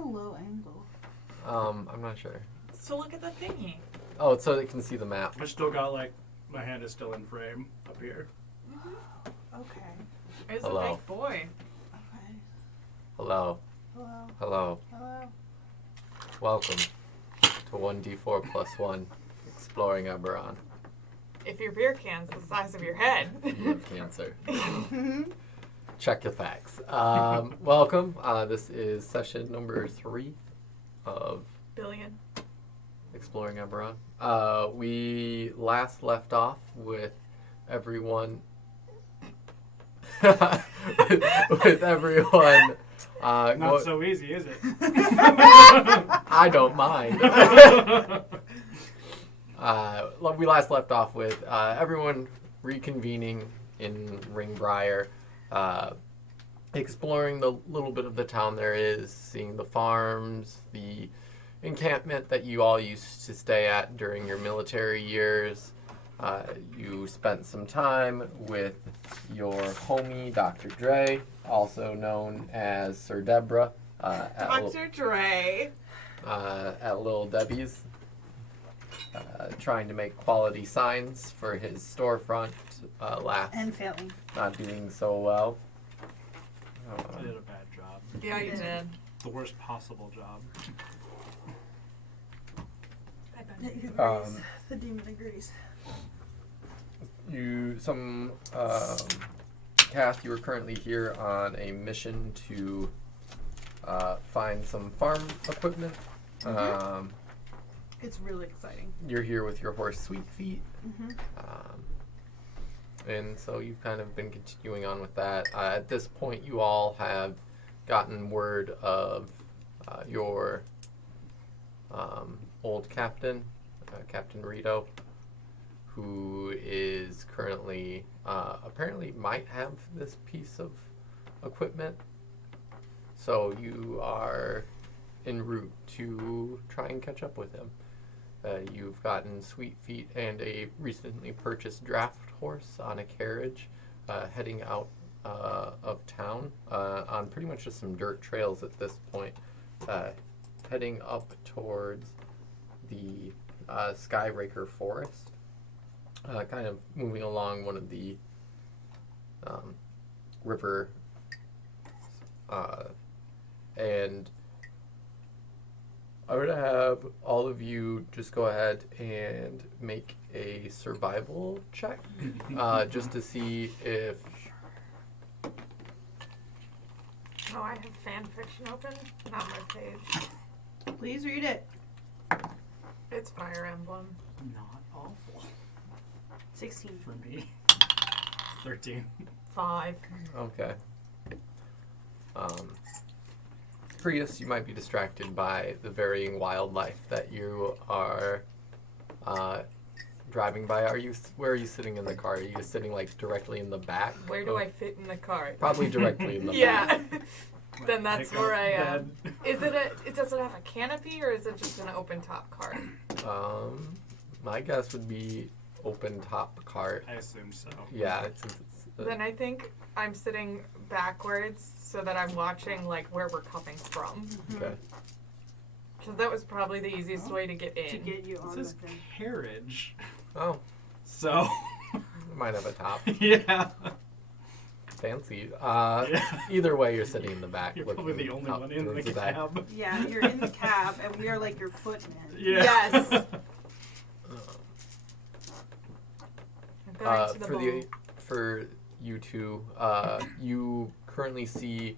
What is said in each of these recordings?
a low angle? I'm not sure. So look at the thingy. Oh, it's so they can see the map. I still got my hand is still in frame up here. Okay. It's Hello. a big boy. Okay. Hello. Hello. Hello. Hello. Welcome to 1d4 plus 1 Exploring Eberron. If your beer can's the size of your head. You have cancer. Check your facts. Welcome. This is session number 3 of Billion. Exploring Eberron. We last left off with everyone. with everyone. Not so easy, is it? I don't mind. We last left off with everyone reconvening in Ringbriar, exploring the little bit of the town there is, seeing the farms, the encampment that you all used to stay at during your military years. You spent some time with your homie, Dr. Dre, also known as Sir Deborah, Dr. Dre. at Little Debbie's, trying to make quality signs for his storefront. And failing. Not doing so well. I did a bad job. Yeah, you did. The worst possible job. The demon agrees. Kath, you are currently here on a mission to find some farm equipment. It's really exciting. You're here with your horse, Sweet Feet. Mm-hmm. And so you've kind of been continuing on with that. At this point, you all have gotten word of your old captain, Captain Rito, who is currently, apparently might have this piece of equipment. So you are en route to try and catch up with him. You've gotten Sweet Feet and a recently purchased draft horse on a carriage, heading out of town on pretty much just some dirt trails at this point, heading up towards the Skyraker Forest, kind of moving along one of the river, and I would have all of you just go ahead and make a survival check, just to see if... Oh, I have fan fiction open. Not my page. Please read it. It's Fire Emblem. Not awful 16. for me. 13. 5. Okay. Prius, you might be distracted by the varying wildlife that you are driving by. Where are you sitting in the car? Are you sitting like directly in the back? Where do I fit in the car? Probably directly in the back. Yeah. Then that's Pick where up I am. bed. Does it have a canopy or is it just an open top car? My guess would be open top cart. I assume so. Yeah. Then I think I'm sitting backwards so that I'm watching like where we're coming from. Okay. Because that was probably the easiest way to get in. To get you on This is the thing. carriage. Oh, So, it might have a top. yeah. Fancy. Yeah. Either way, you're sitting in the back. You're probably the looking only up one in the towards back. cab. Yeah, you're in the cab, and we are like your footmen. Yeah. Yes. Going to the bowl. For you two, you currently see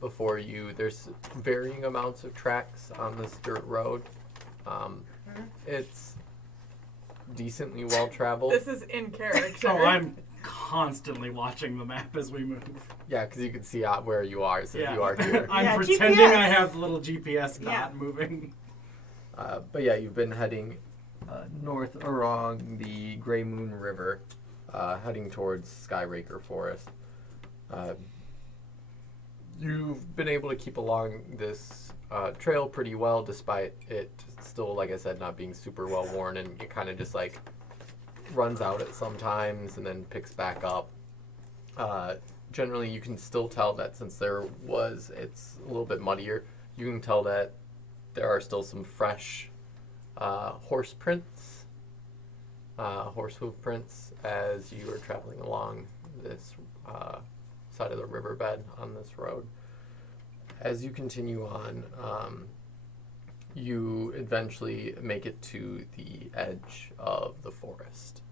before you, there's varying amounts of tracks on this dirt road. It's decently well traveled. This is in character. Oh, I'm constantly watching the map as we move. Yeah, because you can see out where you are, so Yeah. you are here. I'm Yeah, pretending GPS. I have the little GPS dot Yeah. moving. But yeah, you've been heading north along the Grey Moon River, heading towards Skyraker Forest. You've been able to keep along this trail pretty well, despite it still, like I said, not being super well worn, and it kind of just like runs out at some times and then picks back up. Generally, you can still tell that since it's a little bit muddier, you can tell that there are still some fresh horse prints, horse hoof prints, as you are traveling along this side of the riverbed on this road. As you continue on, you eventually make it to the edge of the forest.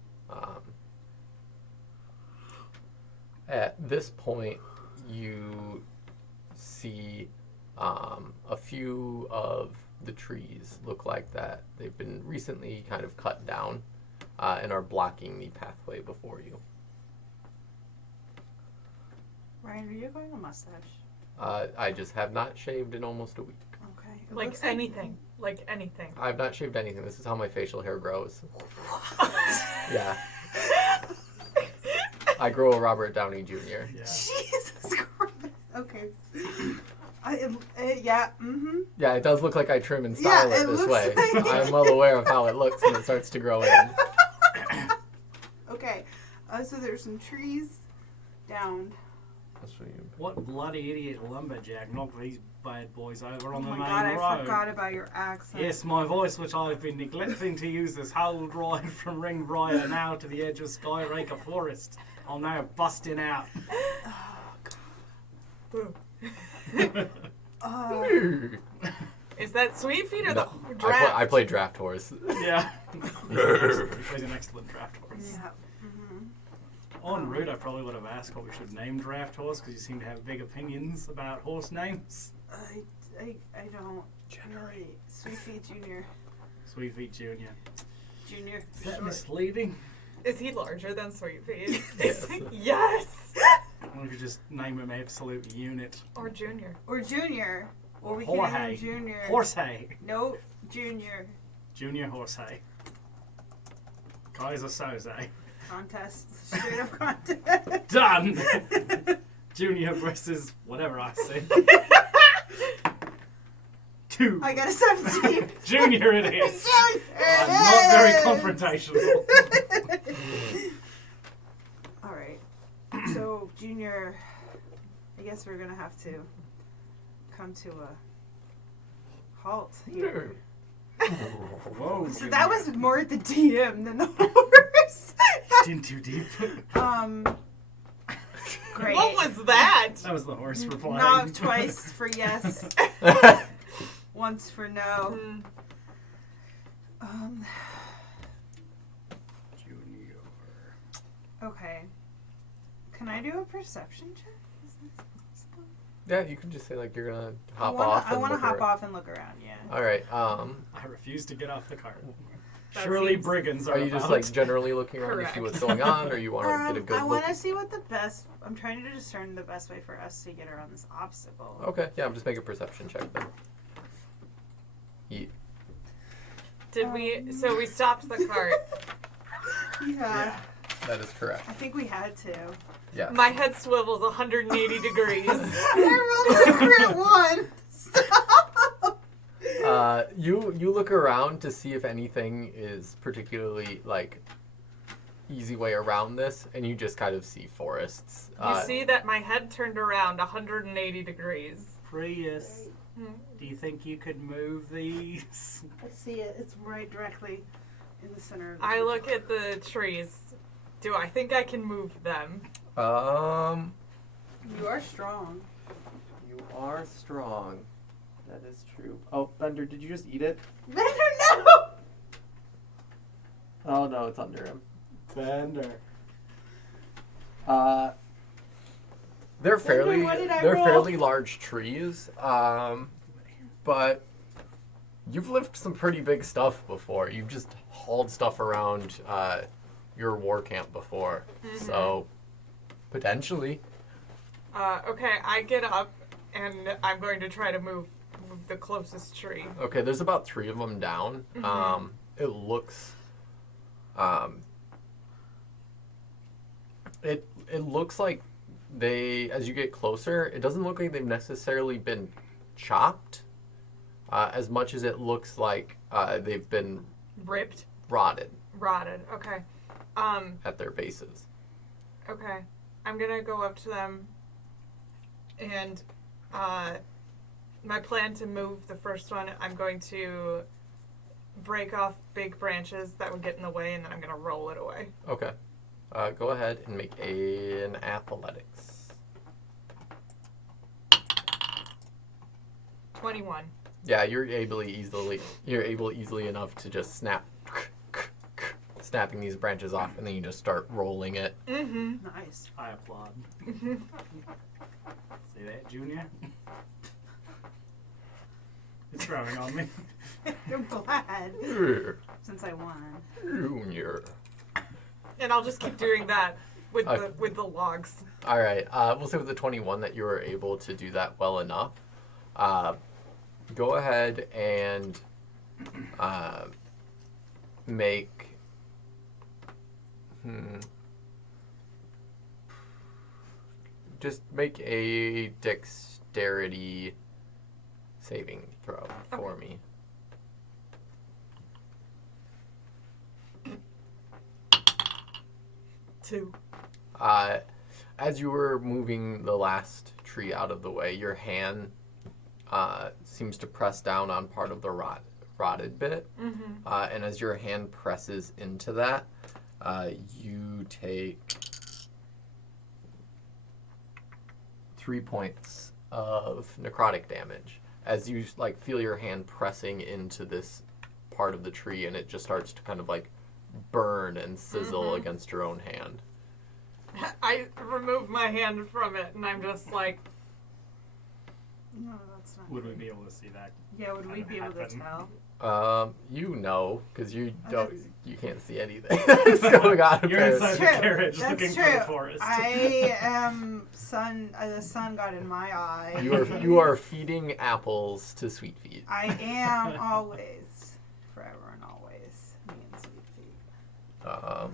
At this point, you see a few of the trees look like that they've been recently kind of cut down and are blocking the pathway before you. Ryan, are you growing a mustache? I just have not shaved in almost a week. Okay. It Like looks anything. Like anything. I've not shaved anything. This is how my facial hair grows. Yeah. I grow a Robert Downey Jr. Yeah. Jesus Christ. Okay. Yeah. Mm-hmm. Yeah, it does look like I trim and style Yeah, it it this looks way. like- I'm well aware of how it looks when it starts to grow in. Okay. So there's some trees down. What bloody idiot lumberjack knocked these bad boys over Oh on the my main god, I road? forgot about your accent. Yes, my voice, which I've been neglecting to use this whole ride from Ringbriar now to the edge of Skyraker Forest. I'm now busting out. Is that Sweet Feet or No, the draft? I play draft horse. Yeah. He's an excellent draft horse. Yeah. Mm-hmm. En route, I probably would have asked what we should name draft horse because you seem to have big opinions about horse names. I don't. Generally. Sweet Feet Junior. Sweet Feet Junior. Junior. Is that Short. misleading? Is he larger than Sweet Feet? Yes. Yes! Or if you just name him absolute unit. Or Junior. Or Junior. Or we can Jorge. name him Junior. Horsehay. No, Junior. Junior Horsehay. Kaiser Soze. Contest. Straight up contest. Done! Junior versus whatever I say. 2. I got a 17. Junior it is. Junior. Not very confrontational. Alright. So, Junior, I guess we're going to have to come to a halt here. Whoa. So that was more the DM than the horse. It's in too deep. Great. What was that? That was the horse replying. Not twice for yes. Once for no. Mm. Junior. Okay. Can I do a perception check? Is this possible? Yeah, you can just say like you're gonna I hop wanna, off. I and want to look hop around. off and look around, yeah. All right. I refuse to get off the cart. That Surely seems- brigands are Are you just about. like generally looking around to see Correct. what's going on, or you want to get a good I look? want to see what the best. I'm trying to discern the best way for us to get around this obstacle. Okay, yeah, just make a perception check then. Did we? So we stopped the cart. Yeah, That is correct. I think we had to. Yeah. My head swivels 180 degrees. I rolled a crit one. Stop. You look around to see if anything is particularly like easy way around this, and you just kind of see forests. You see that my head turned around 180 degrees. Prius, Hmm. do you think you could move these? I see it. It's right directly in the center. Of the I tree. look at the trees. Do I think I can move them? You are strong. You are strong. That is true. Oh, Thunder, did you just eat it? No. Oh no, it's under him. Thunder. They're fairly what did I they're roll? fairly large trees, but you've lifted some pretty big stuff before. You've just hauled stuff around your war camp before, so potentially. Okay, I get up and I'm going to try to move the closest tree. Okay, there's about 3 of them down. It looks, it looks like they, as you get closer, it doesn't look like they've necessarily been chopped, as much as it looks like they've been Ripped, rotted rotted. Okay. at their bases. Okay. I'm gonna go up to them and my plan to move the first one, I'm going to break off big branches that would get in the way, and then I'm going to roll it away. Okay. Go ahead and make an athletics. 21. Yeah, you're able easily enough to just snapping these branches off, and then you just start rolling it. Mm-hmm. Nice. I applaud. Say that, Junior. It's growing on me. I'm glad. Here, Since I won. Junior. And I'll just keep doing that with the logs. All right. We'll say with the 21 that you were able to do that well enough. Go ahead and make. Just make a dexterity saving throw for me. Two. As you were moving the last tree out of the way, your hand seems to press down on part of the rotted bit. Mm-hmm. And as your hand presses into that, you take 3 points of necrotic damage as you feel your hand pressing into this part of the tree, and it just starts to kind of burn and sizzle against your own hand. I remove my hand from it, and I'm just like, No, that's not. Would we be able to see that? Yeah, would we kind be of able to happen? tell? Because you Oh, don't, that's- you can't see anything that's going on. You're there. inside the True. carriage That's looking true. for the forest. I am the sun got in my eye. You are feeding apples to Sweet Feet. I am always, forever and always, me and Sweet Feet.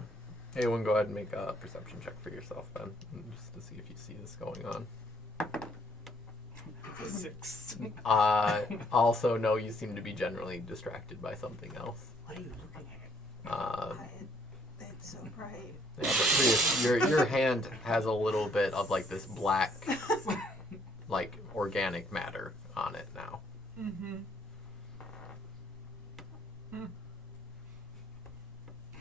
Anyone go ahead and make a perception check for yourself then, just to see if you see this going on. It's a 6. Also, no, you seem to be generally distracted by something else. What are you looking at? It's so bright. Yeah, but Prius, your hand has a little bit of this black, organic matter on it now. mm-hmm.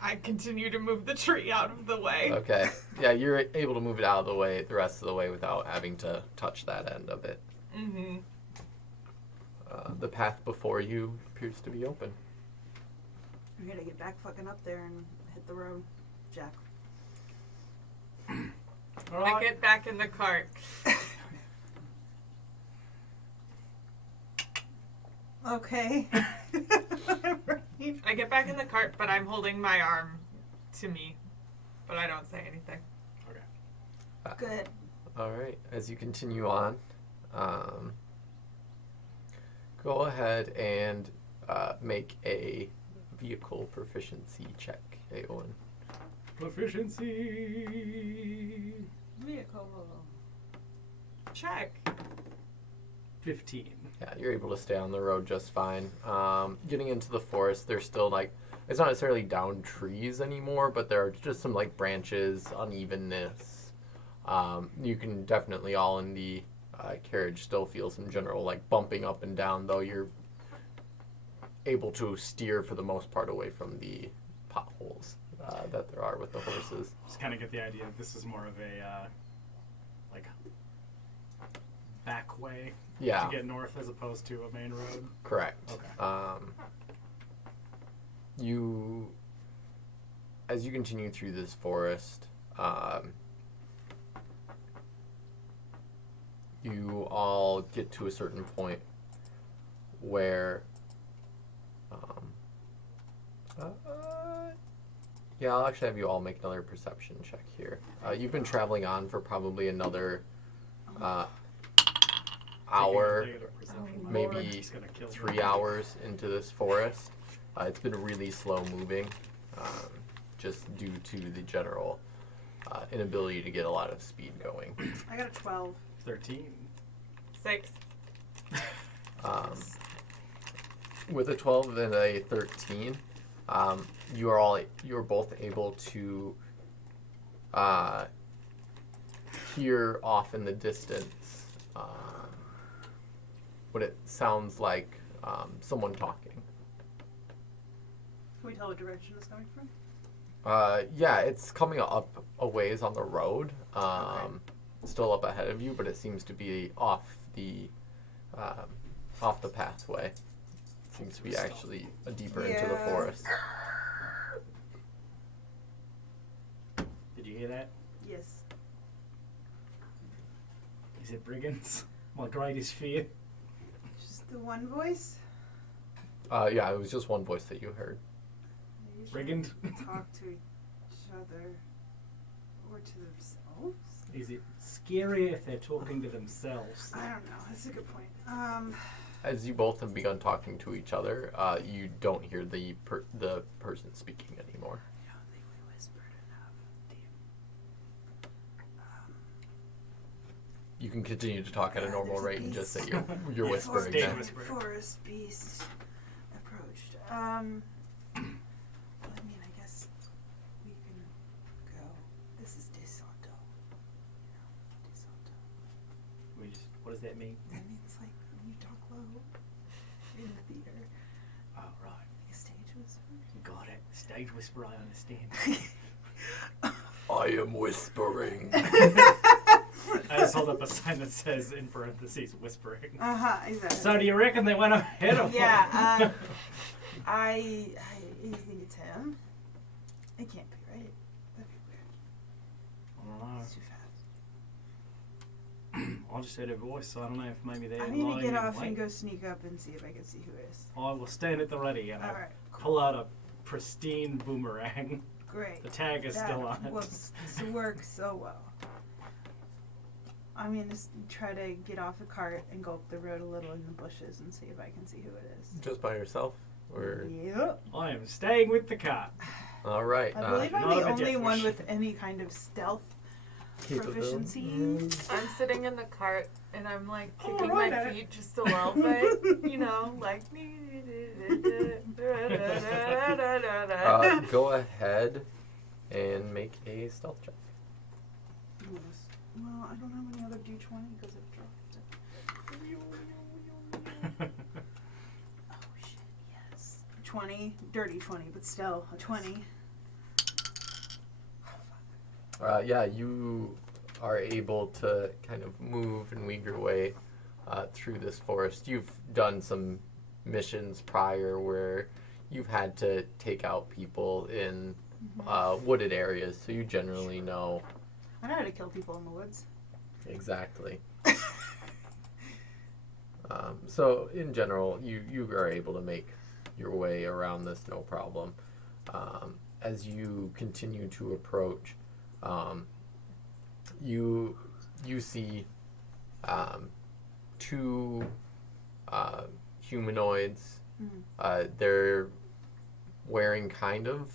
I continue to move the tree out of the way. Okay. Yeah, you're able to move it out of the way the rest of the way without having to touch that end of it. Mm-hmm. The path before you appears to be open. We gotta get back fucking up there and hit the road, Jack. All I right. get back in the cart. Okay. I get back in the cart, but I'm holding my arm to me, but I don't say anything. Good. All right. As you continue on, go ahead and make a vehicle proficiency check, Aowen. Proficiency. Vehicle. Check. 15. Yeah, you're able to stay on the road just fine. Getting into the forest, there's still it's not necessarily down trees anymore, but there are just some branches, unevenness. You can definitely all in the carriage still feel some general bumping up and down, though you're able to steer for the most part away from the potholes that there are with the horses. Just kind of get the idea. This is more of a back way Yeah, to get north as opposed to a main road. correct. Okay. As you continue through this forest, you all get to a certain point where, yeah, I'll actually have you all make another perception check here. You've been traveling on for probably another hour, Taking a negative perception. maybe It's gonna kill me. 3 hours into this forest. It's been really slow moving, just due to the general inability to get a lot of speed going. I got a 12. 13. 6. With a 12 and a 13, you're both able to hear off in the distance what it sounds like someone talking. Can we tell what direction it's coming from? Yeah, it's coming up a ways on the road. Okay. Still up ahead of you, but it seems to be off the pathway. It seems to be actually deeper into the Yeah. forest. Did you hear that? Yes. Is it brigands? My greatest fear. Just the one voice? Yeah, it was just one voice that you heard. Maybe you should Brigand? talk to each other or to themselves? Is it scary if they're talking to themselves? I don't know. That's a good point. As you both have begun talking to each other, you don't hear the person speaking anymore. I don't think we whispered enough. You can continue to talk at a normal There's a rate and just say beast. you're whispering. Stay Then. whispering. Forest beast approached. Well, I mean, I guess we can go. This is DeSanto. You know, DeSanto. What does that mean? That means like when you talk low in the theater. Oh, right. Like a stage whisper. Got it. Stage whisper, I understand. I am whispering. I just hold up a sign that says, in parentheses, whispering. Exactly. So do you reckon they went ahead of Yeah, I think it's him. It can't be, right? That'd be weird. I don't know. It's too fast. I just heard her voice, so I don't know if maybe they're I'm gonna lying get in off wait. and go sneak up and see if I can see who it is. I will stand at the ready and I Alright, pull out a pristine boomerang. great. The tag is still on it. That works so well. I'm gonna try to get off the cart and go up the road a little in the bushes and see if I can see who it is. Just by yourself? Or Yep. I am staying with the cart. all right. I believe I'm not the a only Jeff one Wish. with any kind of stealth proficiency. I'm sitting in the cart and I'm like Oh, kicking right my there. feet just a little bit, you know, like. Go ahead and make a stealth check. Well, I don't have any other D20 because it dropped it. Oh shit, yes. 20, dirty 20, but still a 20. Yeah, you are able to kind of move and weave your way through this forest. You've done some missions prior where you've had to take out people in wooded areas, so you generally know I know how to kill people in the woods. exactly. So in general, you are able to make your way around this no problem. As you continue to approach, you see two humanoids. They're wearing kind of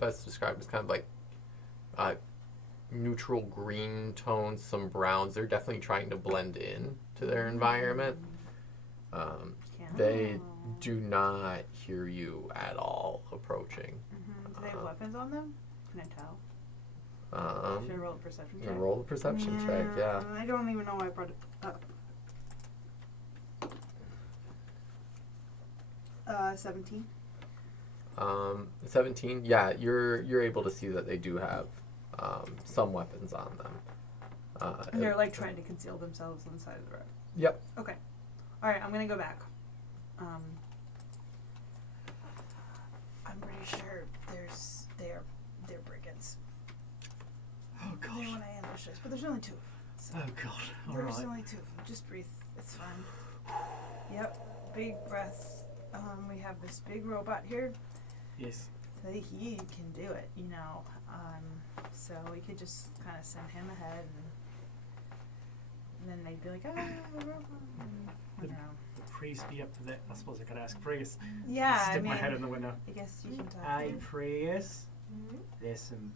best described as kind of like neutral green tones, some browns. They're definitely trying to blend in to their environment. They do not hear you at all approaching. Do they have weapons on them? Can I tell? Should I roll a perception You check? roll a perception check, yeah. I don't even know why I brought it up. 17. 17, yeah, you're able to see that they do have some weapons on them. And they're like trying to conceal themselves on the side of the road. Yep. Okay. Alright, I'm gonna go back. I'm pretty sure they're brigands. Oh They god. want to ambush us, but there's only two of them. So Oh god. there's Alright. only two of them. Just breathe. It's fine. Yep. Big breaths. We have this big robot here. Yes. So he can do it, you know. So we could just kind of send him ahead, and then they'd be like, ah, robot. And I don't know. Would Priest be up for that? I suppose I could ask Priest. Yeah, I Stick mean, my head in the window. I guess you can talk. Hey, to Priest. There's some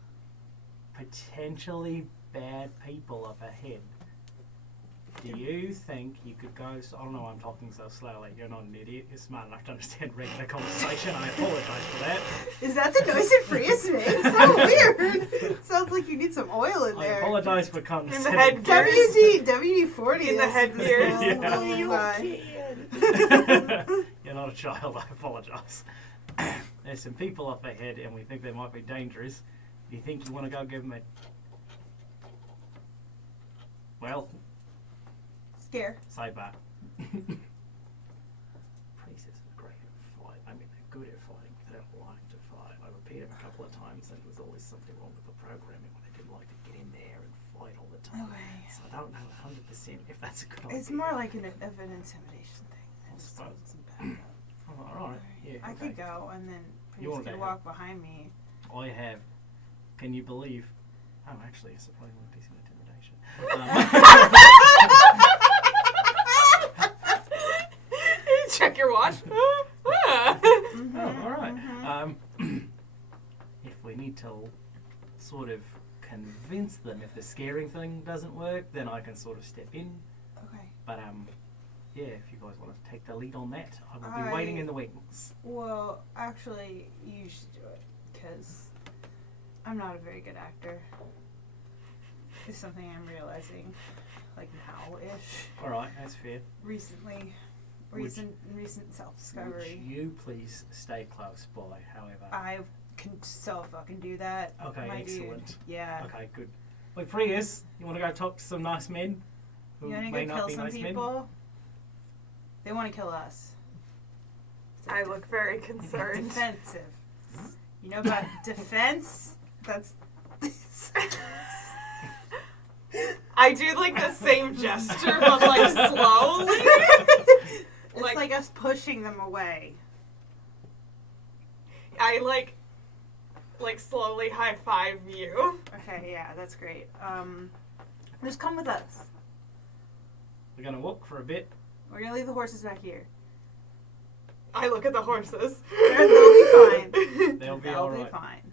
potentially bad people up ahead. Do you think you could go? I don't know why I'm talking so slowly. You're not an idiot. You're smart enough to understand regular conversation. I apologize for that. Is that the noise that Freya's makes? So weird. It sounds like you You need some oil in I there. apologise for In the condescending. headgear. WD-40 In the is headgear. Yeah. You're not a child, I apologise. There's some people up ahead and we think they might be dangerous. Do you think you want to go give them a... Well, Scare. say that. Priestess are great at fight. I mean, they're good at fighting without wanting to fight. I repeated a couple of times that there was always something wrong with the programming when they didn't like to get in there and fight all the time. Okay. So I don't know 100% if that's a good idea. It's more like of an intimidation thing. I It's suppose. some backup. Oh, alright, yeah. I okay. could go and then You Priest want could to walk behind me. I have. Can you believe? Oh, actually, it's probably one piece of intimidation. Check your watch. Mm-hmm, Oh, all right. mhm. If we need to sort of convince them if the scaring thing doesn't work, then I can sort of step in. Okay. But yeah, if you guys want to take the lead on that, I will be waiting in the wings. Well, actually, you should do it because I'm not a very good actor. It's something I'm realizing, like now-ish, All right, that's fair. recently, Would recent self-discovery. Would you please stay close by? However. I can so fucking do that. Okay, my excellent. Dude. Yeah. Okay, good. Wait, Prius, you want to go talk to some nice men? Who You want to may go not kill be some nice men? people? They want to kill us. It's I look very concerned. defensive. You know about defense? That's. I do like the same gesture, but like slowly. It's like us pushing them away. I like slowly high five you. Okay, yeah, that's great. Just come with us. We're gonna walk for a bit. We're gonna leave the horses back here. I look at the horses. They'll be fine. They'll be They'll all be right. fine.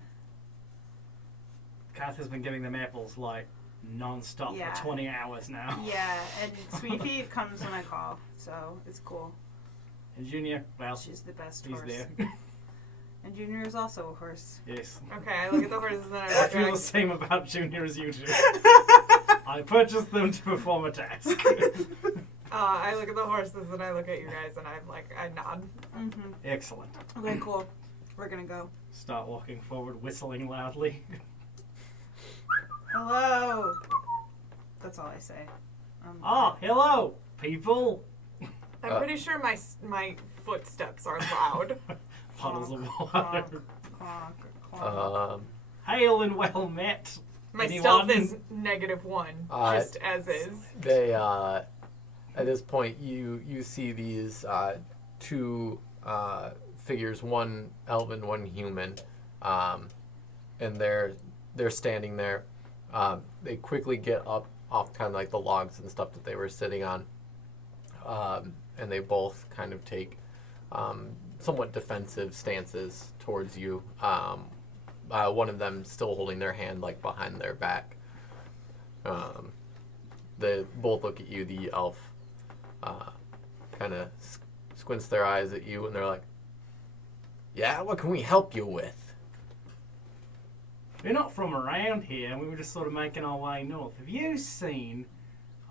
Kath has been giving them apples like non-stop Yeah. for 20 hours now. Yeah, and Sweet Pea comes when I call, so it's cool. And Junior, well, She's the best he's horse. there. And Junior is also a horse. Yes. Okay, I look at the horses and I I feel the look same about Junior as you do. I purchased them to perform a task. I look at the horses and I look at you guys and I'm like, I nod. Mm-hmm. Excellent. Okay, cool. We're gonna go. Start walking forward, whistling loudly. Hello. That's all I say. Oh, hello, people. I'm pretty sure my footsteps are loud. Puddles of Clonk, water. clonk, clonk. Hail and well met. My Anyone? stealth is -1, just as is. They at this point you see these two figures, one elven, one human, and they're standing there. They quickly get up off kind of like the logs and stuff that they were sitting on, and they both kind of take somewhat defensive stances towards you. One of them still holding their hand like behind their back. They both look at you. The elf kind of squints their eyes at you, and they're like, "Yeah, what can we help you with?" We're not from around here, and we were just sort of making our way north. Have you seen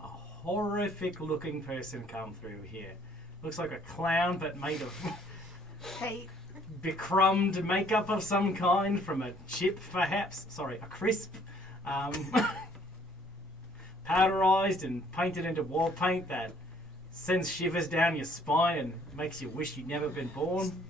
a horrific-looking person come through here? Looks like a clown, but made of Hey, becrumbed makeup of some kind from a chip, perhaps. Sorry, a crisp. Powderized and painted into war paint that sends shivers down your spine and makes you wish you'd never been born.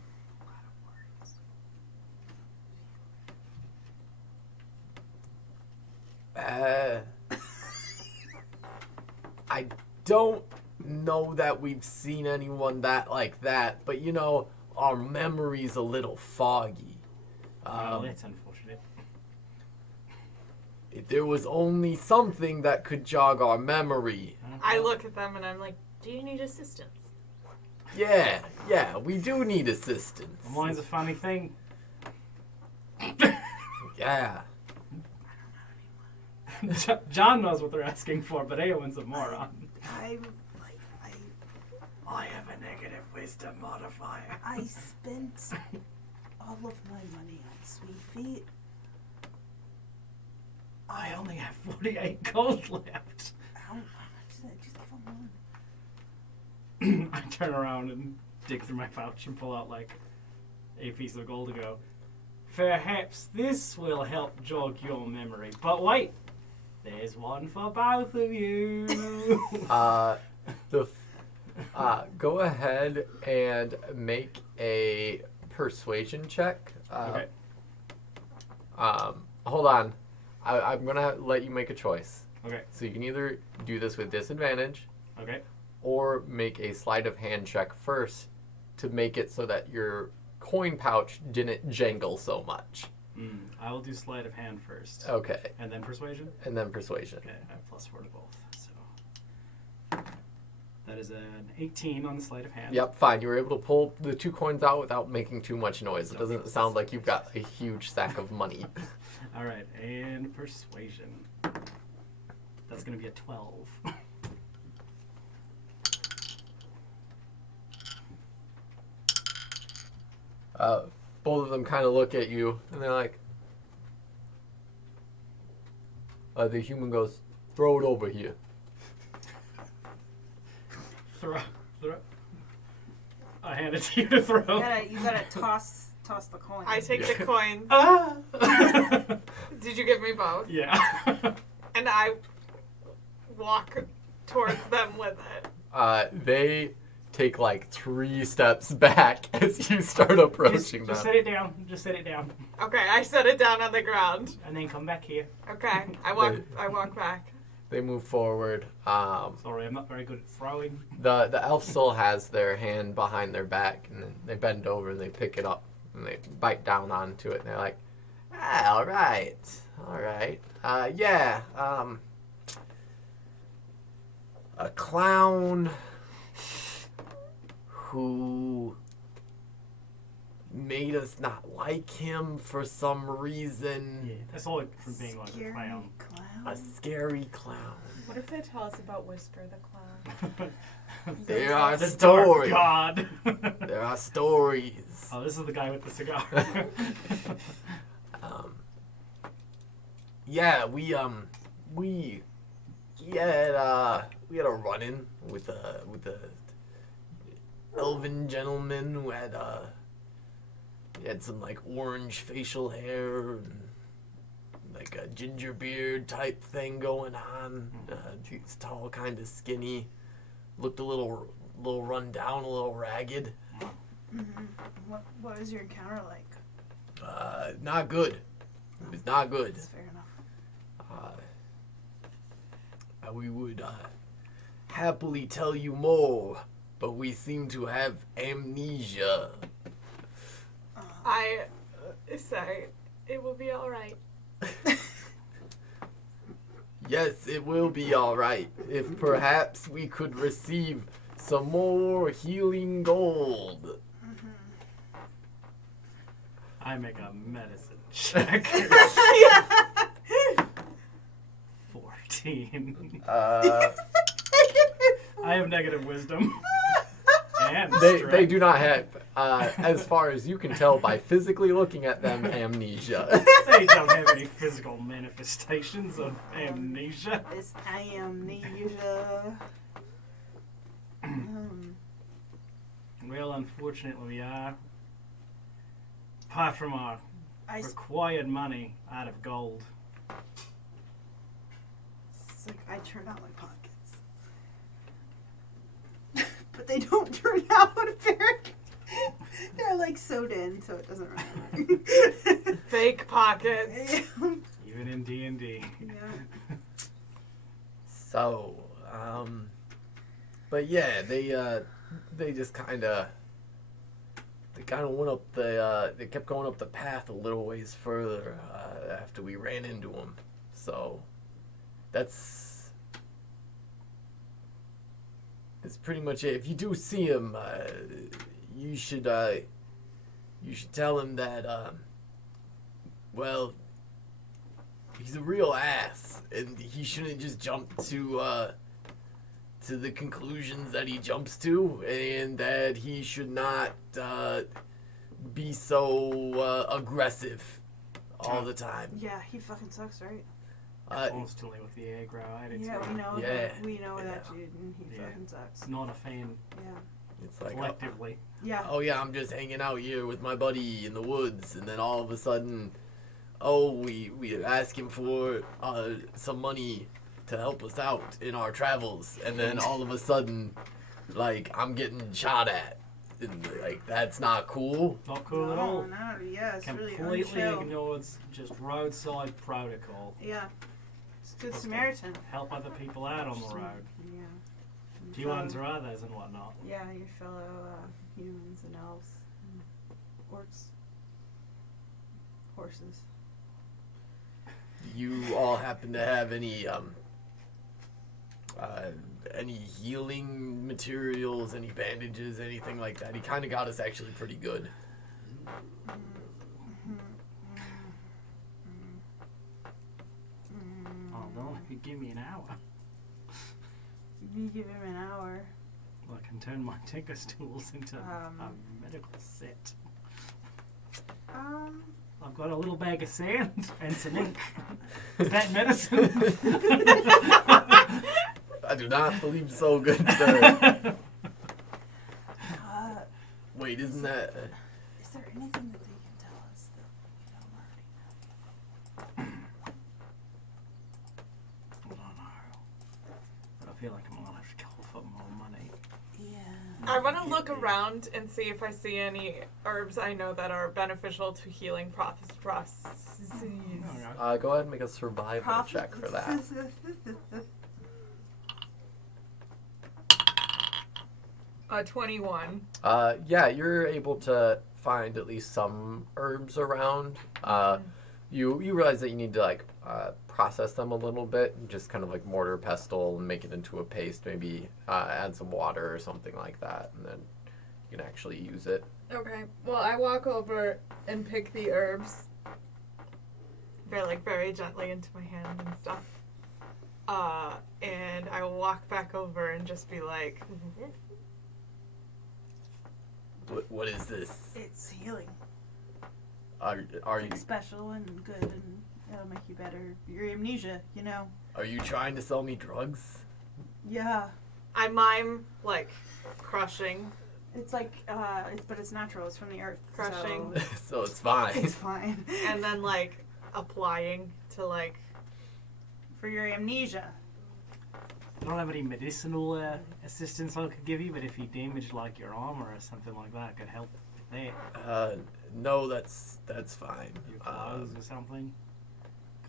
I don't know that we've seen anyone that like that, but you know, our memory's a little foggy. Oh, that's unfortunate. If there was only something that could jog our memory. I look at them and I'm like, do you need assistance? Yeah, we do need assistance. Mine's a funny thing. Yeah. John knows what they're asking for, but Eowyn's a moron. I have a negative wisdom modifier. I spent all of my money on Sweet Feet. only have 48 gold left. How much did I just give him one? I turn around and dig through my pouch and pull out like a piece of gold to go. Perhaps this will help jog your memory. But wait, there's one for both of you. Go ahead and make a persuasion check. Okay. Hold on. I'm gonna let you make a choice. Okay. So you can either do this with disadvantage, Okay. or make a sleight of hand check first to make it so that your coin pouch didn't jangle so much. I will do sleight of hand first. Okay. And then persuasion? And then persuasion. Okay, I have +4 to both. So that is an 18 on the sleight of hand. Yep, fine. You were able to pull the 2 coins out without making too much noise. It doesn't sound like you've got a huge sack of money. All right, and persuasion. That's going to be a 12. Both of them kind of look at you, and they're like, the human goes, throw it over here. Throw. I hand it to you to throw. You gotta toss the coin. I take the coins. Ah! Did you give me both? Yeah. And I walk towards them with it. They take like 3 steps back as you start approaching Just them. set it down. Just set it down. Okay, I set it down on the ground. And then come back here. Okay, I walk back. They move forward. Sorry, I'm not very good at throwing. The elf still has their hand behind their back, and then they bend over and they pick it up and they bite down onto it, and they're like, all right. A clown who made us not like him for some reason. Yeah, that's all from being like a clown. A scary clown. What if they tell us about Whisper the Clown? There are The dark stories. god. There are stories. Oh, this is the guy with the cigar. Yeah, we had a run-in with a elven gentleman who had he had some like orange facial hair and like a ginger beard type thing going on. He's tall, kind of skinny, looked a little run down, a little ragged. Mm-hmm. What was your encounter like? Not good. It was not good. That's fair enough. We would happily tell you more, but we seem to have amnesia. I say it will be all right. Yes, it will be all right if perhaps we could receive some more healing gold. I make a medicine check. 14. I have negative wisdom. And They strength. do not have, as far as you can tell by physically looking at them, amnesia. They don't have any physical manifestations of amnesia. It's amnesia. Well, unfortunately, we are. Apart from our It's required money out of gold. like I turn out my pockets. But they don't turn out very. They're like sewed in, so it doesn't really matter. Fake pockets. Even in D&D. Yeah. So, but yeah, they just kind of went up they kept going up the path a little ways further after we ran into them. So that's pretty much it. If you do see him, you should tell him that well, he's a real ass, and he shouldn't just jump to the conclusions that he jumps to, and that he should not be so aggressive all the time. Yeah, he fucking sucks, right? Constantly with the aggro attitude. Yeah, we know Yeah. that. We know that dude, and he Yeah. fucking sucks. Not a fan Yeah. It's like, collectively. Yeah. oh yeah, I'm just hanging out here with my buddy in the woods, and then all of a sudden, we ask him for some money to help us out in our travels, and then all of a sudden, like, I'm getting shot at, and like, that's not cool. Not cool at all. No, yeah, it's really Completely unchill. ignored just roadside protocol. Yeah. It's good Supposed to Samaritan. Help other people out on the road. Yeah. Your Humans fellow- or others and whatnot. Yeah, your fellow humans and elves. And orcs. Horses. You all happen to have any healing materials, any bandages, anything like that? He kind of got us actually pretty good. Oh no, if you give me an hour, You give him an hour. I can turn my tinker tools into Um. a medical set. Um. I've got a little bag of sand and some ink. Is that medicine? I do not believe so, good sir. Wait, isn't that... Is there anything that they can tell us that we don't already know? I don't know. But I feel like I'm gonna have to go for more money. Yeah. I want to look around and see if I see any herbs I know that are beneficial to healing processes. go ahead and make a survival check for that. 21. Yeah, you're able to find at least some herbs around. You realize that you need to like process them a little bit, and just kind of like mortar pestle and make it into a paste. Maybe add some water or something like that, and then you can actually use it. Okay. Well, I walk over and pick the herbs. Very gently into my hand and stuff. And I will walk back over and just be like, What is this? It's healing. Are you It's special and good, and it'll make you better. Your amnesia, you know. are you trying to sell me drugs? Yeah. I mime, like, crushing. It's like, but it's natural. It's from the earth. Crushing. So So it's fine. it's fine. And then, like, applying to, like, For your amnesia. I don't have any medicinal assistance I could give you, but if you damaged like your armor or something like that, I could help with that. No, that's fine. Your clothes or something.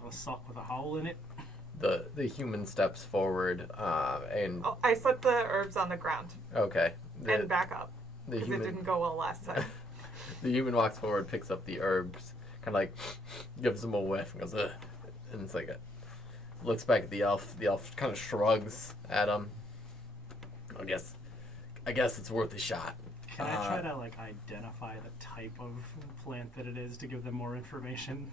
Got a sock with a hole in it. The human steps forward and oh, I set the herbs on the ground okay. and back up. The Because it human didn't go well last time. the human walks forward, picks up the herbs, kind of like gives them a whiff, and goes, ugh. And it's like looks back at the elf. The elf kind of shrugs at him. I guess it's worth a shot. Can I try to like identify the type of plant that it is to give them more information?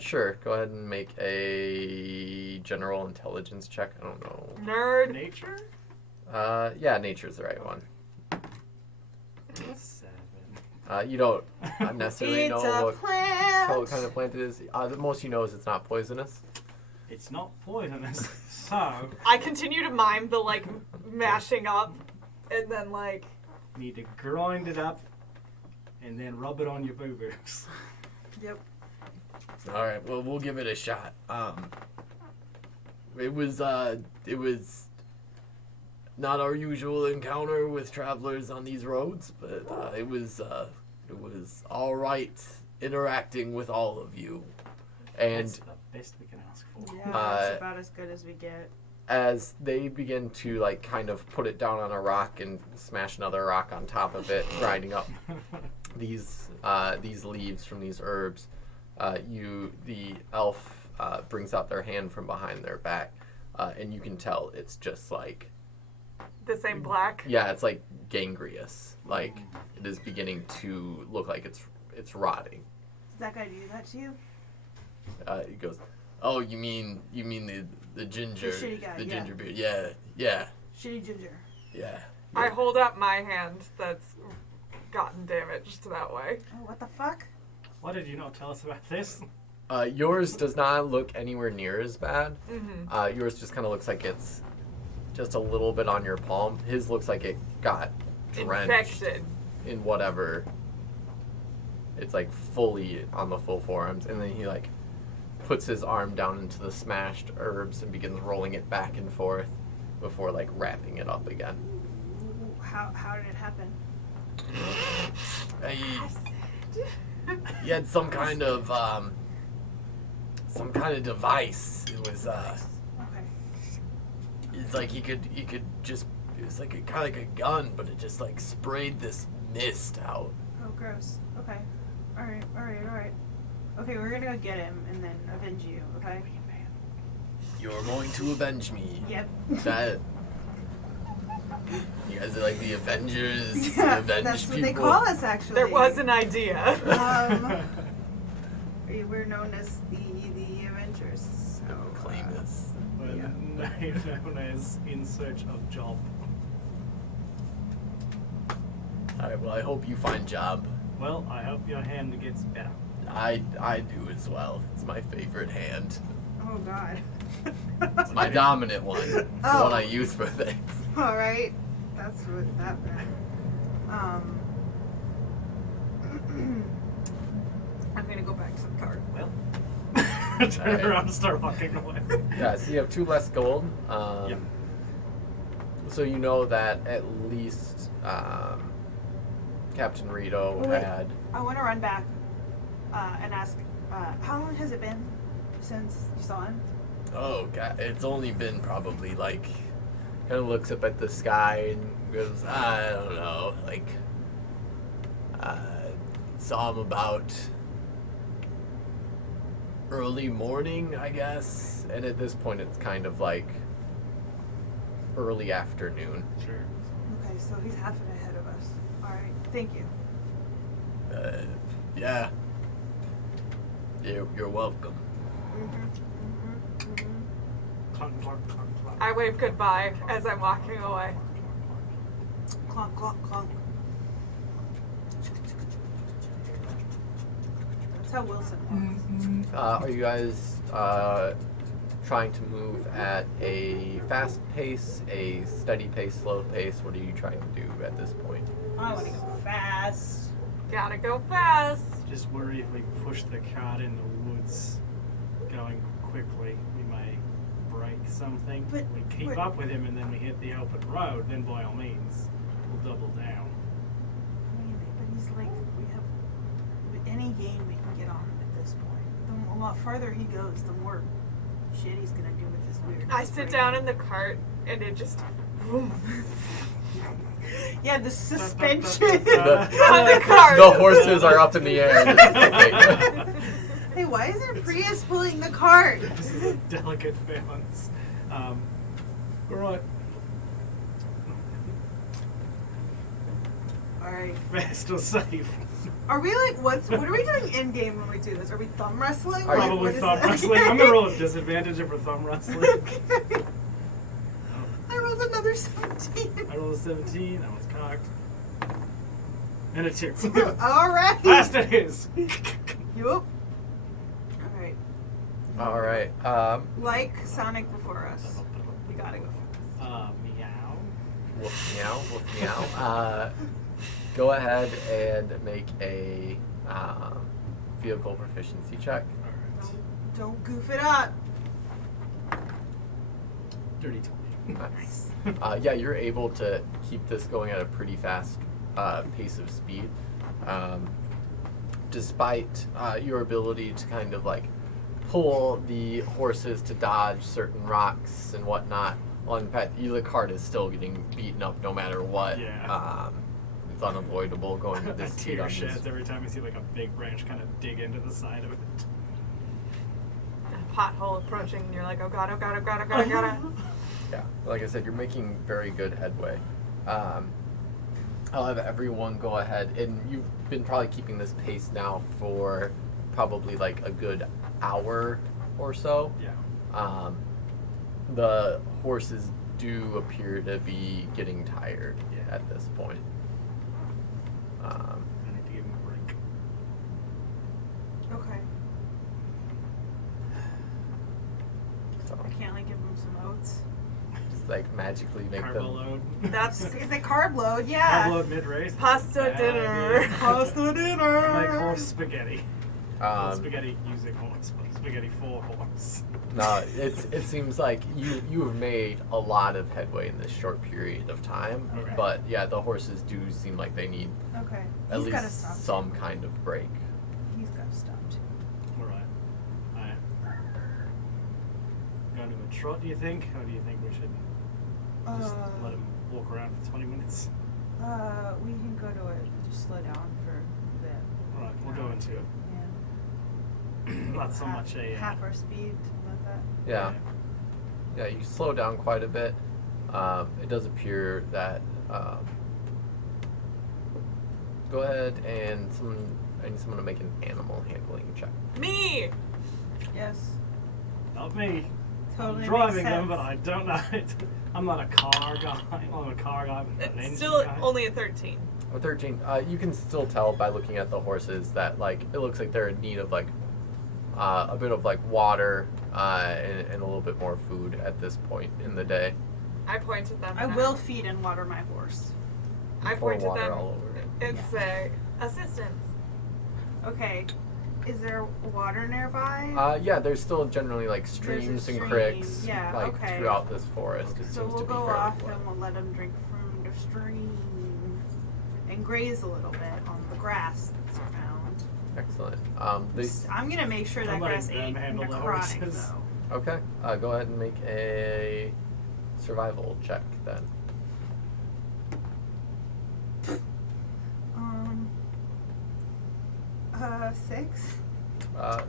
Sure. Go ahead and make a general intelligence check. I don't know. Nerd. Nature? Yeah, nature's the right one. 7. You don't necessarily know It's a what plant. kind of plant it is. The most you know is it's not poisonous. It's not poisonous, so I continue to mime the, like, mashing up and then, like, need to grind it up and then rub it on your boo-boos. Yep. All right. Well, we'll give it a shot. It was not our usual encounter with travelers on these roads, but it was all right interacting with all of you. And That's the best we can ask for. Yeah, it's about as good as we get. as they begin to like kind of put it down on a rock and smash another rock on top of it, grinding up these leaves from these herbs, the elf brings out their hand from behind their back, and you can tell it's just like the same black. yeah, it's like gangrenous, like it is beginning to look like it's rotting. Does that guy do that to you? He goes, "Oh, you mean the ginger, The shitty guy, the yeah. ginger beard? Yeah. Shitty ginger. I hold up my hand that's gotten damaged that way. Oh, what the fuck? Why did you not tell us about this? Yours does not look anywhere near as bad. Mm-hmm. Yours just kind of looks like it's just a little bit on your palm. His looks like it got drenched Infected. in whatever. It's like fully on the full forearms, and then he like puts his arm down into the smashed herbs and begins rolling it back and forth before like wrapping it up again. How did it happen? He had some kind of device. It was Okay. it's like he could just, it was like kind of like a gun, but it just like sprayed this mist out. Oh, gross. Okay. All right. Okay, we're gonna go get him and then avenge you. Okay. You're going to avenge me. Yep. That. You guys are like the Avengers. Yeah, avenge that's people. what they call us, actually. There was an idea. We're known as the Avengers. So, Claim this. We're known as In Search of Job. All right. Well, I hope you find job. Well, I hope your hand gets better. I do as well. It's my favorite hand. Oh God. It's my dominant one. The Oh. one I use for things. All right. That's what that meant. I'm gonna go back to the cart. Well, turn Alright. around and start walking away. Yeah. So you have 2 less gold. Yep. So you know that at least Captain Rito Wait. had. I want to run back and ask, how long has it been since you saw him? Oh God! It's only been probably like. Kind of looks up at the sky and goes, I don't know, like. Saw him about early morning, I guess, and at this point it's kind of like early afternoon. Sure. Okay, so he's half an ahead of us. All right, thank you. Yeah. You're welcome. Clunk, clunk, clunk, clunk. I wave goodbye as I'm walking away. Clunk, clunk, clunk. That's how Wilson walks. Are you guys trying to move at a fast pace, a steady pace, slow pace? What are you trying to do at this point? I want to go fast. Gotta go fast. Just worry if we push the cart in the woods going quickly, we may break something. But- we keep but- up with him and then we hit the open road, then by all means, we'll double down. But he's like, we have any game we can get on at this point. The lot farther he goes, the more shit he's gonna do with his weird. I sit down in the cart and it just. Yeah, the suspension. On the cart. The horses are up in the air. Hey, why isn't Prius pulling the cart? Delicate balance. Alright. All right. Fast or safe? Are we like what are we doing in game when we do this? Are we thumb wrestling? Are you- Like, Probably what is thumb that? wrestling. I'm gonna roll a disadvantage if we're thumb wrestling. Okay. I rolled another 17. I rolled a 17, that was cocked. And a 2. All right. Fast it is! Yup. All right. All right. Like Sonic before us, we gotta go fast. Meow. Woof meow, woof meow. Go ahead and make a vehicle proficiency check. Alright. Don't goof it up. Dirty 20. Nice. Yeah, you're able to keep this going at a pretty fast pace of speed, despite your ability to kind of like pull the horses to dodge certain rocks and whatnot along the path. The cart is still getting beaten up no matter what. Yeah. It's unavoidable going at this A speed. tear on this. sheds every time I see like a big branch kind of dig into the side of it. A pothole approaching and you're like, oh god, oh god, oh god, oh god, oh god. Yeah, like I said, you're making very good headway. I'll have everyone go ahead, and you've been probably keeping this pace now for probably like a good hour or so. Yeah. The horses do appear to be getting tired Yeah. at this point. I need to give him a break. Okay. can't like give them some oats. Just like magically make Carbo them. load. That's the carb load, yeah. Carb load mid-race. Pasta dinner. Yeah. Pasta dinner. Like horse spaghetti. Not Um, spaghetti using horse, but spaghetti for horse. no, it seems like you have made a lot of headway in this short period of time. Okay. But yeah, the horses do seem like they need Okay. at He's got to least stop. some kind of break. He's got to stop too. Alright. Alright. Going to a trot, do you think? Or do you think we should just let him walk around for 20 minutes? We can go to it. Just slow down for a bit. Alright, we'll go into it. Yeah. Not so much a. half our speed, something like that. Yeah. Yeah, you slow down quite a bit. It does appear that. Go ahead and I need someone to make an animal handling check. Me. Yes. Not me. Totally I'm driving makes them, sense. but I don't know it. I'm not a car guy. I'm a car guy, but not an engine Still guy. only a 13. A 13. You can still tell by looking at the horses that like it looks like they're in need of like a bit of like water and a little bit more food at this point in the day. I point at them. I and will feed and water my horse. I Pour point at water them all over it. and say, "Assistance." Okay. Is there water nearby? Yeah, there's still generally like There's a streams and stream, cricks yeah, like okay. throughout this forest. It So seems we'll to be go fairly off wet. and we'll let him drink from the stream and graze a little bit on the grass that's around. Excellent. They I'm gonna make sure that I'm letting grass them ain't handle the necrotic horses. though. okay. Go ahead and make a survival check then. 6.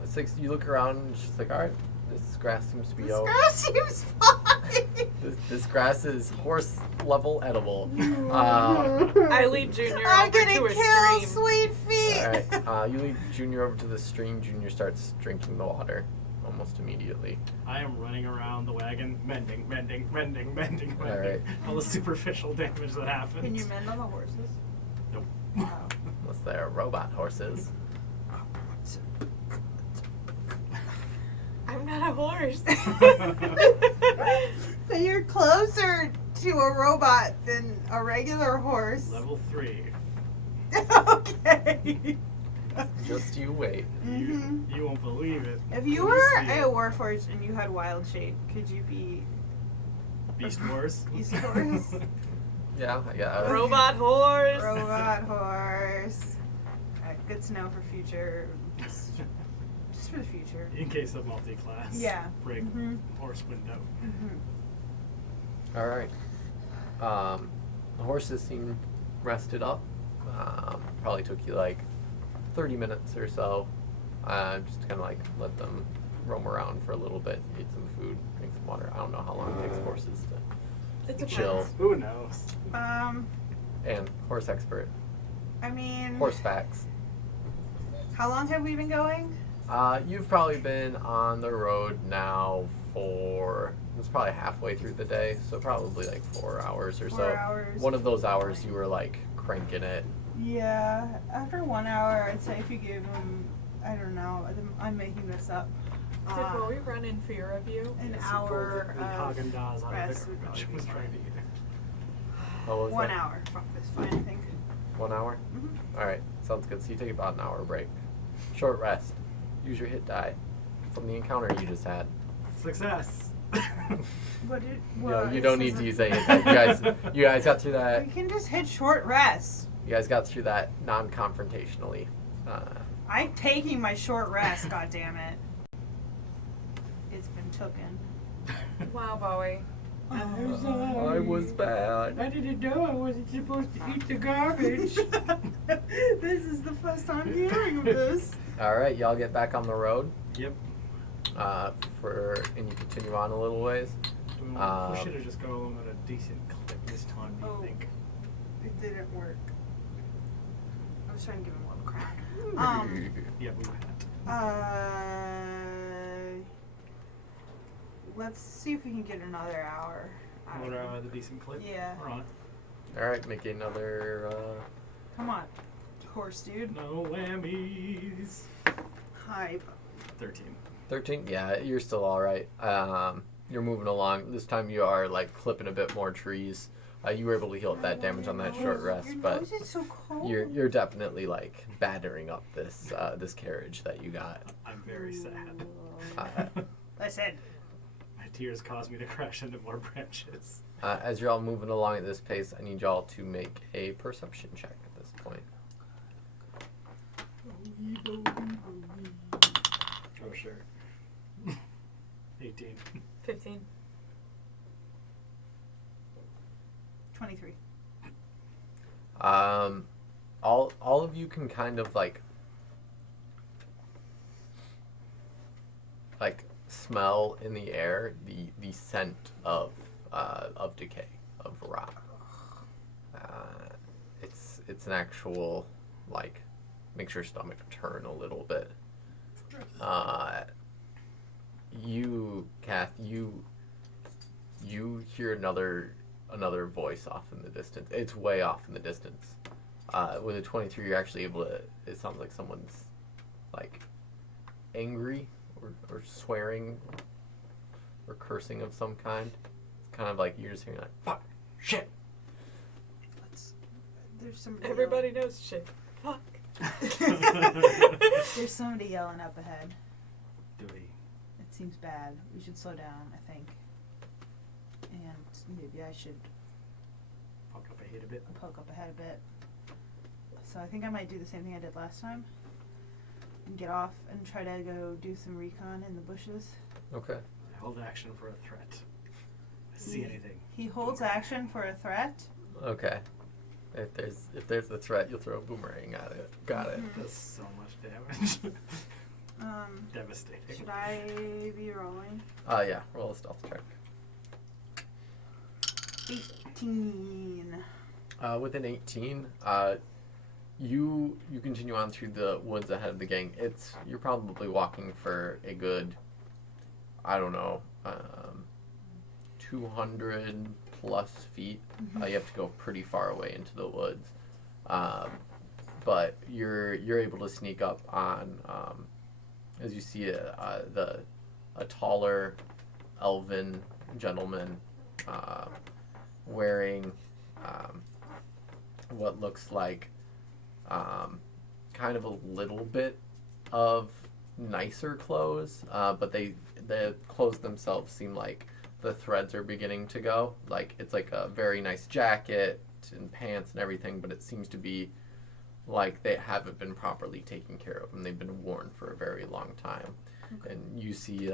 6. You look around and it's just like, all right, this grass seems to be This okay. grass seems fine. This grass is horse level edible. I lead Junior I'm over gonna to a kill stream. Sweet Feet. Alright, you lead Junior over to the stream. Junior starts drinking the water almost immediately. I am running around the wagon, mending. Alright. All the superficial damage that happens. Can you mend on the horses? Nope. Oh. Unless they're robot horses. I'm not a horse. But you're closer to a robot than a regular horse. Level 3. Okay. Just you wait. Mhm. You won't believe it. If you when were see a it. warforged and you had wild shape, could you be Beast Wars. Beast Wars? Yeah. Robot horse. Robot horse? Good to know for future. Just for the future. In case of multi-class. Yeah. Break Mhm. horse window. Mhm. Alright. The horses seem rested up. Probably took you like 30 minutes or so. Just kind of like let them roam around for a little bit, eat some food, drink some water. I don't know how long it takes horses It to depends. chill. Who knows? And horse expert. I mean, Horse facts. how long have we been going? You've probably been on the road now for, it's probably halfway through the day, so probably like 4 hours or 4 so. hours. One of those hours you were like cranking it. Yeah, after 1 hour, I'd say if you give them, I don't know, I'm making this up. Did Bowie run in fear of you? An Yes, hour the of Haagen-Dazs out of rest the would garbage probably was be trying to fine. eat it. What was 1 that? hour is fine, I think. 1 hour? Mhm. Alright, sounds good. So you take about an hour break. Short rest. Use your hit die from the encounter you just had. Success. But it, No, you don't need to use a hit die. You guys got through that. We can just hit short rest. You guys got through that non-confrontationally. I'm taking my short rest, God damn it. It's been taken. Wow, Bowie. I was bad. I didn't know I wasn't supposed to eat the garbage. This is the first time hearing of this. Alright, y'all get back on the road. Yep. And you continue on a little ways. We should have just gone along at a decent clip this time, do you Oh. think? It didn't work. I was trying to give him a little crap. Yeah, we had. Let's see if we can get another hour. out of What him. the decent clip? Yeah. Alright. Alright, make another. Come on, horse dude. No whammies. Hype. 13. 13? Yeah, you're still alright. you're moving along. This time you are like clipping a bit more trees. You were able to heal up that damage on that short rest, Your but nose is so cold. you're definitely like battering up this this carriage that you got. I'm very sad. Listen. My tears caused me to crash into more branches. As you're all moving along at this pace, I need y'all to make a perception check at this point. Oh, sure. 18. 15. 23. All of you can kind of like smell in the air the scent of decay, of rot. It's an actual like makes your stomach turn a little bit. Kath, you hear another voice off in the distance. It's way off in the distance. With a 23, you're actually able to. It sounds like someone's like angry or swearing or cursing of some kind. It's kind of like you're just hearing like fuck, shit. There's somebody. Everybody knows shit. Fuck. There's somebody yelling up ahead. Do we? It seems bad. We should slow down, I think. And maybe I should Poke up ahead a bit. poke up ahead a bit. So I think I might do the same thing I did last time. And get off and try to go do some recon in the bushes. Okay. I hold action for a threat. I see anything. He holds action for a threat. Okay. If there's a threat, you'll throw a boomerang at it. Got it. Does so much damage. Devastating. Should I be rolling? Yeah. Roll a stealth check. 18. With an 18, you continue on through the woods ahead of the gang. You're probably walking for a good, I don't know, 200 plus feet. Mm-hmm. You have to go pretty far away into the woods, but you're able to sneak up on, as you see a taller, elven gentleman wearing what looks like kind of a little bit of nicer clothes, but the clothes themselves seem like the threads are beginning to go. Like it's like a very nice jacket and pants and everything, but it seems to be like they haven't been properly taken care of and they've been worn for a very long time. Okay. And you see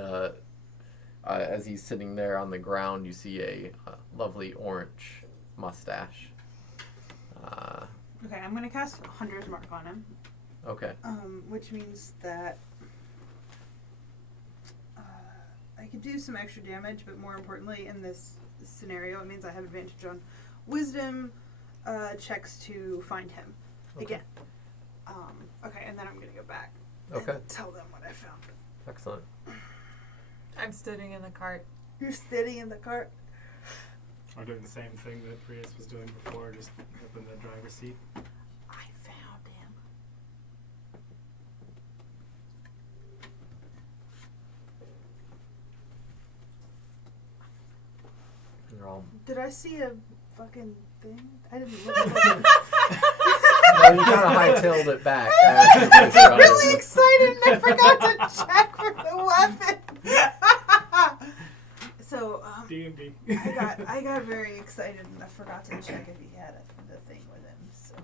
as he's sitting there on the ground, you see a lovely orange mustache. Okay, I'm going to cast Hunter's Mark on him. Okay. Which means that I could do some extra damage, but more importantly, in this scenario, it means I have advantage on wisdom checks to find him again. Okay, and then I'm going to go back and tell them what I found. Excellent. I'm sitting in the cart. You're sitting in the cart. I'm doing the same thing that Prius was doing before, just up in the driver's seat. I found him. You're all... Did I see a fucking thing? I didn't look at it. No, you kind of hightailed it back. I'm really excited and I forgot to check for the weapon. So, D&D. I got very excited and I forgot to check if he had the thing with him. So,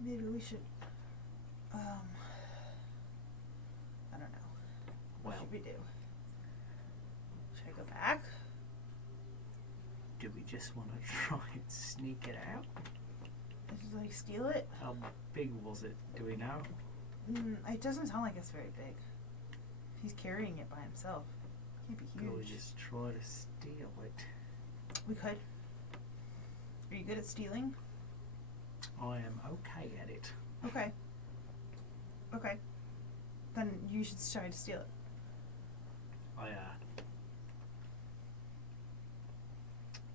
maybe we should, I don't know. What should we do? Should I go back? Do we just want to try and sneak it out? Just like steal it? How big was it? Do we know? It doesn't sound like it's very big. He's carrying it by himself. It can't be Could we huge. just try to steal it? We could. Are you good at stealing? I am okay at it. Okay. Okay. Then you should try to steal it. I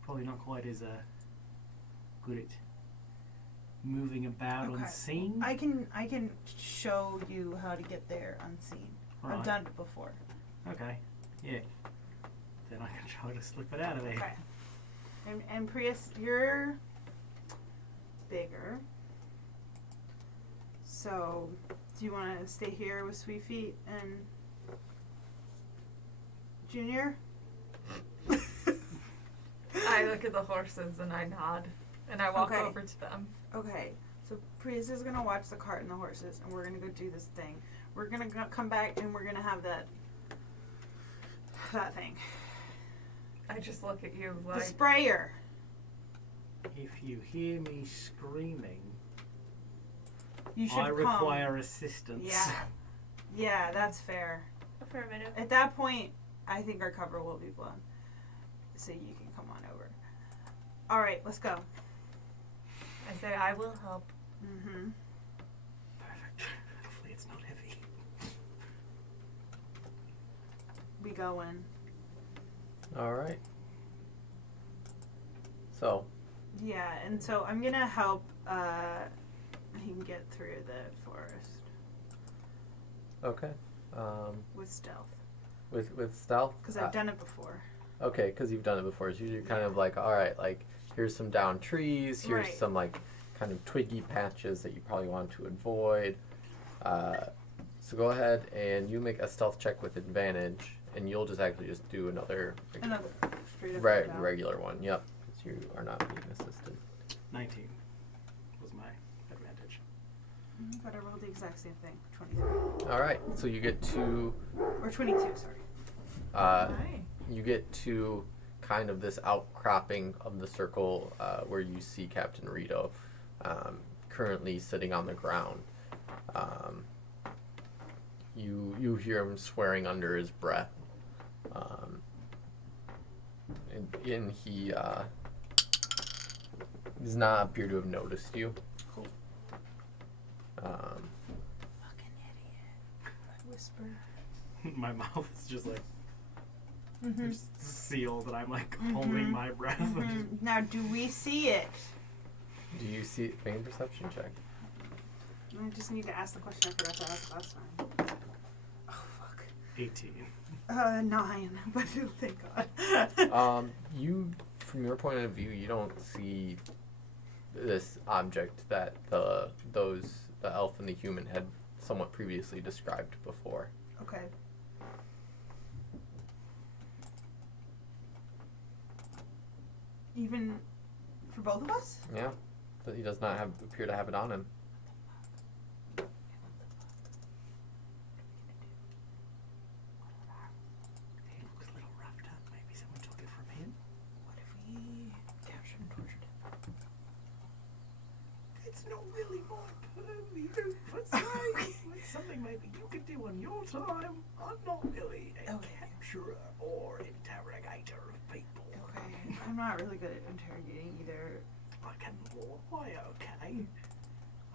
probably not quite as good at moving about Okay. unseen. I can show you how to get there unseen. Right. I've done it before. Okay. Yeah. then I can try to slip it out of there. Okay. And Prius, you're bigger. So, do you want to stay here with Sweet Feet and Junior? I look at the horses and I nod. And I walk Okay. over to them. Okay. So Prius is gonna watch the cart and the horses, and we're gonna go do this thing. We're gonna come back and we're gonna have that thing. I just look at you The like, sprayer. If you hear me screaming, You should I come. require assistance. Yeah. Yeah, that's fair. affirmative. At that point, I think our cover will be blown. So you can come on over. Alright, let's go. I say, I will help. Mm-hmm. Perfect. Hopefully it's not heavy. We go in. All right. So, Yeah, and so I'm gonna help him get through the forest okay. with stealth. With stealth. Because I've done it before. Okay, because you've done it before. So you're kind of like, all right, like here's some down trees. Here's Right. some like kind of twiggy patches that you probably want to avoid. So go ahead and you make a stealth check with advantage, and you'll just actually just do another Another straight up. down. regular one. Yep, because you are not being assisted. 19 was my advantage. But I rolled the exact same thing. 23. All right, so you get to Or 22, sorry. Right. you get to kind of this outcropping of the circle where you see Captain Rito currently sitting on the ground. You hear him swearing under his breath, and he does not appear to have noticed you. Cool. Fucking idiot. I whisper. My mouth is just like Mm-hmm. sealed, and I'm like holding my breath. Now, do we see it? Do you see it? Make a perception check. I just need to ask the question I forgot to ask last time. Oh, fuck. 18. 9. But thank God. You, from your point of view, you don't see this object that the elf and the human had somewhat previously described before. Okay. Even for both of us? Yeah, but he does not appear to have it on him. He looks a little roughed up. Maybe someone took it from him. What if we captured and tortured him? It's not really my purview, per se. It's something maybe you could do on your time. I'm not really a capturer or interrogator of people. Okay. I'm not really good at interrogating either. I can lie, okay?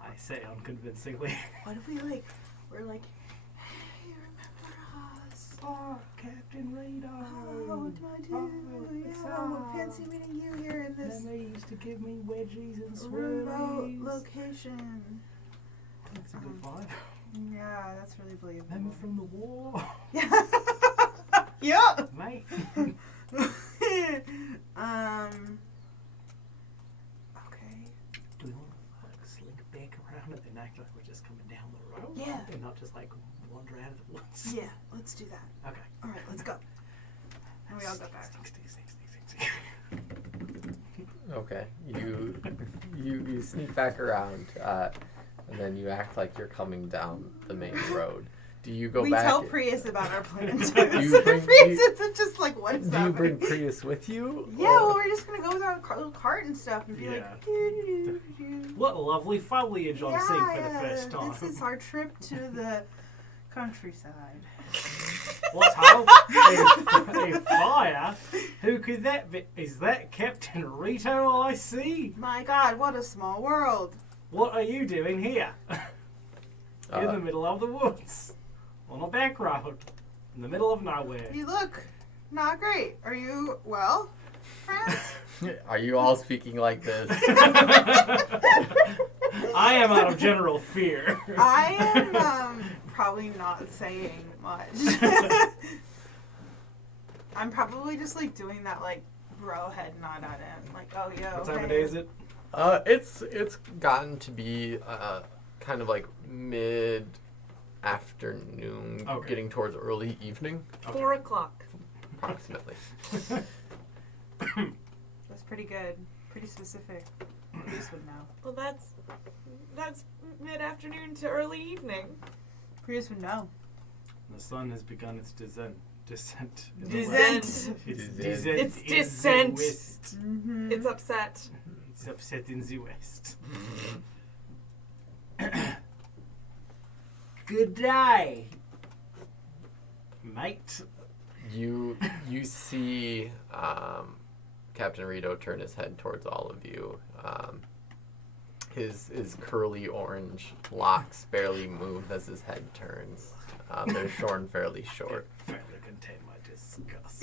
I say unconvincingly. What if we're like, hey, remember us? Oh, Captain Rito. Oh, yeah, fancy meeting you here in this They used to give me wedgies and remote swirlies. location. That's a good vibe. Yeah, that's really believable. Remember from the war? Yeah. Yep. Mate. Okay. Do we want to like slink back around and then act like we're just coming down the road? Yeah. And not just like wander out of the woods? Yeah, let's do that. Okay. All right, let's go. And we all go back. Okay, you sneak back around, and then you act like you're coming down the main road. Do you go we back? tell Prius about our plan too. You So bring- Prius isn't just like, what is Do that? you bring Prius with you? Yeah, or- well, we're just gonna go with our little cart and stuff and be Yeah. like, doo-doo-doo-doo. What lovely foliage I'm seeing for the first time. This is our trip to the countryside. What's a fire? Who could that be? Is that Captain Rito I see? My God, what a small world! What are you doing here? In the middle of the woods. On a back road. In the middle of nowhere. You look not great. Are you well, friends? Are you all speaking like this? I am out of general fear. I am probably not saying much. I'm probably just like doing that like bro head nod at him, like, oh yo. What time of hey. day is it? It's gotten to be kind of like mid afternoon, Okay. getting towards early evening, 4 o'clock. approximately. That's pretty good. Pretty specific. Prius would know. Well, that's mid-afternoon to early evening. Prius would know. The sun has begun its descent. Descent. in the Descent. west. Its Descent. descent. It's in descent. The west. Mm-hmm. It's upset. It's upset in the west. Good day, mate. You see Captain Rito turn his head towards all of you. His curly orange locks barely move as his head turns. They're shorn fairly short. Fairly contain my disgust.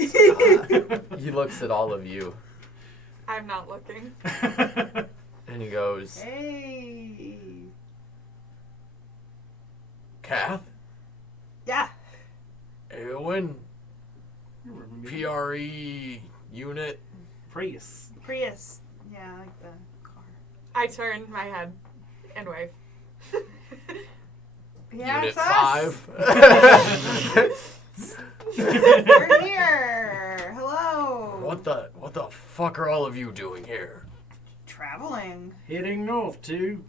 He looks at all of you I'm not looking. and he goes, Hey. Kath, Yeah. Eowyn, You remember me? PRE unit. Prius. Prius. Yeah, I like the car. I turn my head and wave. Yeah, Unit it's us. 5. We're here. Hello. What the fuck are all of you doing here? Traveling. Heading north to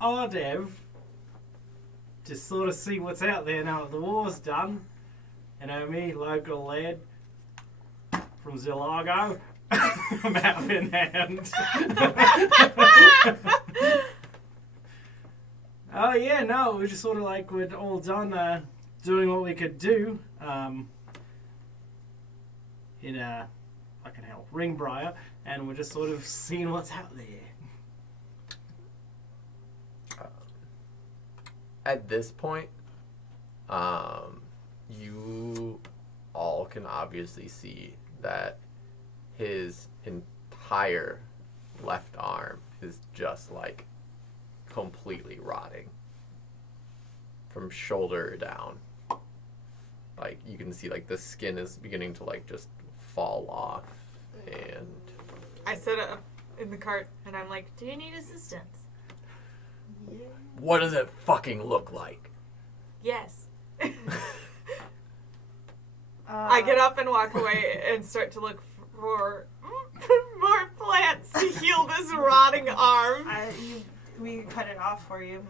Ardev. Just sort of see what's out there now that the war's done. You know me, local lad from Zilago. Map in hand. Oh yeah, no, we just sort of like we'd all done doing what we could do. In fucking hell, Ringbriar, and we're just sort of seeing what's out there. At this point, you all can obviously see that his entire left arm is just like completely rotting from shoulder down. Like you can see like the skin is beginning to like just fall off, and I sit up in the cart and I'm like, do you need assistance? what does it fucking look like? Yes. I get up and walk away and start to look for more plants to heal this rotting arm. We can cut it off for you.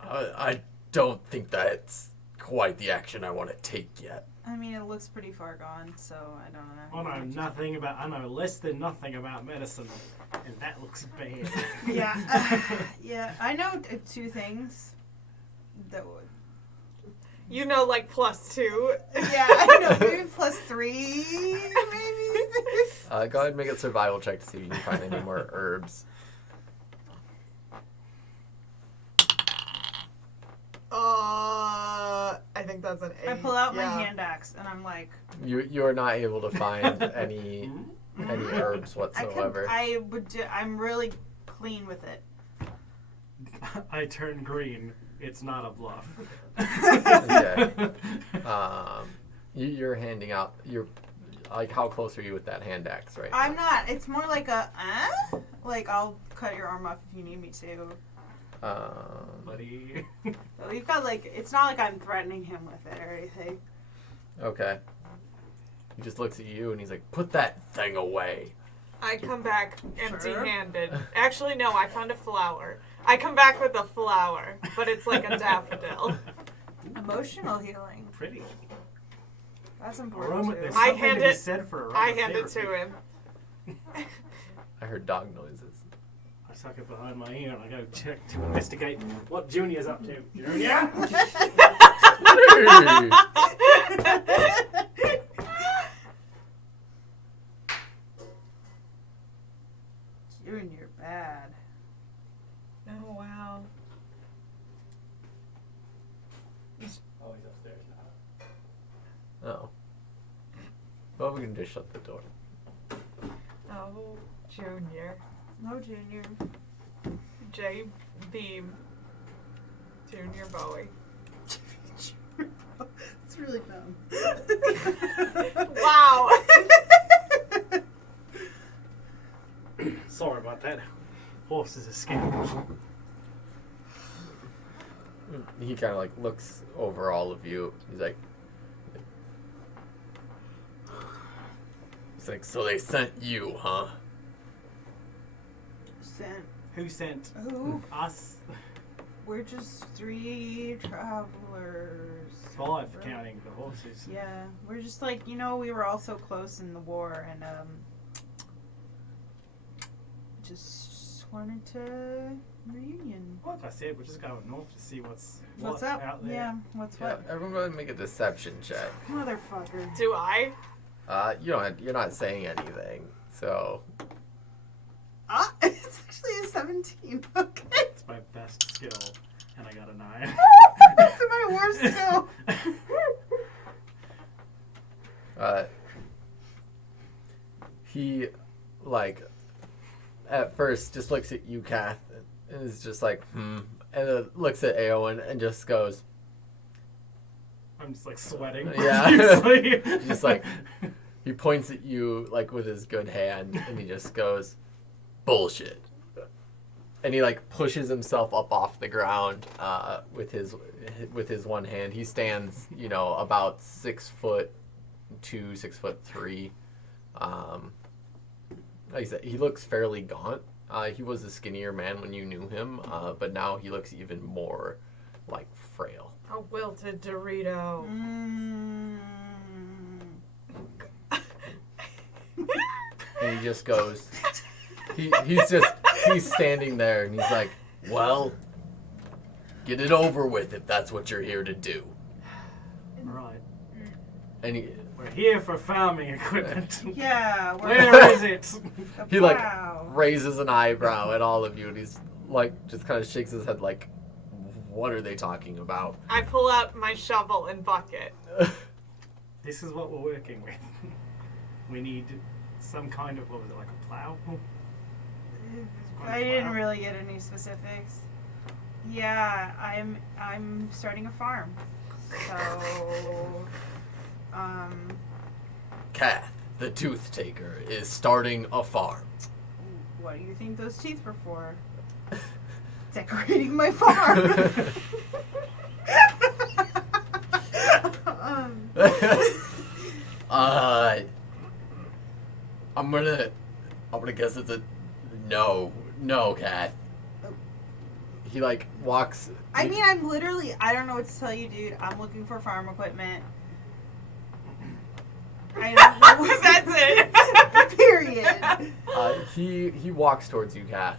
I don't think that's quite the action I want to take yet. I mean, it looks pretty far gone, so I don't know. I know less than nothing about medicine, and that looks bad. Yeah. Yeah. I know two things that would. You know, like +2. Yeah, I know. Maybe +3, maybe. Go ahead and make a survival check to see if you can find any more herbs. I think that's an 8. I pull out my hand axe and I'm like, You are not able to find any herbs whatsoever. I'm really clean with it. I turn green. It's not a bluff. Okay. You're handing out. You're like, how close are you with that hand axe right I'm now? not. It's more like a, like I'll cut your arm off if you need me to. Buddy. But we've got like, it's not like I'm threatening him with it or anything. Okay. He just looks at you and he's like, "Put that thing away." I come back Sure. empty-handed. Actually, no, I found a flower. I come back with a flower, but it's like a daffodil. Emotional healing. Pretty. That's important Aroma, too. there's I something hand to be it- said for I hand it to aromatherapy. him. I heard dog noises. I suck it behind my ear and I go check to investigate what Junior's up to. Junior? Junior, bad. Oh, wow. Oh, he's upstairs now. Oh. Well, we can just shut the door. Oh, Junior. No, Junior. J. Beam. Junior Bowie. It's really dumb. bet horses are scared. He kind of like looks over all of you. He's like, so they sent you, huh? Sent Who sent who? us? We're just 3 travelers. 5, counting the horses. Yeah, we're just like, we were all so close in the war, and just wanted to reunion. Like I said, we're just going north to see what's up? out there. Yeah, what's Yeah, what? everyone go ahead and make a deception check. Motherfucker. Do I? You're not saying anything, so It's actually a 17. Okay. It's my best skill, and I got a 9. That's my worst skill. he like at first just looks at you, Kath, and is just like, and then looks at Eowyn and just goes, I'm just like sweating. Yeah. profusely. just like, he points at you like with his good hand, and he just goes, bullshit. And he like pushes himself up off the ground with his one hand. He stands, about 6'2", 6'3". Like I said, he looks fairly gaunt. He was a skinnier man when you knew him, but now he looks even more like frail. A wilted Dorito. And he just goes, he's standing there, and he's like, well, get it over with if that's what you're here to do. Right. And We're here for farming equipment. Yeah. Where is it? he like Wow. raises an eyebrow at all of you, and he's like, just kind of shakes his head like, what are they talking about? I pull out my shovel and bucket. This is what we're working with. We need some kind of, what was it, like a plow? I didn't really get any specifics. Yeah, I'm starting a farm. So, Kath, the tooth taker, is starting a farm. what do you think those teeth were for? Decorating my farm. I'm gonna guess it's a no, Kath. He like walks. I mean, I don't know what to tell you, dude. I'm looking for farm equipment. I don't know. That's it. Period. He walks towards you, Kath,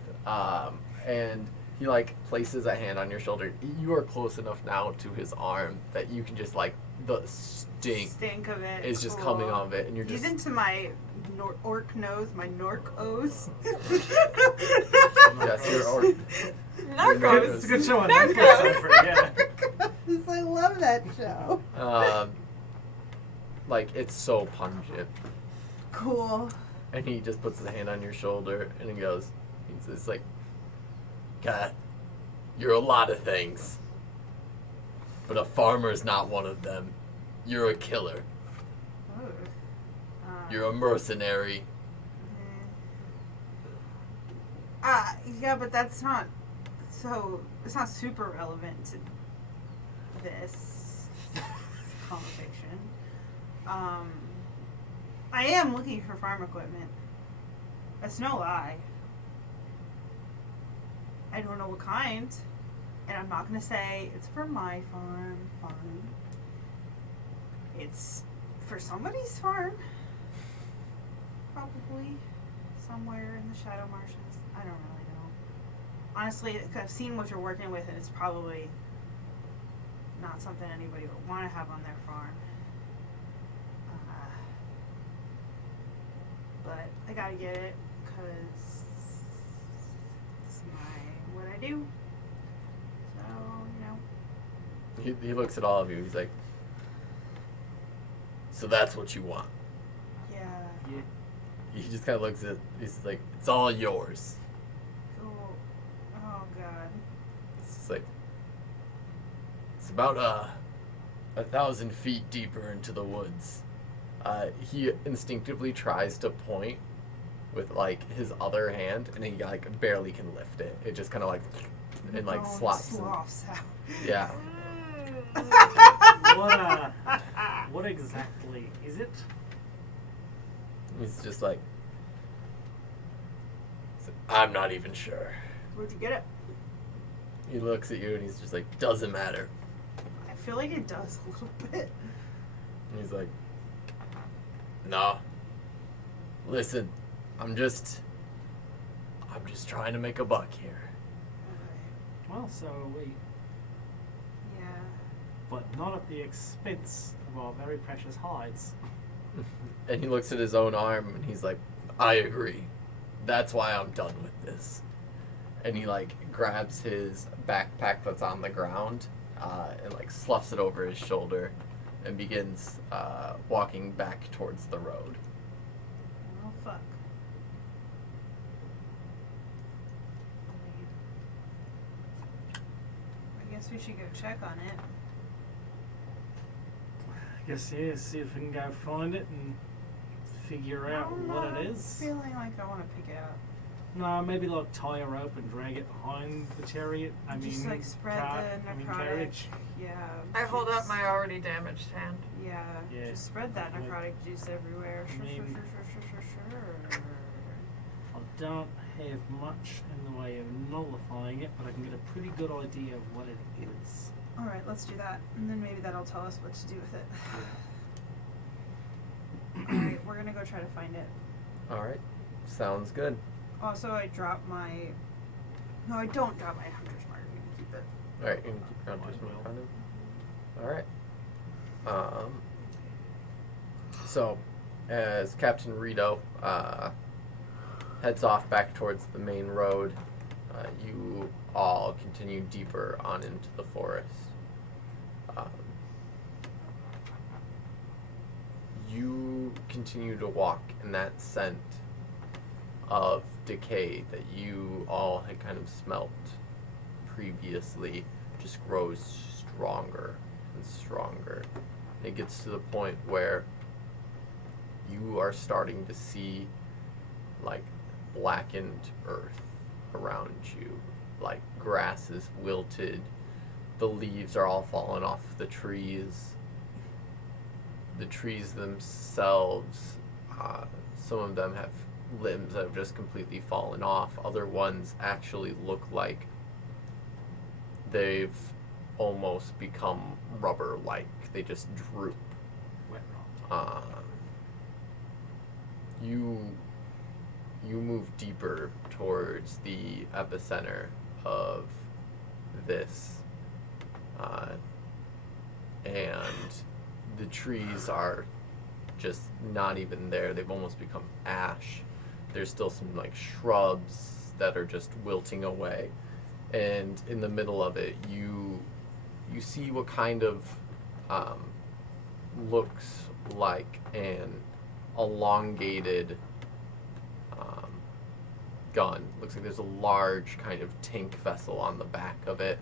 and he like places a hand on your shoulder. You are close enough now to his arm that you can just like the stink of it is just cool. coming off of it, and you're just He's into my orc nose, my norc-os. yes, you're orc. Narcos. It's a good show on Narcos. Netflix. Yeah. I love that show. Like it's so pungent, Cool. and he just puts his hand on your shoulder, and he goes, he's like, Kath, you're a lot of things, but a farmer's not one of them. You're a killer. Oh. You're a mercenary. Yeah, but that's not it's not super relevant to this conversation. I am looking for farm equipment. That's no lie. I don't know what kind, and I'm not gonna say it's for my farm. It's for somebody's farm. Probably somewhere in the Shadow Marshes. I don't really know. Honestly, I've seen what you're working with, and it's probably not something anybody would want to have on their farm. But I gotta get it because it's what I do. So, He looks at all of you. He's like, so that's what you want. yeah. He just kind of looks at. He's like, it's all yours. Cool. Oh God. It's like, it's about 1,000 feet deeper into the woods. He instinctively tries to point with like his other hand, and he like barely can lift it. It just kind of like and like Bone slops. sloughs out. Yeah. What exactly is it? He's just like, I'm not even sure. Where'd you get it? He looks at you and he's just like, doesn't matter. I feel like it does a little bit. And he's like, nah. Listen, I'm just trying to make a buck here. Well, so are we. Yeah. But not at the expense of our very precious hides. And he looks at his own arm and he's like, I agree. That's why I'm done with this. And he like grabs his backpack that's on the ground and like sloughs it over his shoulder and begins walking back towards the road. Oh, fuck. I guess we should go check on it. I guess, yeah, see if we can go find it and figure out what it is. I'm feeling like I want to pick it up. No, maybe like tie a rope and drag it behind the chariot. Just like spread the necrotic. Carriage. Yeah. I hold up juice. my already damaged hand. Yeah. Yeah. Just spread that necrotic juice everywhere. I Sure. mean- Sure. I don't have much in the way of nullifying it, but I can get a pretty good idea of what it is. All right, let's do that, and then maybe that'll tell us what to do with it. All right, we're gonna go try to find it. Alright. Sounds good. Also, I dropped my. No, I don't drop my hunter's mark. I'm gonna keep it. Alright, you can keep around just kind of. Alright. So, as Captain Rito heads off back towards the main road, you all continue deeper on into the forest. You continue to walk, and that scent of decay that you all had kind of smelt previously just grows stronger and stronger. And it gets to the point where you are starting to see like blackened earth around you, like grass is wilted, the leaves are all falling off the trees. The trees themselves, some of them have limbs that have just completely fallen off. Other ones actually look like they've almost become rubber-like. They just droop. Wet rot. You move deeper towards the epicenter of this, and the trees are just not even there. They've almost become ash. There's still some like shrubs that are just wilting away, and in the middle of it, you see what kind of looks like an elongated gun. Looks like there's a large kind of tank vessel on the back of it.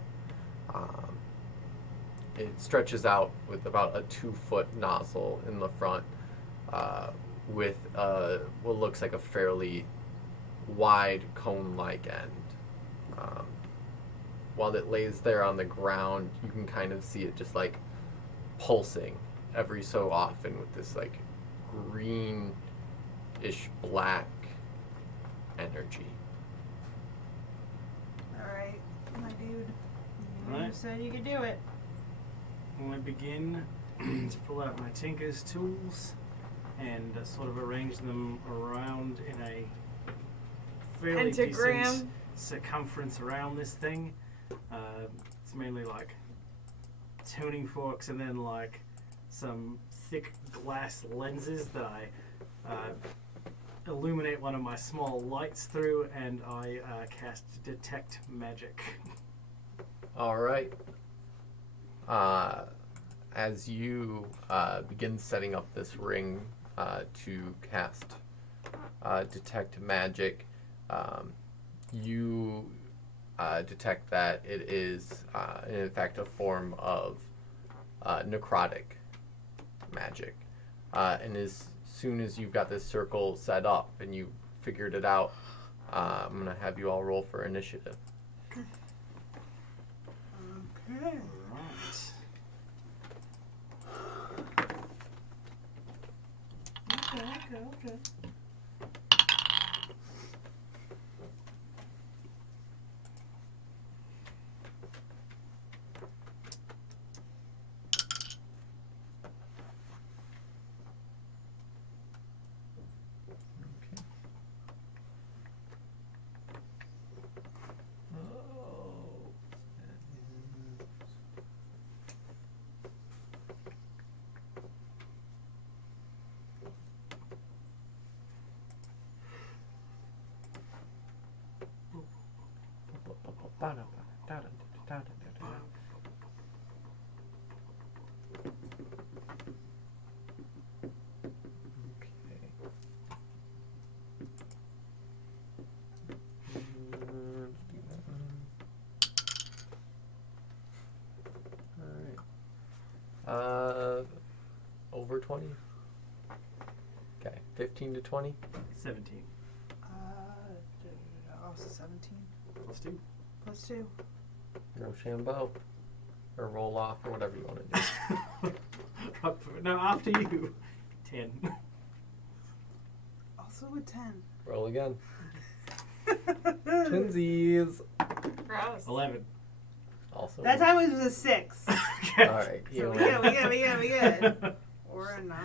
It stretches out with about a 2-foot nozzle in the front, with what looks like a fairly wide cone-like end. While it lays there on the ground, you can kind of see it just like pulsing every so often with this like greenish black energy. Alright, my dude. You Right. said you could do it. I begin to pull out my tinker's tools and sort of arrange them around in a fairly Pentagram. decent circumference around this thing. It's mainly like tuning forks and then like some thick glass lenses that I illuminate one of my small lights through, and I cast Detect Magic. All right. As you begin setting up this ring to cast Detect Magic, you detect that it is, in fact, a form of necrotic magic. And as soon as you've got this circle set up and you figured it out, I'm gonna have you all roll for initiative. Okay. Right. Okay. Over 20? Okay, 15 to 20? 17. Also 17 Plus 2. plus 2. Rochambeau. Or roll off, or whatever you want to do. No, after you. 10. Also with 10. Roll again. Twinsies. Gross. 11. Also. That time it was a 6. Okay. Alright, So you we win. we good. Or a 9.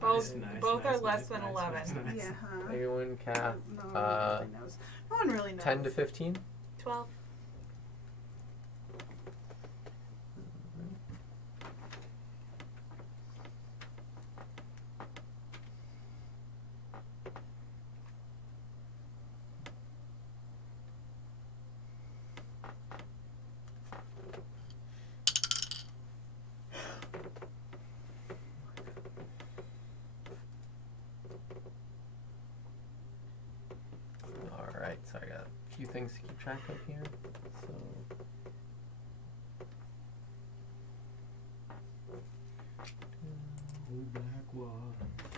Both Nice, both nice, are less nice, than nice, 11. nice. Yeah, huh? You win, Cat. No one really knows. No one really knows. 10 to 15? 12. Alright, so I got a few things to keep track of here. So. Old black water,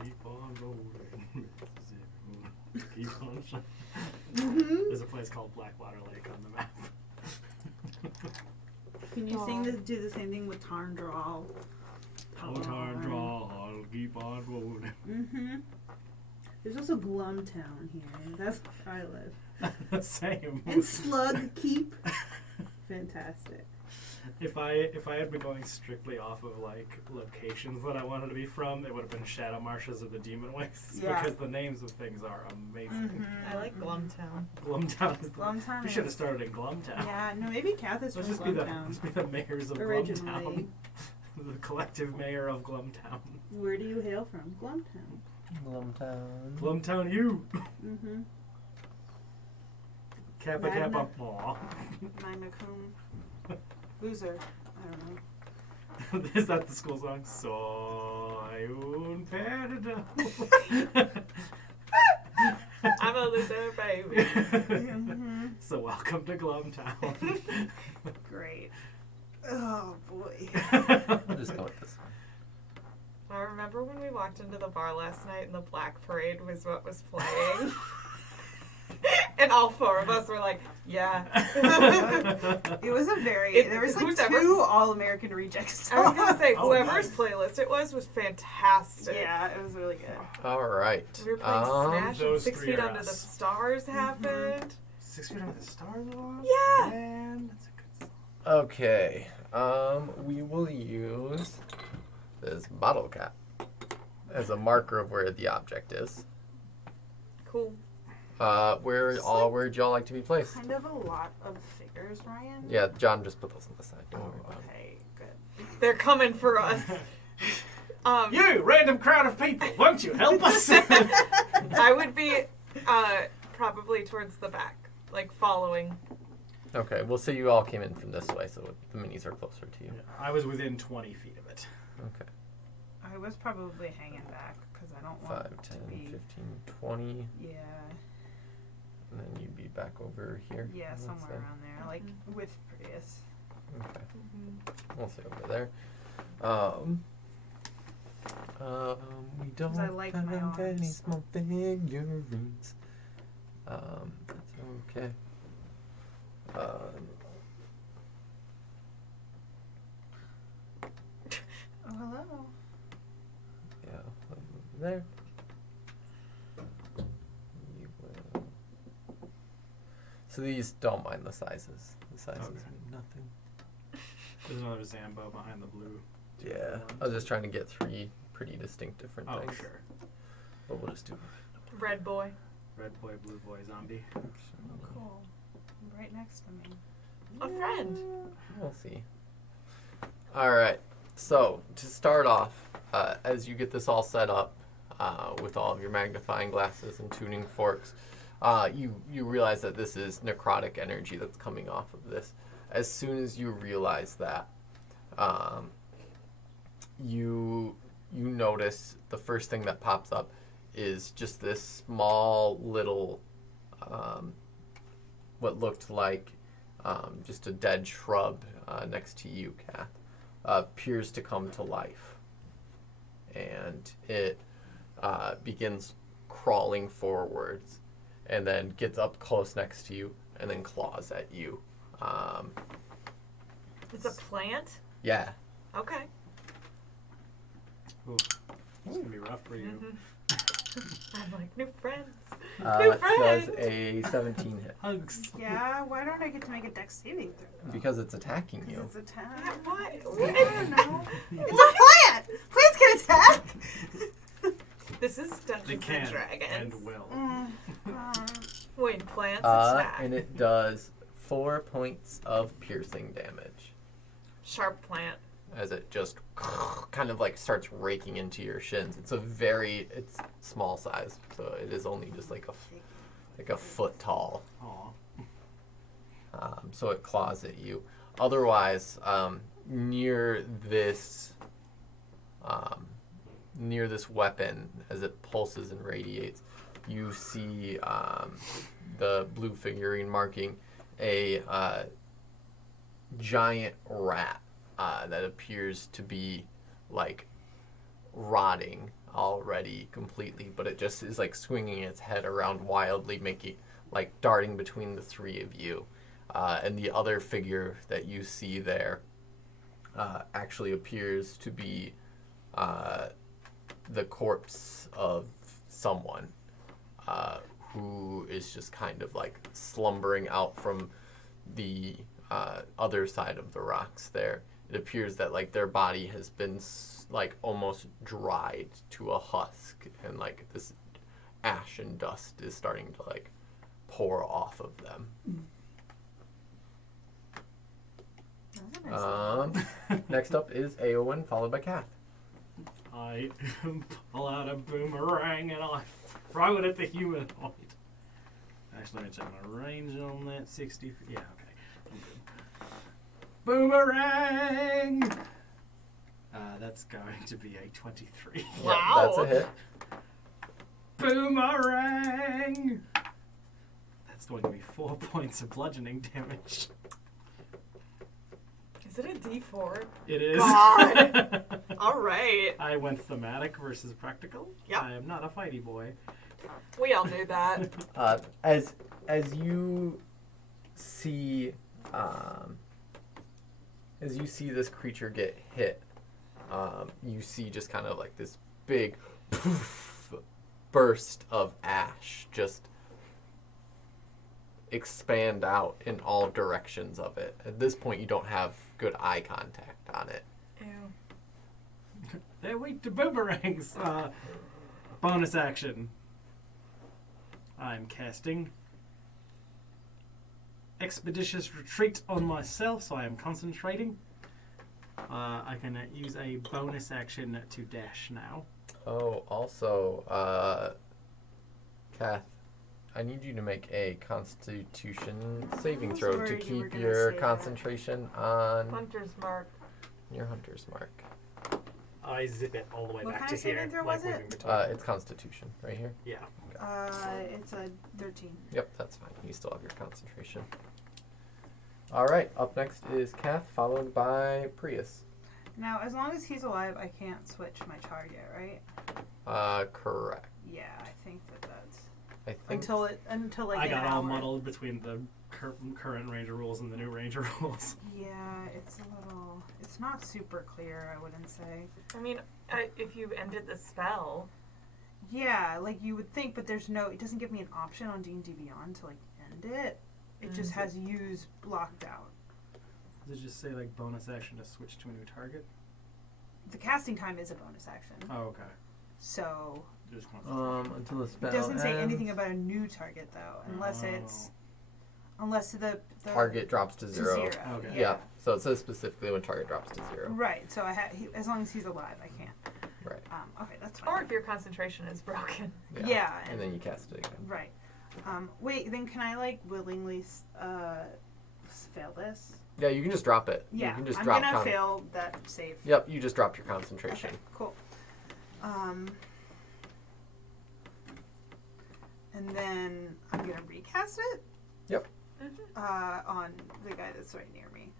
keep on rolling. Keep on shining. Mm-hmm. There's a place called Blackwater Lake on the map. Can you do the same thing with Tarn Draw? Oh, Tarn Draw, I'll keep on rolling. Mm-hmm. There's also Glumtown here. That's where I live. Same. And Slug Keep. Fantastic. If I had been going strictly off of like locations that I wanted to be from, it would have been Shadow Marshes or the Demon Wastes Yeah. because the names of things are amazing. Mm-hmm. I like Glumtown. Glumtown is Glumtown we should have is- started in Glumtown. Yeah, no, maybe Kath is Let's from just be Glumtown. let's be the mayors of Originally. Glumtown. The collective mayor of Glumtown. Where do you hail from? Glumtown. Glumtown. Glumtown, you. Mm-hmm. Kappa Magna. Kappa. Aw. Magna Cum. Loser. I don't know. Is that the school song? Soyun Peridot. I'm a loser, baby. Mm-hmm. So welcome to Glumtown. Great. Oh boy. I'll just go with this one. I remember when we walked into the bar last night and the Black Parade was what was playing. And all four of us were like, yeah. It was a very. It- There was like who's ever- 2 All-American Rejects. I was gonna say, Oh, whoever's nice. playlist it was fantastic. Yeah, it was really good. Alright. We were playing Smash and those 6 three Feet are Under the us. Stars happened. 6 Feet Under the Stars along? Yeah. Man, that's a good song. Okay. We will use this bottle cap as a marker of where the object is. Cool. Where'd y'all like to be placed? Kind of a lot of figures, Ryan. Yeah, John just put those on the side. Don't Oh, worry about it. okay, good. They're coming for us. You, random crowd of people, won't you help us? I would be probably towards the back, like following. Okay, we'll say you all came in from this way, so the minis are closer to you. I was within 20 feet of it. Okay. I was probably hanging back because I don't want 5, it 10, to be. 15, 20. Yeah, And then you'd be back over here. yeah, let's somewhere say. around there, like with Prius. Okay. We'll say over there. We don't I like my have any arms. small figurines. That's okay. Oh, hello. Yeah, over there. You will. So these don't mind the sizes. The sizes Okay. mean nothing. There's another Zambo behind the blue. Yeah, I was just trying to get three pretty distinct different Oh, things. sure. But we'll just do. Red boy. Red boy, blue boy, zombie. Cool. Right next to me. A friend. We'll see. All right. So to start off, as you get this all set up with all of your magnifying glasses and tuning forks, you realize that this is necrotic energy that's coming off of this. As soon as you realize that, you notice the first thing that pops up is just this small little, what looked like just a dead shrub next to you, Kath, appears to come to life. And it begins crawling forwards and then gets up close next to you and then claws at you. It's a plant? Yeah. Okay. Ooh, it's gonna be rough for you. I'm like, new friends. Does friend. a 17 hit. Hugs. Yeah, why don't I get to make a dex saving throw? Because it's attacking you. Because it's a Yeah, 10. what? I don't know. It's a plant! Plants can attack! This is They Dungeons can and Dragons. and will. When plants attack. And it does 4 points of piercing damage Sharp plant. as it just kind of like starts raking into your shins. It's small size, so it is only just like a foot tall. Aw. So it claws at you. Otherwise, near this weapon, as it pulses and radiates, you see the blue figurine marking a giant rat that appears to be like rotting already completely, but it just is like swinging its head around wildly, making like darting between the three of you. And the other figure that you see there actually appears to be the corpse of someone who is just kind of like slumbering out from the other side of the rocks there. It appears that like their body has been like almost dried to a husk, and like this ash and dust is starting to like pour off of them. Next up is Aowen, followed by Kath. I pull out a boomerang and I throw it at the humanoid. Actually, let me check my range on that. 60. Yeah, okay. I'm good. Boomerang! That's going to be a 23. Yeah, that's a hit. Boomerang! That's going to be 4 points of bludgeoning damage. Is it a D4? It is. God. All right. I went thematic versus practical. Yep. I am not a fighty boy. We all knew that. As you see this creature get hit, you see just kind of like this big poof burst of ash just expand out in all directions of it. At this point, you don't have good eye contact on it. Ew. They're weak to boomerangs. Bonus action. I'm casting Expeditious Retreat on myself, so I am concentrating. I can use a bonus action to dash now. Oh, also, Kath, I need you to make a Constitution saving I was throw to worried you were keep gonna your say that. concentration on Hunter's mark. your hunter's mark. I zip it all the way What back kind to of saving here. throw like was it? moving between. It's Constitution right here. Yeah. It's a 13. Yep, that's fine. You still have your concentration. All right. Up next is Kath, followed by Prius. Now, as long as he's alive, I can't switch my target, right? Correct. Yeah, I think that's I think. until like I an got all hour. muddled between the current Ranger rules and the new Ranger rules. Yeah, it's not super clear, I wouldn't say. I mean, if you ended the spell, Yeah, like you would think, but it doesn't give me an option on D&D Beyond to like end it. It just has use blocked out. Does it just say like bonus action to switch to a new target? The casting time is a bonus action. Oh, okay. So Just want Until the spell it doesn't say anything ends, about a new target though, unless the target drops to zero. Okay. Yeah. So it says specifically when target drops to 0. Right. So as long as he's alive, I can't. Right. Okay, that's or fine. if your concentration is broken. Yeah. And then you cast it again. Right. Wait. Then can I like willingly fail this? Yeah, you can just drop it. Yeah. You can just I'm drop gonna fail that save. Yep, you just dropped your concentration. Okay. Cool. And then I'm gonna recast it. Yep. On the guy that's right near me,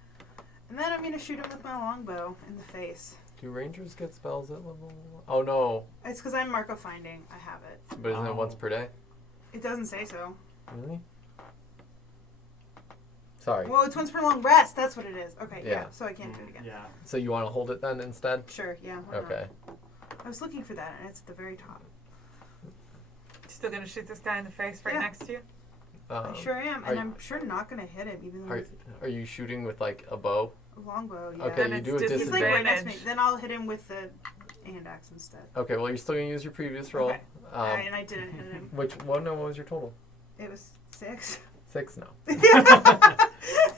and then I'm gonna shoot him with my longbow in the face. Do rangers get spells at level? Oh no. It's because I'm Mark of Finding. I have it. But isn't it once per day? It doesn't say so. Really? Sorry. Well, it's once per long rest. That's what it is. Okay. Yeah. Yeah. So I can't do it again. Yeah. So you want to hold it then instead? Sure. Yeah. Why not? Okay. I was looking for that, and it's at the very top. Still gonna shoot this guy in the face right Yeah. next to you? I sure am, are and you- I'm sure not gonna hit him, even though it's Are you shooting with like a bow? a longbow. Yeah. Okay, And you it's do a He's like right next to me. disadvantage. Then I'll hit him with the hand axe instead. Okay, well you're still gonna use your previous roll. Okay. And I didn't hit him. Which one? No, what was your total? It was 6. 6? No.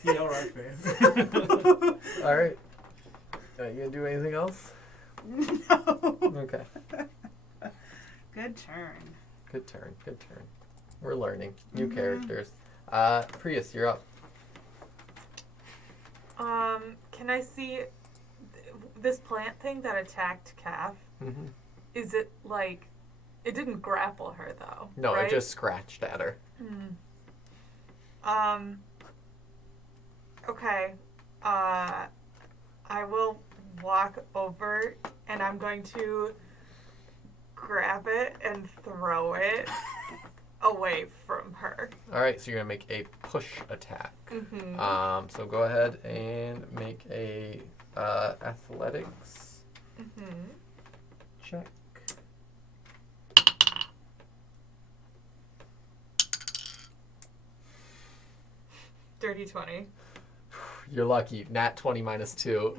Yeah, all right, man. All right. You gonna do anything else? No. Okay. Good turn. Good turn. Good turn. We're learning new Mhm. characters. Prius, you're up. Can I see this plant thing that attacked Kath? Mm-hmm. Is it like it didn't grapple her though? No, right? it just scratched at her. Okay. I will walk over and I'm going to grab it and throw it away from her. All right, so you're gonna make a push attack. Mm-hmm. So go ahead and make a athletics Mm-hmm. check. Dirty 20. You're lucky. Nat 20 minus 2.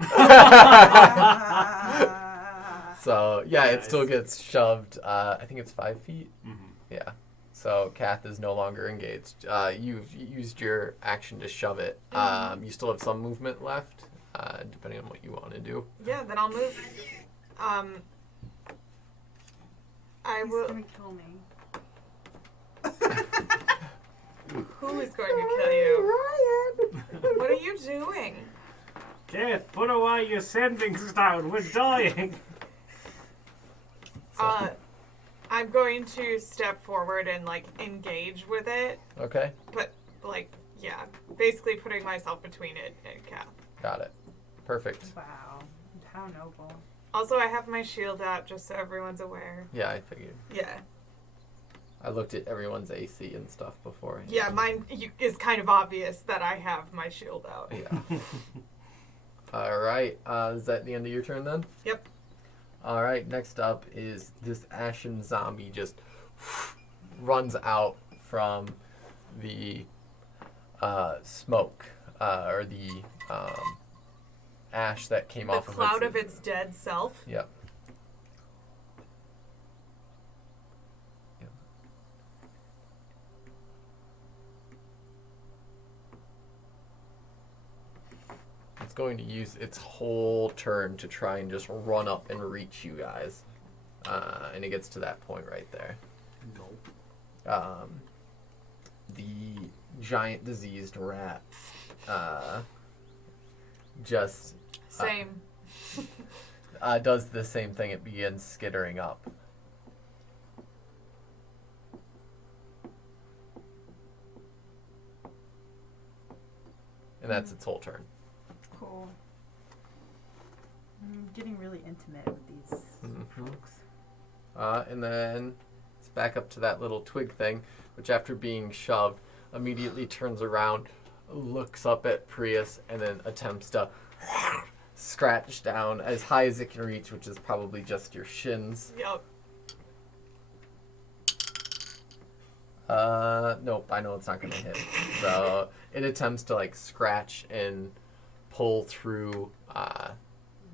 Ah. So yeah, it Nice. still gets shoved. I think it's 5 feet. Mm-hmm. Yeah. So Kath is no longer engaged. You've used your action to shove it. You still have some movement left, depending on what you want to do. Yeah, then I'll move. I He's will. gonna kill me. Who is going to kill you? What are you doing? Kath, put away your sending stone. We're dying. I'm going to step forward and like engage with it, Okay. but like yeah, basically putting myself between it and Kath. Got it. Perfect. Wow. How noble. Also, I have my shield out just so everyone's aware. Yeah, I figured. Yeah. I looked at everyone's AC and stuff before. Yeah, mine is kind of obvious that I have my shield out. Yeah. All right. Is that the end of your turn then? Yep. All right. Next up is this ashen zombie just runs out from the smoke or the ash that came The off cloud of of its dead self. Yep. It's going to use its whole turn to try and just run up and reach you guys. And it gets to that point right there. The giant diseased rat just Same. does the same thing. It begins skittering up. And that's its whole turn. Cool. I'm getting really intimate with these folks. And then it's back up to that little twig thing, which after being shoved, immediately turns around, looks up at Prius, and then attempts to scratch down as high as it can reach, which is probably just your shins. Yep. Nope, I know it's not gonna hit. So it attempts to like scratch and pull through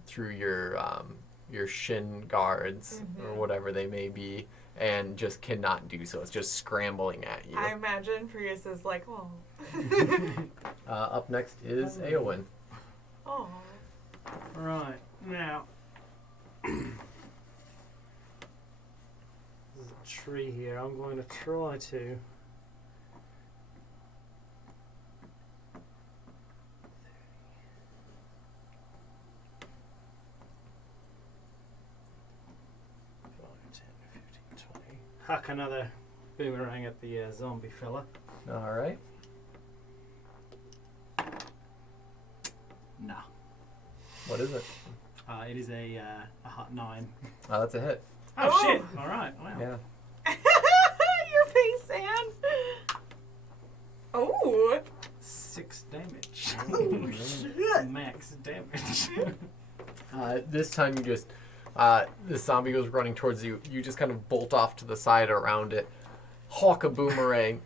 your shin guards or whatever they may be, and just cannot do so. It's just scrambling at you. I imagine Prius is like, oh. Up next is Eowyn. Oh. Right, now. There's a tree here. I'm going to try to. Huck another boomerang at the zombie fella. All right. Nah. What is it? It is a hot 9. Oh, that's a hit. Oh, Oh. shit! All right. Wow. Yeah. Your face, Anne. Oh. 6 damage. Oh, shit. Max damage. This time you just, this zombie goes running towards you. You just kind of bolt off to the side around it, hawk a boomerang.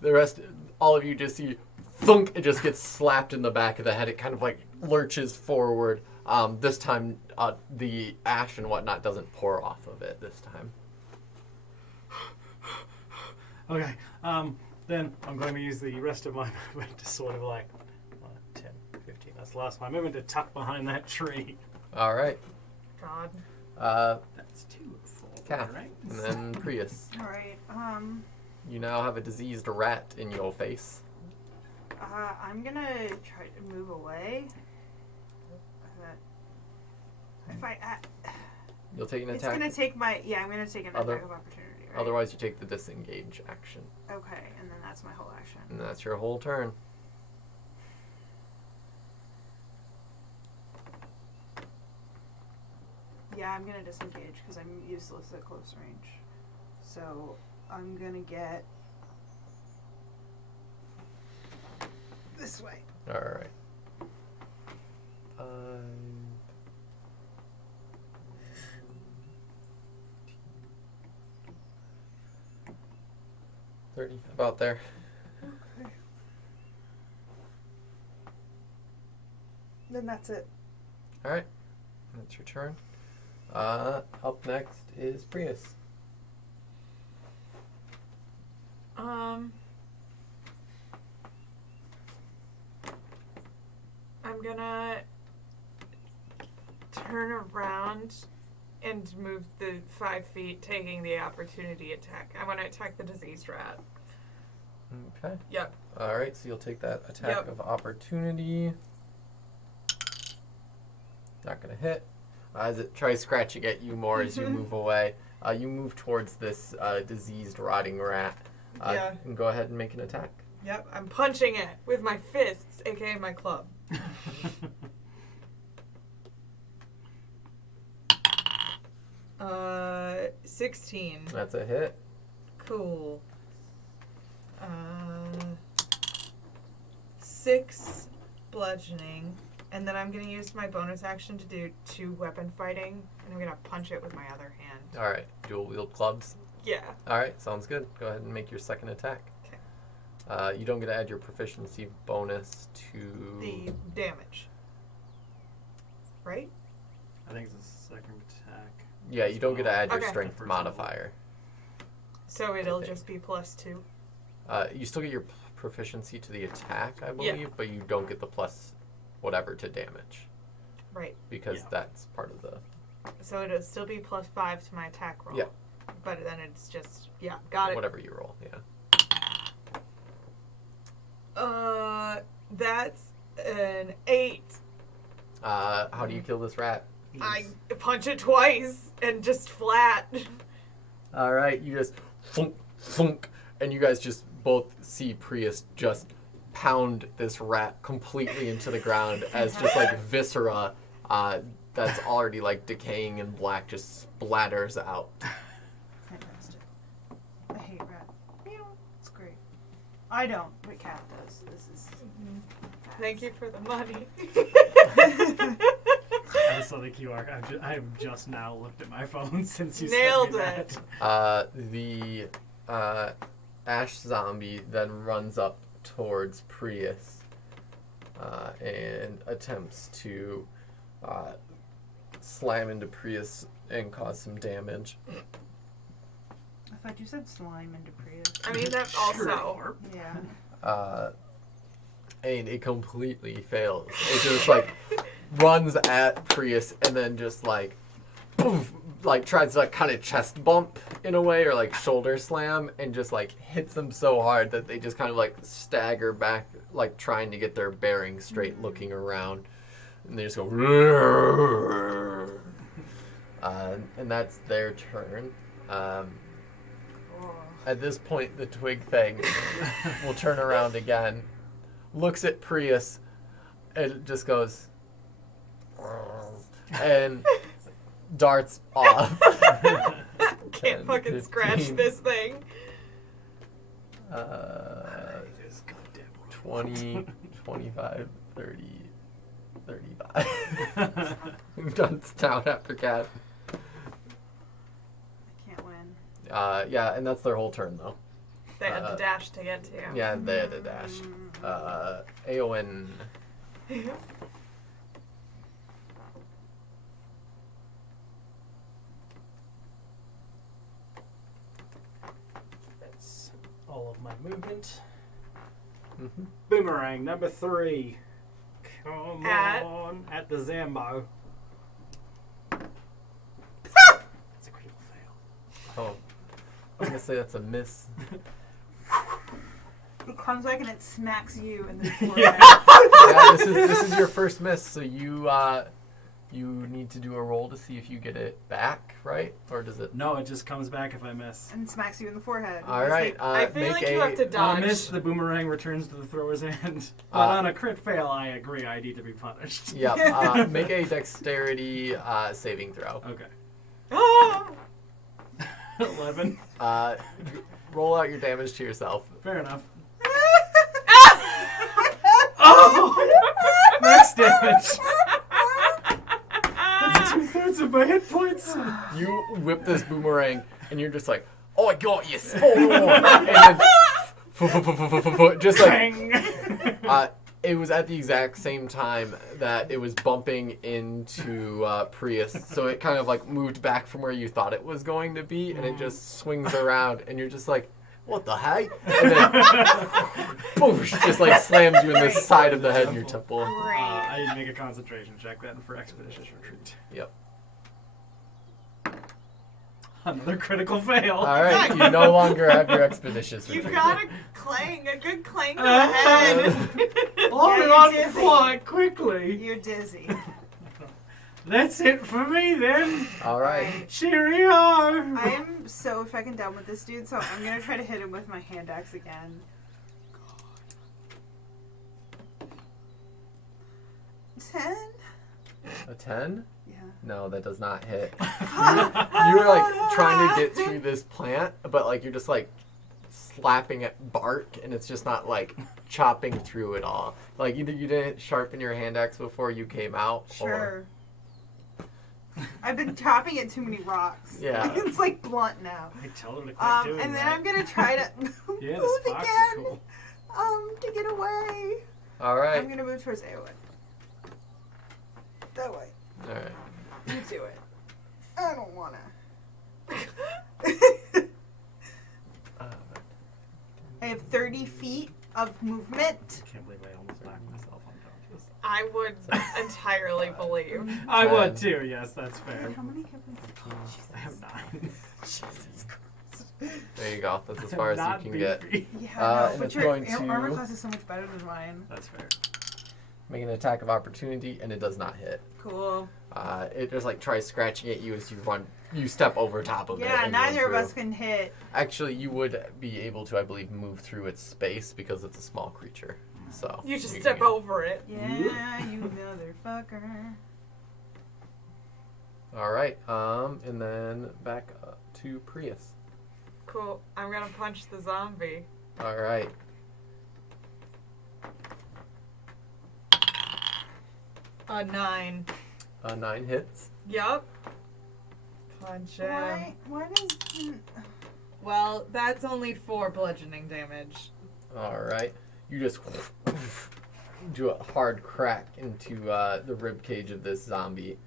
The rest, all of you just see, thunk, it just gets slapped in the back of the head. It kind of like lurches forward. This time, the ash and whatnot doesn't pour off of it this time. Okay. Then I'm going to use the rest of my movement to sort of like 10, 15. That's the last of my movement to tuck behind that tree. All right. God. That's 2 of 4. Kath, Right? and then Prius. All right. You now have a diseased rat in your face. I'm gonna try to move away. If I, You'll take an it's attack. gonna take my I'm gonna take an Other- attack of opportunity. Right? Otherwise, you take the disengage action. Okay, and then that's my whole action. And that's your whole turn. Yeah, I'm gonna disengage because I'm useless at close range. So I'm gonna get this way. All right. 30, about there. Okay. Then that's it. All right. That's your turn. Up next is Prius. I'm gonna turn around and move the 5 feet, taking the opportunity attack. I want to attack the diseased rat. Okay. Yep. All right. So you'll take that attack Yep. of opportunity. Not gonna hit. As it tries scratching at you more as you move away, you move towards this diseased, rotting rat. Yeah. And go ahead and make an attack. Yep. I'm punching it with my fists, aka my club. 16. That's a hit. Cool. 6 bludgeoning, and then I'm gonna use my bonus action to do 2 weapon fighting, and I'm gonna punch it with my other hand. All right. Dual wield clubs. Yeah. All right. Sounds good. Go ahead and make your second attack. Okay. You don't get to add your proficiency bonus to The damage. Right? I think it's a second attack. Yeah, you don't get to add your Okay. strength First modifier. So it'll Okay. just be +2. You still get your proficiency to the attack, I believe, but you don't get the plus whatever to damage Right. because Yeah. that's part of the So it'll still be +5 to my attack roll. Yeah. But then it's just, got it. whatever you roll. Yeah. That's an 8. How do you kill this rat? I punch it twice and just flat. All right, you just thunk, thunk, and you guys just both see Prius just pound this rat completely into the ground as just like viscera that's already like decaying and black just splatters out. Fantastic. I hate rat. Meow. It's great. I don't, but Cat does. This is. Thank you for the money. I saw the QR. I have just now looked at my phone since you Nailed sent me it. The ash zombie then runs up towards Prius and attempts to slam into Prius and cause some damage. I thought you said slime into Prius. I mean, that also. Yeah. And it completely fails. It just like runs at Prius and then just like poof, like tries to like kind of chest bump in a way or like shoulder slam and just like hits them so hard that they just kind of like stagger back, like trying to get their bearings straight, looking around, and they just go and that's their turn. At this point, the twig thing will turn around again, looks at Prius, and it just goes and darts off. Can't 10, fucking 15. scratch this thing. 20, 25, 30, 35. We've done down after Cat. I can't win. Yeah, and that's their whole turn, though. They had to dash to get to you. Yeah, they had a dash. Aowen. That's all of my movement. Mm-hmm. Boomerang number 3. Come on, at the Zambo. That's a critical fail. Oh, I'm gonna say that's a miss. It comes back and it smacks you in the forehead. Yeah, this is your first miss, so you need to do a roll to see if you get it back, right? Or does it? No, it just comes back if I miss. And smacks you in the forehead. All right. I feel like you have to On dodge. a miss, the boomerang returns to the thrower's hand. But on a crit fail, I agree. I need to be punished. Yep. Make a dexterity saving throw. Okay. Ah! 11. Roll out your damage to yourself. Fair enough. Oh! Max damage. That's 2/3 of my hit points. You whip this boomerang, and you're just like, "Oh, I got you, spot on!" And then, just like, Bang. it was at the exact same time that it was bumping into Prius, so it kind of like moved back from where you thought it was going to be, and it just swings around, and you're just like, "What the heck?" And then, boosh, just like slams you in the side of the head in your temple. I need to make a concentration check then for expeditious retreat. Yep. Another critical fail. All right, you no longer have your expeditious You retreat. got a good clang to the head. Hold Yeah, it on you're dizzy. quite quickly. You're dizzy. That's it for me then. All right. Cheerio. I am so fucking done with this dude, so I'm gonna try to hit him with my hand axe again. 10? A 10? Yeah. No, that does not hit. You were like trying to get through this plant, but like you're just like slapping at bark, and it's just not like chopping through it all. Like either you didn't sharpen your hand axe before you came out, or Sure. I've been chopping at too many rocks. Yeah. It's like blunt now. I totally quit doing And then that. I'm gonna try to Yeah, the move sparks again. are cool. To get away. all right, I'm gonna move towards Eowyn. That way. all right. You do it. I don't wanna. I have 30 feet of movement. I can't believe I almost knocked myself unconscious. I would entirely believe. I would too, yes, that's fair. How many hit points? I have 9. Jesus Christ. There you go. That's as far as Not you can get. beefy. Yeah, And but it's your going armor to- class is so much better than mine. That's fair. Make an attack of opportunity, and it does not hit. Cool. It just like tries scratching at you as you run. You step over top of it. Yeah, and neither run of us through. can hit. Actually, you would be able to, I believe, move through its space because it's a small creature. So You just can step get- over it. Yeah, you motherfucker. All right. And then back up to Prius. Cool. I'm gonna punch the zombie. All right. A 9. 9 hits. Yup. Punch him. Why does... Well, that's only 4 bludgeoning damage. All right. You just do a hard crack into the rib cage of this zombie.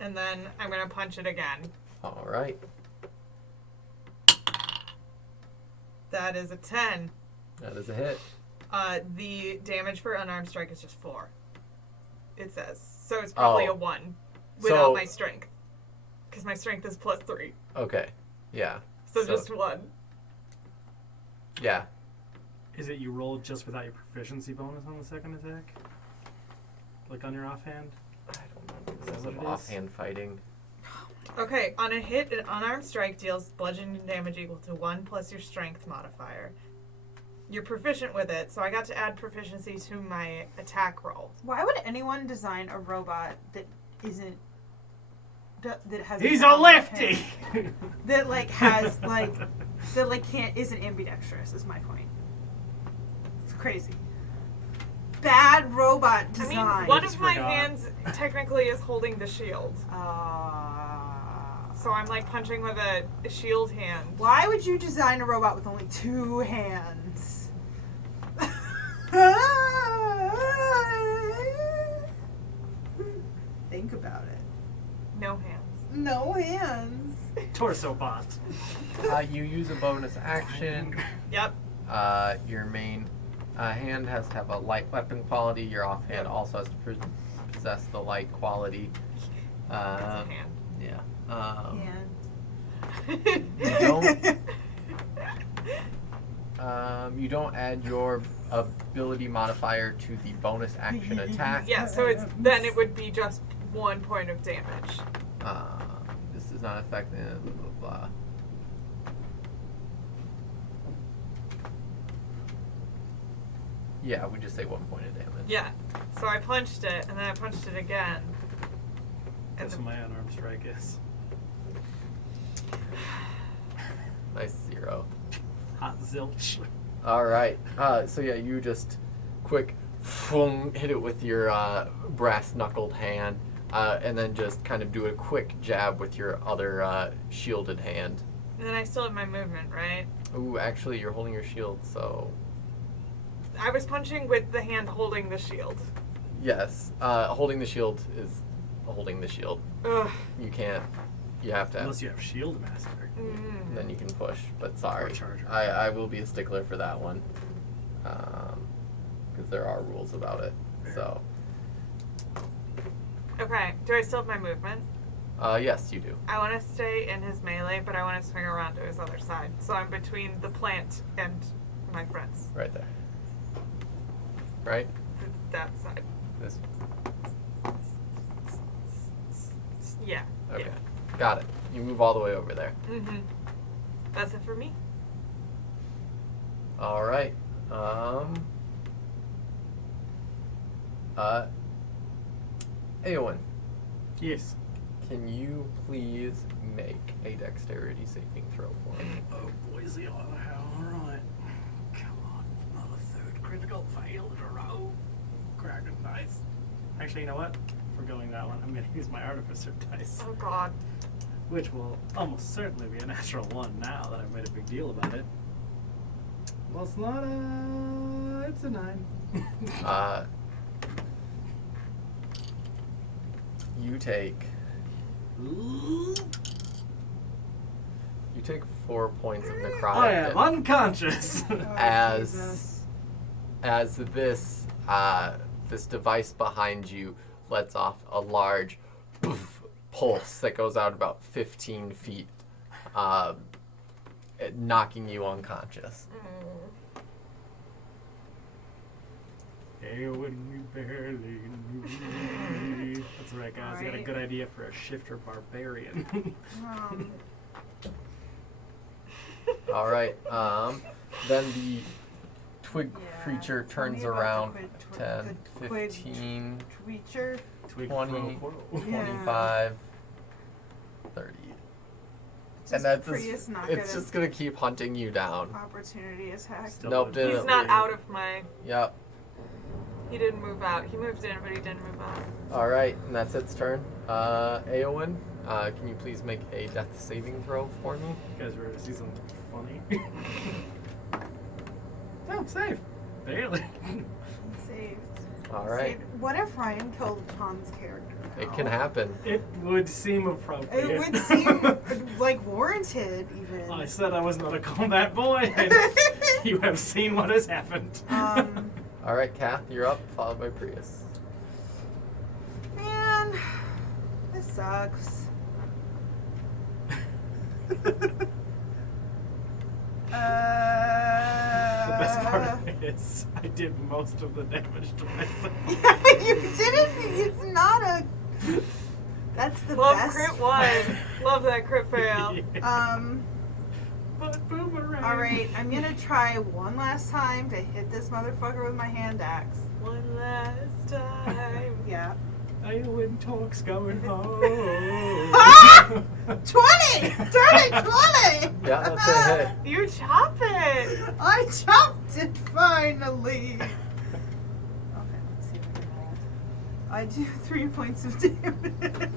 And then I'm gonna punch it again. All right. That is a 10. That is a hit. The damage for unarmed strike is just 4. It says. So it's probably Oh. a 1 without So- my strength. Because my strength is plus 3. Okay. Yeah. So just 1. Yeah. Is it you roll just without your proficiency bonus on the second attack? Like on your offhand? I don't know. Is that Because what of it is? offhand fighting. Okay, on a hit, an unarmed strike deals bludgeoning damage equal to 1 plus your strength modifier. You're proficient with it, so I got to add proficiency to my attack roll. Why would anyone design a robot that isn't... that has... He's an a arm lefty! hand, that, like, has, like... that, like, isn't ambidextrous, is my point. It's crazy. Bad robot I design. mean, one just of my forgot. hands technically is holding the shield. So I'm like punching with a shield hand. Why would you design a robot with only 2 hands? Think about it. No hands. No hands. Torso bot. You use a bonus action. Yep. Your main hand has to have a light weapon quality. Your offhand also has to possess the light quality. That's a hand. Yeah. You don't add your ability modifier to the bonus action attack. Yeah, so it's then it would be just 1 point of damage. This does not affect blah blah blah. Yeah, we just say 1 point of damage. Yeah. So I punched it, and then I punched it again. And That's what my unarmed strike is. Nice 0. Hot zilch. All right. So yeah, you just quick hit it with your brass knuckled hand, and then just kind of do a quick jab with your other shielded hand. And then I still have my movement, right? Ooh, actually, you're holding your shield, so I was punching with the hand holding the shield. yes, holding the shield is holding the shield. Ugh. You can't. You have to. Unless you have shield master. Mm. Then you can push. But sorry, Or charger. I will be a stickler for that one, because there are rules about it. So Okay. Do I still have my movement? yes, you do. I want to stay in his melee, but I want to swing around to his other side. So I'm between the plant and my friends. Right there. Right. That side. This. Yeah. Okay. Got it. You move all the way over there. Yeah. Mm-hmm. That's it for me. All right. Eowyn, Yes. can you please make a dexterity saving throw for me? Oh, Boise, alright. Come on, another third critical fail in a row. Cracking dice. Actually, you know what? Forgoing that one, I'm gonna use my artificer dice. Oh God. Which will almost certainly be a natural 1 now that I've made a big deal about it. Well, it's not a... it's a 9. You take Ooh. 4 points of necrotic. I am unconscious. As- Jesus. As this this device behind you lets off a large pulse that goes out about 15 feet, knocking you unconscious. Hey, when we barely knew. That's right, guys. I got a Alright. good idea for a shifter barbarian. All right. Then the twig Yeah, creature tell me turns about the around. twig- 10, the twig 15. Tweecher. Twig 20, throw. 25, 30. Just And that's Prius not it's gonna just gonna keep hunting you down. opportunity attack. Still Nope, live. didn't- He's not out of my. Yep. He didn't move out. He moved in, but he didn't move out. All right, and that's its turn. Eowyn, can you please make a death saving throw for me? You guys ready to see something funny? No, safe. Barely. Saved. All right, Saved. What if Ryan killed John's character? it now? can happen. It would seem appropriate. It would seem like warranted, even. I said I was not a combat boy, and you have seen what has happened. All right, Kath, you're up, followed by Prius. Man, this sucks. The best part of it is I did most of the damage to myself. You didn't. It's not a. That's the Love best. crit one. Love that crit fail. But boomerang. All right, I'm gonna try one last time to hit this motherfucker with my hand axe. One last time. Yeah. Eowyn talks going home. Ah! 20! Dirty 20! Yeah, that's a hit. You chop it. I chopped it finally! Okay, let's see if I can roll. I do 3 points of damage.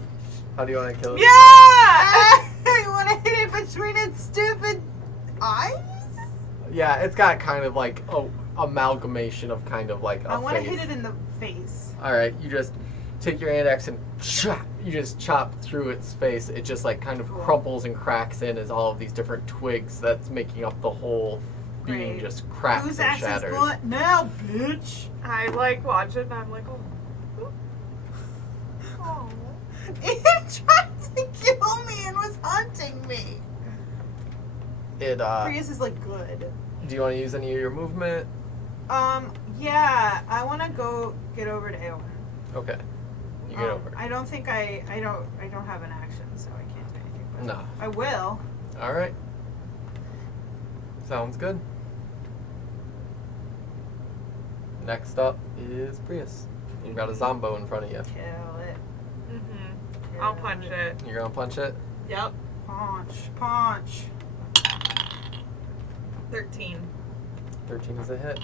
How do you want to kill it? Yeah. I want to hit it between its stupid eyes? Yeah, it's got kind of like a amalgamation of kind of like a I want to face. hit it in the face. All right, you just take your hand axe and you just chop through its face. It just like kind of Cool. crumples and cracks in as all of these different twigs that's making up the whole being Great. just cracks Whose and axe is shatters. blunt now, bitch? I like watch it and I'm like, oh. Oh. It tried to kill me and was hunting me. It Prius is like good. do you want to use any of your movement? Yeah, I want to go get over to Eowyn. Okay. You get over. I don't think I don't have an action, so I can't do anything. But No. I will. All right. Sounds good. Next up is Prius. You got a Zombo in front of you. Kill it. Mm-hmm. I'll punch it. You're gonna punch it? Yep. Punch. 13. 13 is a hit.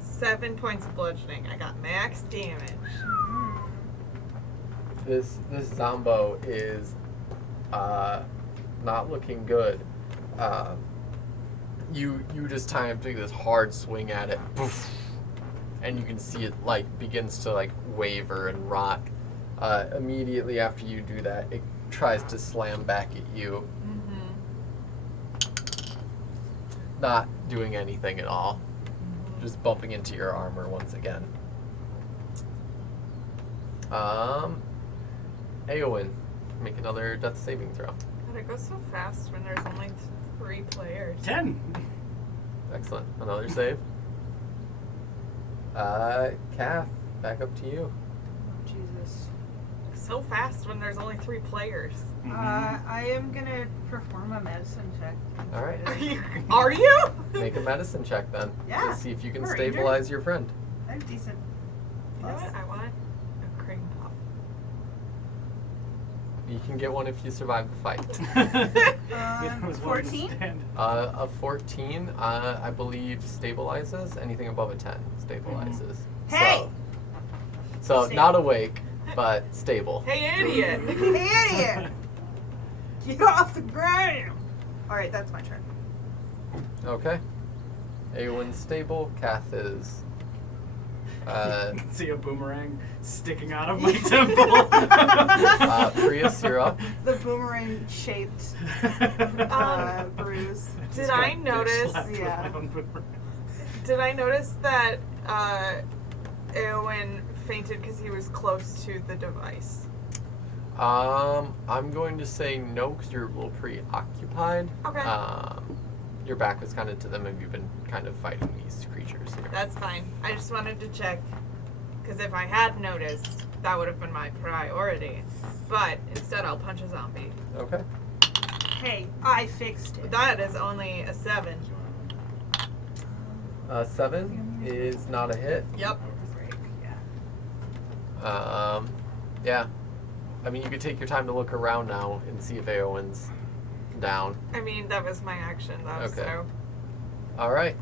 7 points of bludgeoning. I got max damage. This Zombo is not looking good. You just time to take this hard swing at it, poof, and you can see it like begins to like waver and rock. Immediately after you do that, it tries to slam back at you, not doing anything at all, just bumping into your armor once again. Eowyn, make another death saving throw. God, it goes so fast when there's only 3 players. 10. Excellent. Another save. Kath, back up to you. Jesus. So fast when there's only 3 players. I am gonna perform a medicine check. All right. Are you? Make a medicine check then. Yeah. To see if you can We're stabilize your friend. I'm decent. You know what? I want a cream puff. You can get one if you survive the fight. It was one to 14? stand. A 14, I believe, stabilizes. Anything above a 10 stabilizes. Hey! So Stable. not awake, but stable. Hey, idiot! Hey, idiot! Get off the ground! Alright, that's my turn. Okay. Eowyn's stable. Kath is. I can see a boomerang sticking out of my temple. Prius, you're up. The boomerang shaped bruise. Did I Just got bitch notice? slapped with Yeah. my own boomerang. Did I notice that Eowyn fainted because he was close to the device? I'm going to say no because you're a little preoccupied. Okay. Your back was kind of to them and you've been kind of fighting these creatures here. That's fine. I just wanted to check. Because if I had noticed, that would have been my priority. But instead, I'll punch a zombie. Okay. Hey, I fixed it. That is only a 7. 7. is not a hit. Yep. Yeah. I mean, you could take your time to look around now and see if Eowyn's down. I mean, that was my action, though, Okay. so... All right.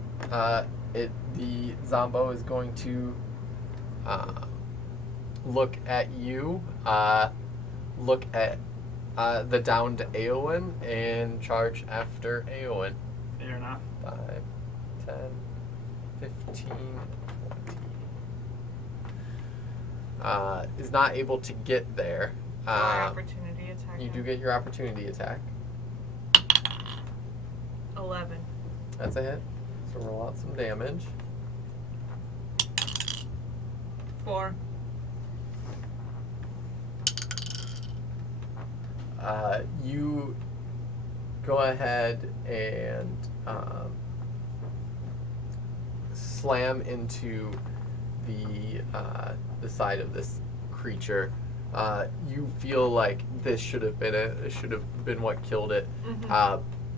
The Zombo is going to look at you, look at the downed Eowyn, and charge after Eowyn. Fair enough. 5, 10, 15, 20. Is not able to get there. my opportunity attack. You do get your opportunity attack. 11. That's a hit. So roll out some damage. 4. You go ahead and slam into the side of this creature. You feel like this should have been what killed it,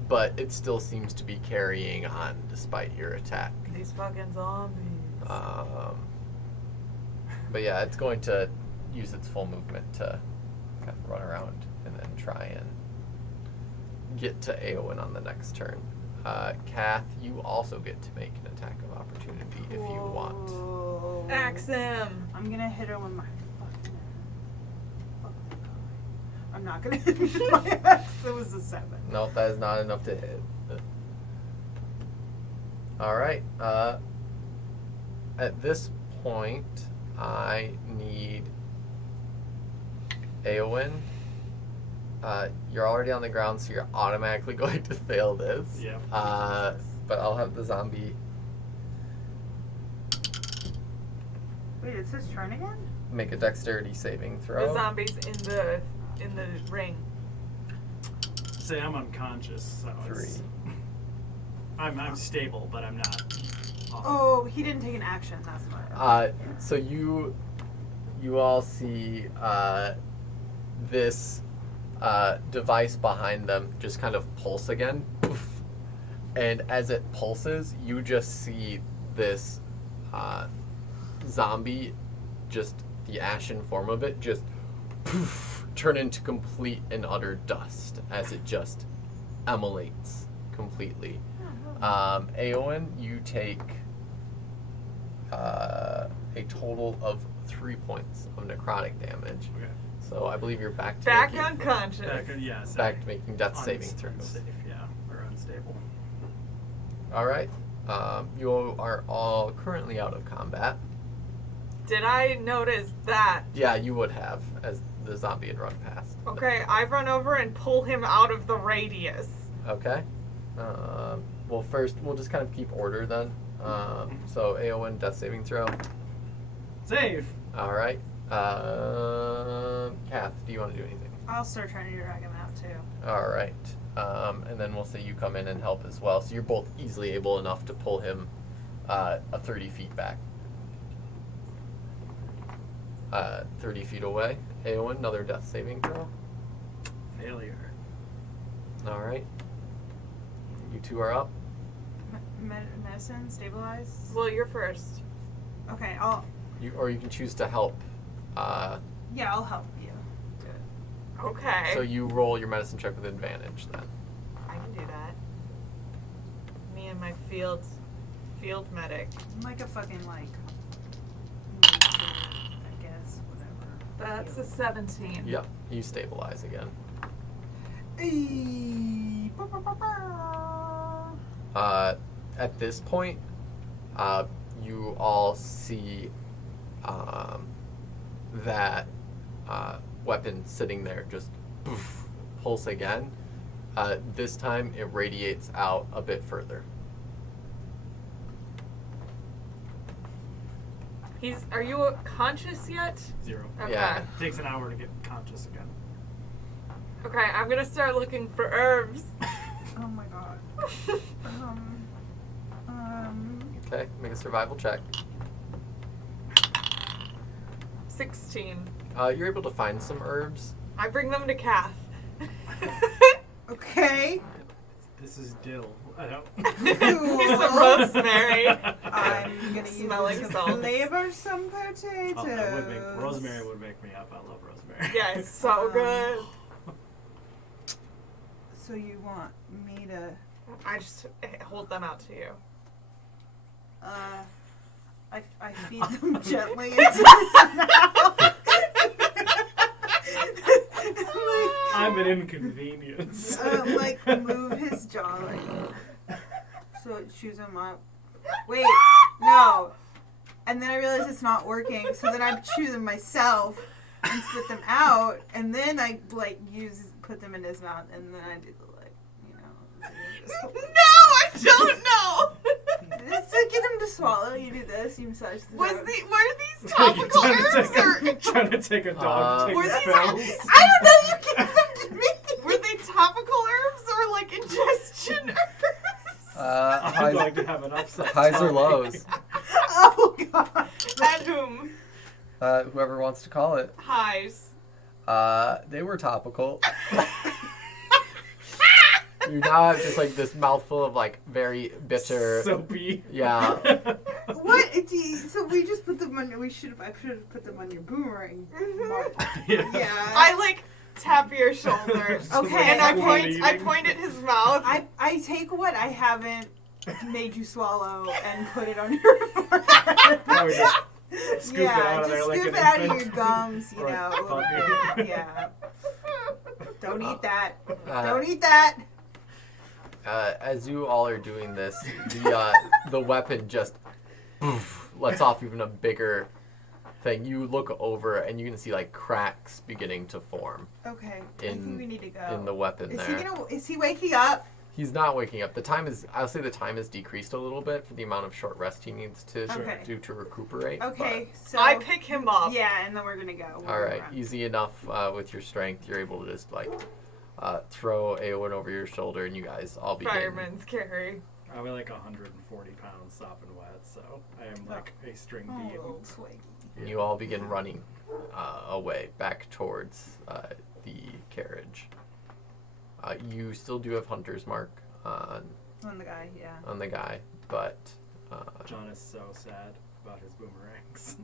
but it still seems to be carrying on despite your attack. These fucking zombies. But yeah, it's going to use its full movement to kind of run around and then try and get to Eowyn on the next turn. Kath, you also get to make an attack of opportunity if you want. Whoa. Axe him! I'm gonna hit her with my fucking. Fuck that guy. I'm not gonna hit him with my axe. It was a 7. Nope, that is not enough to hit. Alright, at this point, I need Eowyn. You're already on the ground, so you're automatically going to fail this. Yep. But I'll have the zombie Wait, it's his turn again? make a dexterity saving throw. The zombies in the ring. Say I'm unconscious, so 3. it's... I'm stable, but I'm not. Off. Oh, he didn't take an action. That's why. So you all see this device behind them just kind of pulse again. Poof. And as it pulses, you just see this zombie, just the ashen form of it, just poof, turn into complete and utter dust as it just emulates completely. Eowyn, you take a total of 3 points of necrotic damage. Okay. So I believe you're back to Back making, unconscious. back to making death saving throws. Unsafe, yeah, or unstable. All right. You are all currently out of combat. Did I notice that? Yeah, you would have, as the zombie had run past. Okay, I run over and pull him out of the radius. Okay. Well, first, we'll just kind of keep order then. So, Eowyn, death saving throw. Save! All right. Kath, do you want to do anything? I'll start trying to drag him out too. All right. And then we'll say you come in and help as well. So you're both easily able enough to pull him 30 feet back. 30 feet away. Eowyn, another death saving throw. Failure. All right. You two are up. Medicine, stabilize. Well, you're first. Okay, Or you can choose to help. yeah, I'll help you. Okay. So you roll your medicine check with advantage then. I can do that. Me and my field medic. I'm like a fucking I guess, whatever. That's a 17. Yep. You stabilize again. At this point, you all see that weapon sitting there just poof, pulse again. This time it radiates out a bit further. Are you conscious yet? 0. Okay. Yeah. Takes an hour to get conscious again. Okay, I'm gonna start looking for herbs. Oh my god. Okay, make a survival check. 16. You're able to find some herbs. I bring them to Kath. Okay. This is dill. I don't. Here's some rosemary. I'm gonna use Smelling it to salts. flavor some potatoes. Oh, that would make rosemary would make me up. I love rosemary. Yeah, it's so good. So you want me to? I just hold them out to you. I feed them gently into his mouth. I'm an inconvenience. Like move his jaw like so it chews him up. Wait, no. And then I realize it's not working, so then I chew them myself and spit them out, and then I like put them in his mouth, and then I do the like, you know. No, I don't know. It's to get him to swallow. You do this. You massage the Were dog. these topical herbs or? Trying to take a dog to Were take these? spells. I don't know. You give them to me. Were they topical herbs or like ingestion herbs? I'd like to have an upset Highs or tummy. lows? Oh god. At whom? Whoever wants to call it. Highs. They were topical. You now have just like this mouthful of like very bitter. Soapy. Yeah. What? So we just put them on. I should have put them on your boomerang. Mark. Yeah. Yeah. I like tap your shoulder. Okay. And I Eating. point at his mouth. I take what I haven't made you swallow and put it on your Now we just scoop it yeah, out of just there like scoop an it out of infant. your gums, you Or a know. a little puppy. bit. Yeah. Don't eat that. Uh, Don't eat that. As you all are doing this, the weapon just lets off even a bigger thing. You look over and you can see like cracks beginning to form Okay. I think we need to go. in the weapon there. Is he waking up? He's not waking up. I'll say the time has decreased a little bit for the amount of short rest he needs to Okay. do to recuperate. Okay. So I pick him up. yeah, and then we're gonna go. All right, easy enough with your strength. You're able to just like throw Aowen over your shoulder, and you guys all begin. Fireman's carry. I weigh like 140 pounds sopping wet, so I am like a string Oh, being. little twig. And you all begin running away back towards the carriage. You still do have Hunter's Mark on On the guy, yeah. the guy, but John is so sad about his boomerangs.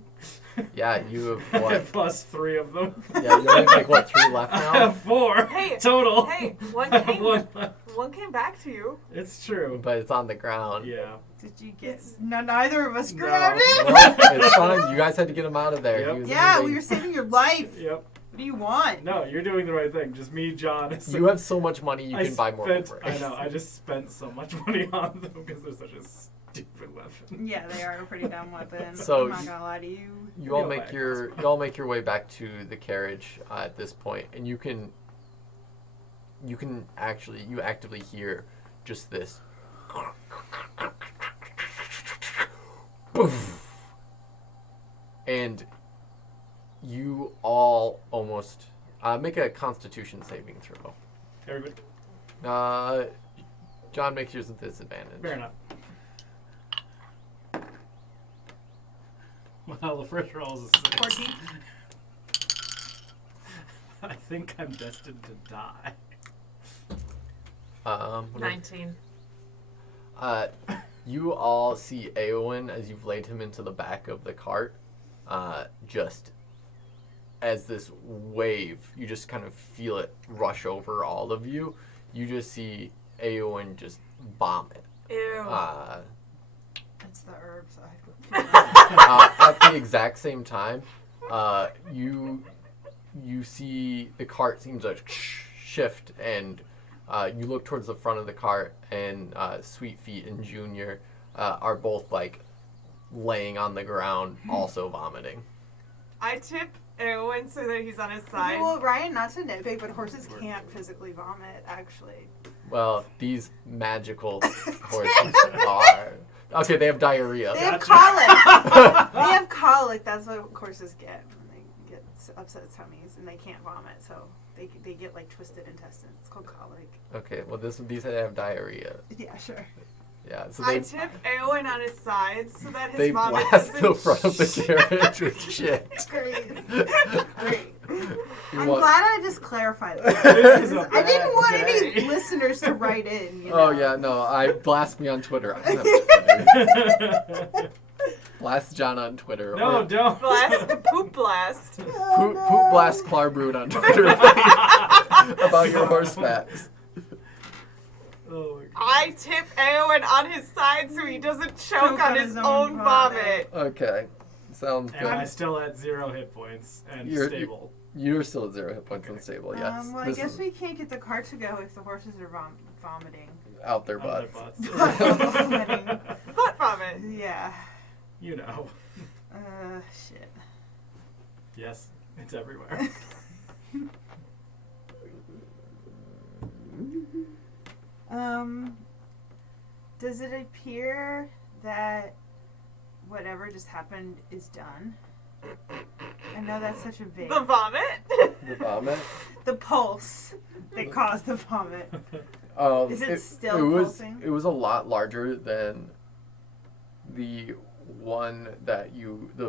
yeah, you I have what? have plus 3 of them. Yeah, you only have like what 3 left I now. have 4 Hey, total. Hey, one I have came. 1 left. One came back to you. It's true. But it's on the ground. Yeah. Did you get? No, neither of us No. grabbed it. Well, it's fine. You guys had to get him out of there. Yep. He was Yeah, in we the- were saving your life. Yep. What do you want? No, you're doing the right thing. Just me, John. You have so much money, you I can buy more spent- boomerangs. I know. I just spent so much money on them because they're such a stupid weapon. Yeah, they are a pretty dumb weapon. So I'm not gonna lie to you. You all Go make back. your way back to the carriage at this point, and you actively hear just this and you all almost make a Constitution saving throw. Everybody. John makes yours with disadvantage. Fair enough. Well, the first roll is a 6. 14. I think I'm destined to die. What 19. You all see Eowyn as you've laid him into the back of the cart, just as this wave, you just kind of feel it rush over all of you. You just see Eowyn just vomit. Ew. That's the herbs. At the exact same time, you see the cart seems to shift, and you look towards the front of the cart, and Sweet Feet and Junior are both like laying on the ground, also vomiting. I tip Eowyn so that he's on his side. Well, Ryan, not to nitpick, but horses can't physically vomit, actually. Well, these magical horses are. Okay, they have diarrhea. They have Gotcha. colic. They have colic. That's what horses get when they get upset tummies and they can't vomit. So they get like twisted intestines. It's called colic. Okay, well these have diarrhea. Yeah, sure. Yeah, so I they tip Eowyn on his side so that his they vomit blast doesn't the front of the carriage with shit. Great. Great. You what? glad I just clarified that. This is a I didn't want bad any day. listeners to write in. You know? Oh yeah, no. I blast me on Twitter. I have Twitter. Blast John on Twitter. No, or don't. Blast, poop blast. Oh, poop blast Clarbrood on Twitter about your horse facts. Oh my God. I tip Eowyn on his side so he doesn't choke on his own vomit. Okay, sounds And I good. still at 0 hit points and You're- stable. You're still at 0 hit points unstable. Yes. Well, I This guess is we can't get the car to go if the horses are vomiting. out their Other butts. Vomiting. Butt vomit. Yeah. You know. Shit. Yes, it's everywhere. Does it appear that whatever just happened is done? I know that's such a big... The vomit. The vomit. The pulse that caused the vomit. Is it still pulsing? It was a lot larger than the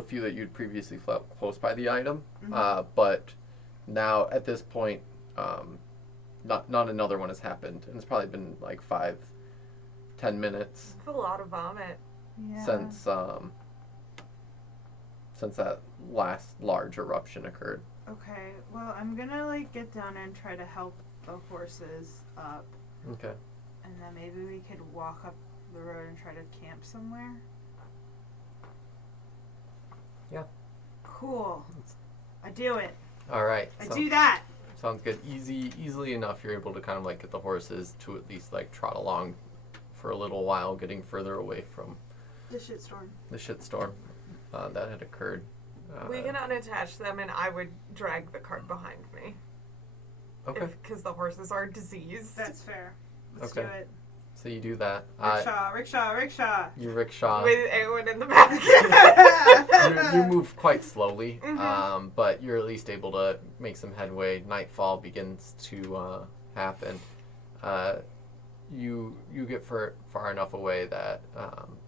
few that you'd previously felt close by the item. Mhm. But now at this point, not another one has happened, and it's probably been like 5-10 minutes That's a lot of vomit. Yeah. since that last large eruption occurred. Okay, well, I'm gonna get down and try to help the horses up, Okay. and then maybe we could walk up the road and try to camp somewhere. Yeah. Cool. I do it. All right. I do that. Sounds good. Easily enough. You're able to kind of get the horses to at least trot along for a little while, getting further away from The shitstorm. the shitstorm that had occurred. We can unattach them and I would drag the cart behind me. Okay. Because the horses are diseased. That's fair. Let's Okay. do it. So you do that. Rickshaw. You rickshaw. With Eowyn in the back. you move quite slowly, Mhm. but you're at least able to make some headway. Nightfall begins to happen. You get far enough away that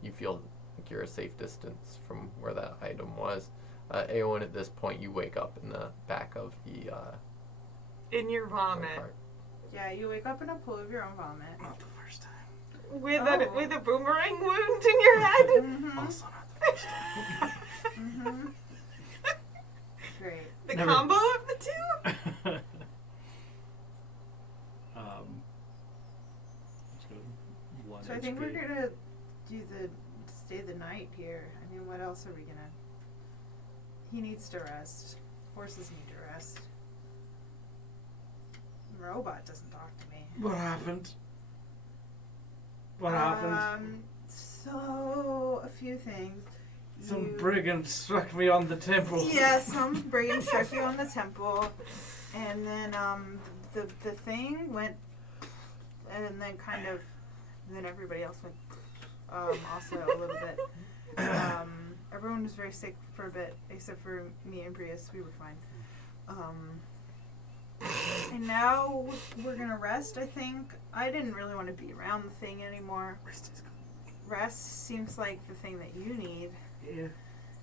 you feel like you're a safe distance from where that item was. Eowyn, at this point, you wake up in the back of the In your vomit. cart. Yeah, you wake up in a pool of your own vomit. Not the first time. With Oh. a boomerang wound in your head. Mm-hmm. Also not the first time. Mm-hmm. Great. The Never- combo of the two? One So I think HP. we're gonna stay the night here. I mean, what else are we gonna? He needs to rest. Horses need to rest. Robot doesn't talk to me. What happened? What happened? So a few things. Some brigand struck me on the temple. Yeah, some brigand struck you on the temple, and then the thing went, and then then everybody else went also a little bit. Everyone was very sick for a bit, except for me and Brius. We were fine. And now we're gonna rest. I think I didn't really want to be around the thing anymore. Rest is Rest seems like the thing that you need, good.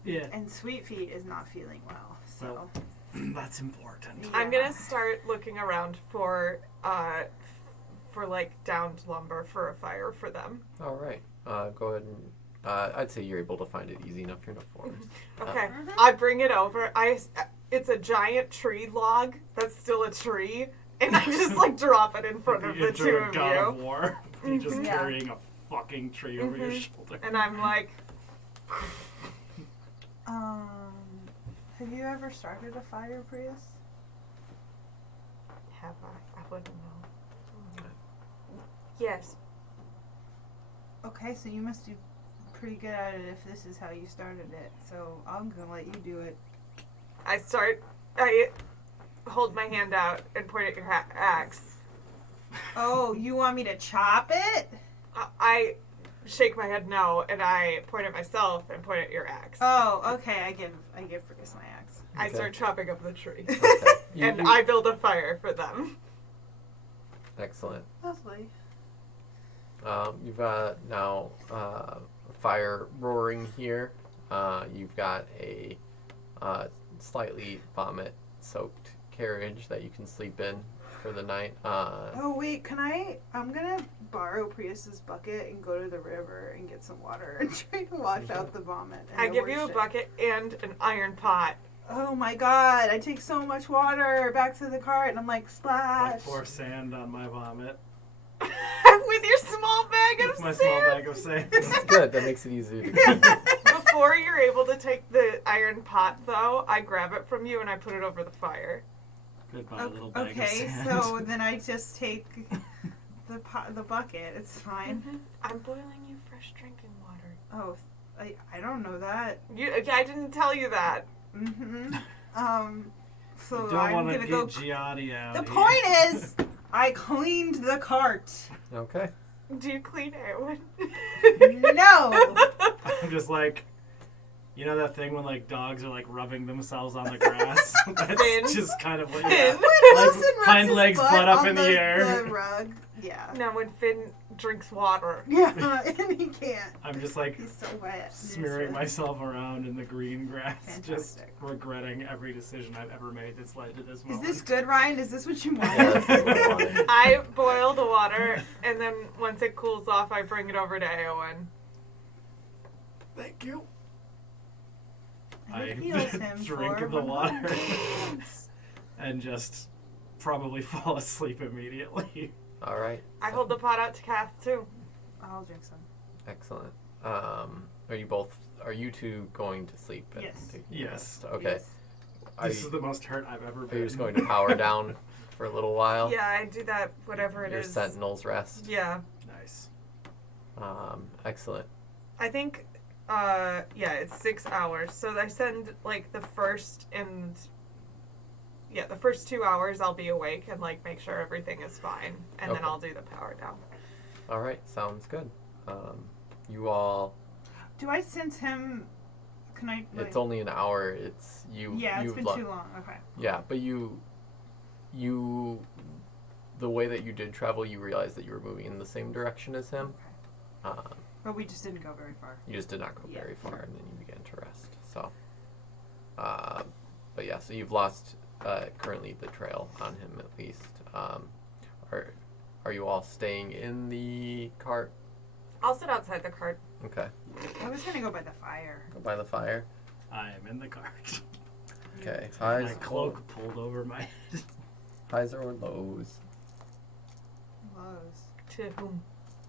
Yeah. and Sweet Feet is not feeling well. So That's important. I'm gonna start looking around for downed lumber for a fire for them. All right. Go ahead and I'd say you're able to find it easy enough. You're not forest. Okay, I bring it over. It's a giant tree log that's still a tree, and I just drop it in front of the two You're a of god of you, war. You're just Yeah. carrying a fucking tree over your shoulder. and I'm like, have you ever started a fire, Prius? have I? I wouldn't know. Yes. Okay, so you must do pretty good at it if this is how you started it. So I'm gonna let you do it. I hold my hand out and point at your axe. Oh, you want me to chop it? I shake my head no, and I point at myself and point at your axe. Oh, okay. I give Prius my axe. I Okay. start chopping up the tree, You- and I build a fire for them. Excellent. Lovely. You've got now fire roaring here. You've got a slightly vomit-soaked carriage that you can sleep in for the night. Oh wait, I'm gonna borrow Prius's bucket and go to the river and get some water and try to wash out the vomit. And I the give you a worst shit. bucket and an iron pot. Oh my god, I take so much water back to the cart and I'm like, I splash. pour sand on my vomit. With your small bag of With my sand. small bag of sand. It's good. That makes it easier to clean. Before you're able to take the iron pot, though, I grab it from you and I put it over the fire. Goodbye, little bag of Okay, sand. so then I just take the bucket. It's fine. I'm boiling you fresh drinking water. Oh, I don't know that. I didn't tell you that. Mm-hmm. So You don't I'm want to gonna get go. Gianni out The here. point is, I cleaned the cart. Okay. Do you clean Erwin? No. I'm just like, you know that thing when like dogs are like rubbing themselves on the grass? That's Finn. just kind of what Finn. When Like, Wilson rubs hind his legs, butt butt up on in the air. The rug. Yeah. Now when Finn drinks water. Yeah, and he can't. I'm just like He's so wet. smearing myself around in the green grass, just Fantastic. regretting every decision I've ever made that's led to this Is moment. this good, Ryan? Is this what you want? Yeah, that's what I wanted. I boil the water, and then once it cools off, I bring it over to Eowyn. Thank you. It I heals him drink for the water 100 points. and just probably fall asleep immediately. All right. I hold the pot out to Kath, too. I'll drink some. Excellent. Are you two going to sleep? And Yes. take your Yes. rest? Okay. Yes. Are This you, is the most hurt I've ever are been. you just going to power down for a little while? Yeah, I do that, whatever it Your is. sentinel's rest? Yeah. Nice. Excellent. I think, it's 6 hours. So I send, like, the first 2 hours I'll be awake and, like, make sure everything is fine. And then Okay. I'll do the power down. All right. Sounds good. You all. Do I sense him? Can I? It's only an hour. It's you. Yeah, it's you've been lo- too long. Okay. Yeah, but you, the way that you did travel, you realized that you were moving in the same direction as him. But we just didn't go very far. You just did not go very far, and then you began to rest. So, but yeah, so you've lost currently the trail on him at least. Are you all staying in the cart? I'll sit outside the cart. Okay, I was gonna go by the fire. go by the fire. I am in the cart. Okay, My highs, cloak pulled over my head. highs or lows Lows. To whom?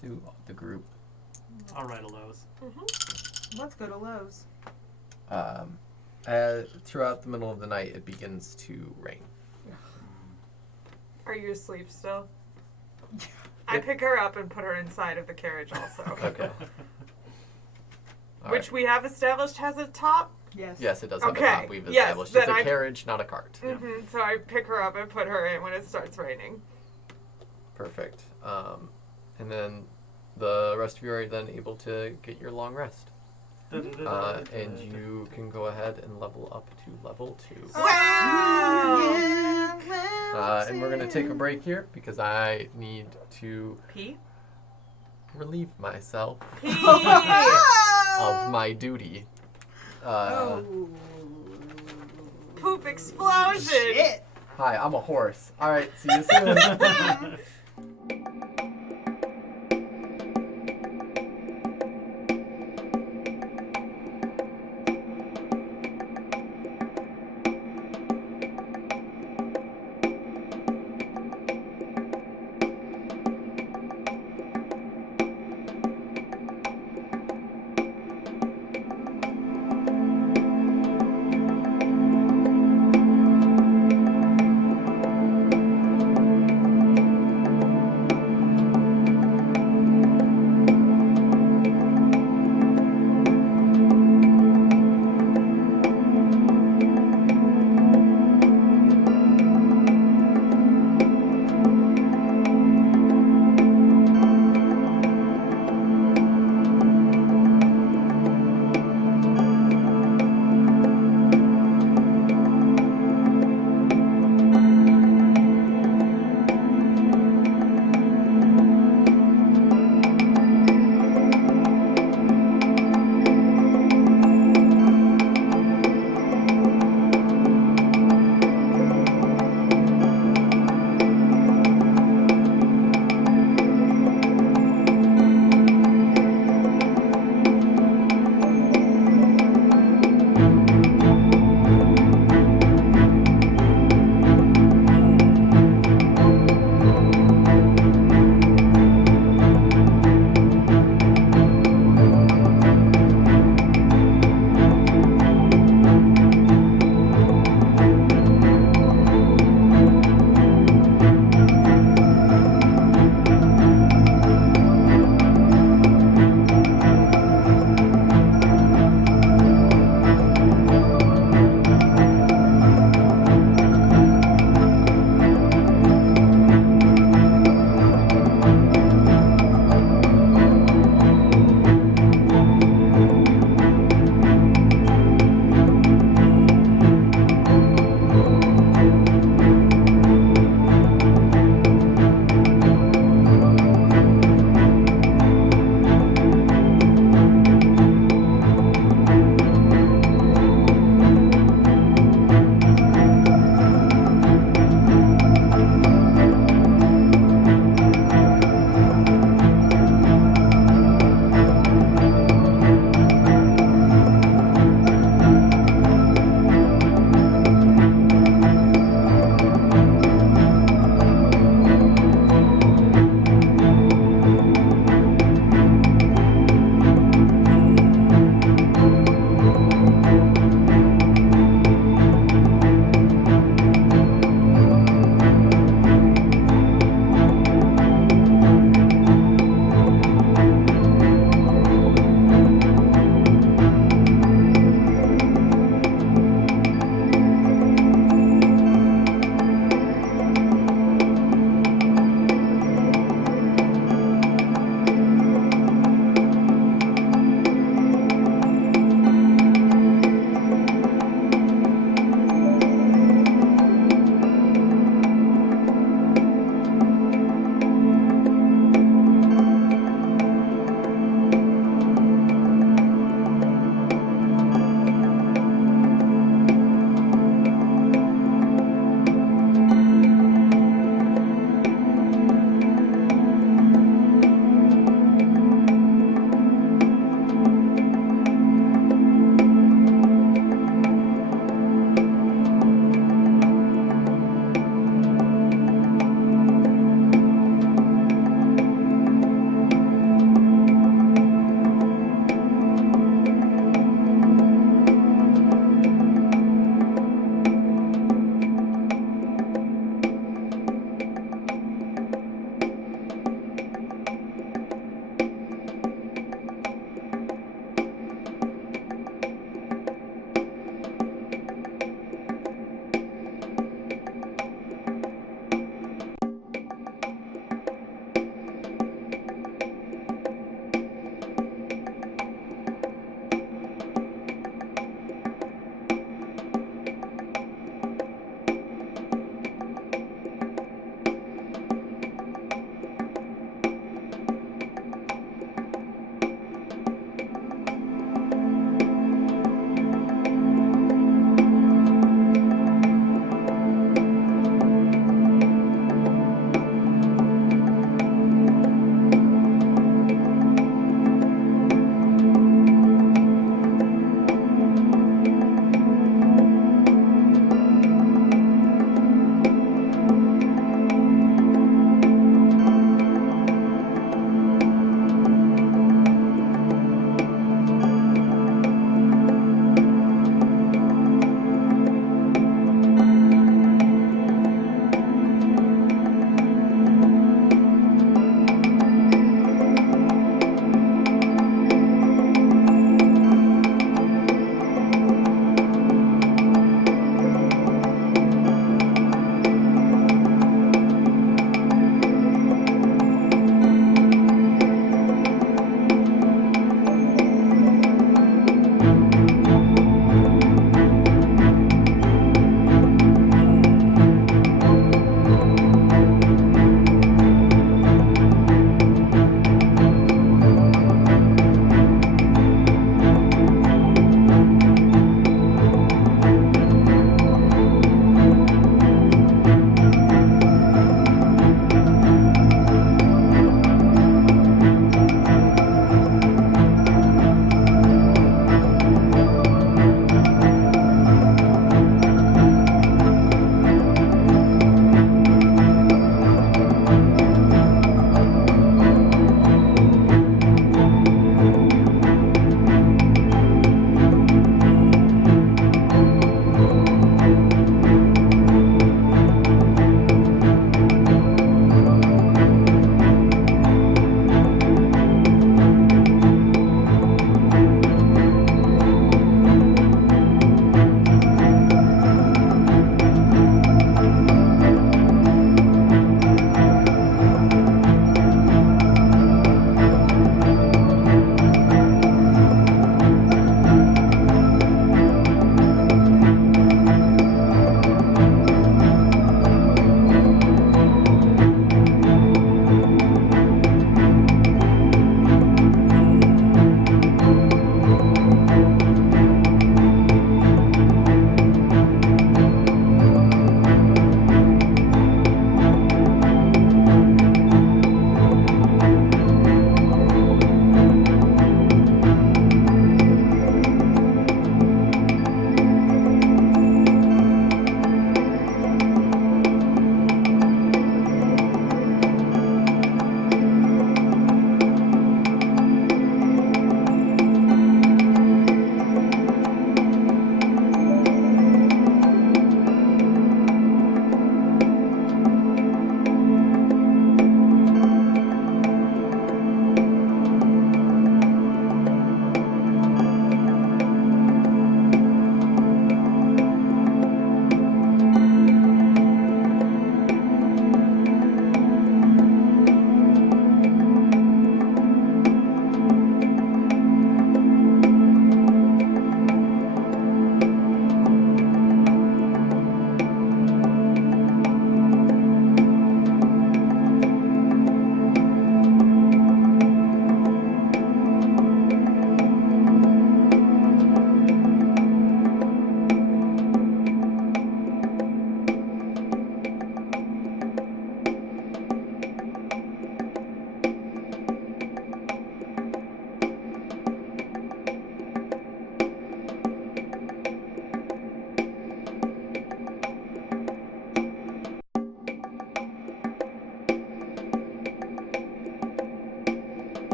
to the group. I'll write a Lowe's. Let's go to Lowe's. Throughout the middle of the night, it begins to rain. Are you asleep still? I pick her up and put her inside of the carriage also. Okay. All Which right. we have established has a top. Yes. Yes, it does have Okay, a top. We've yes, established then it's a I- carriage, not a cart. So I pick her up and put her in when it starts raining. Perfect. And then the rest of you are then able to get your long rest. And you can go ahead and level up to level 2. Wow! And we're going to take a break here because I need to Pee? relieve myself Pee! of my duty. Oh. Poop explosion! Shit. Hi, I'm a horse. All right, see you soon.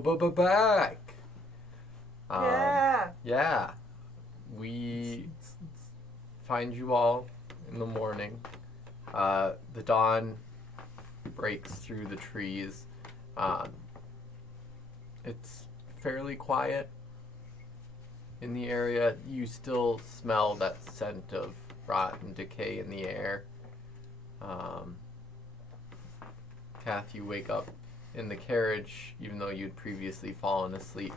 back. Yeah. Yeah. We find you all in the morning. The dawn breaks through the trees. It's fairly quiet in the area. You still smell that scent of rot and decay in the air. Kath, you wake up in the carriage, even though you'd previously fallen asleep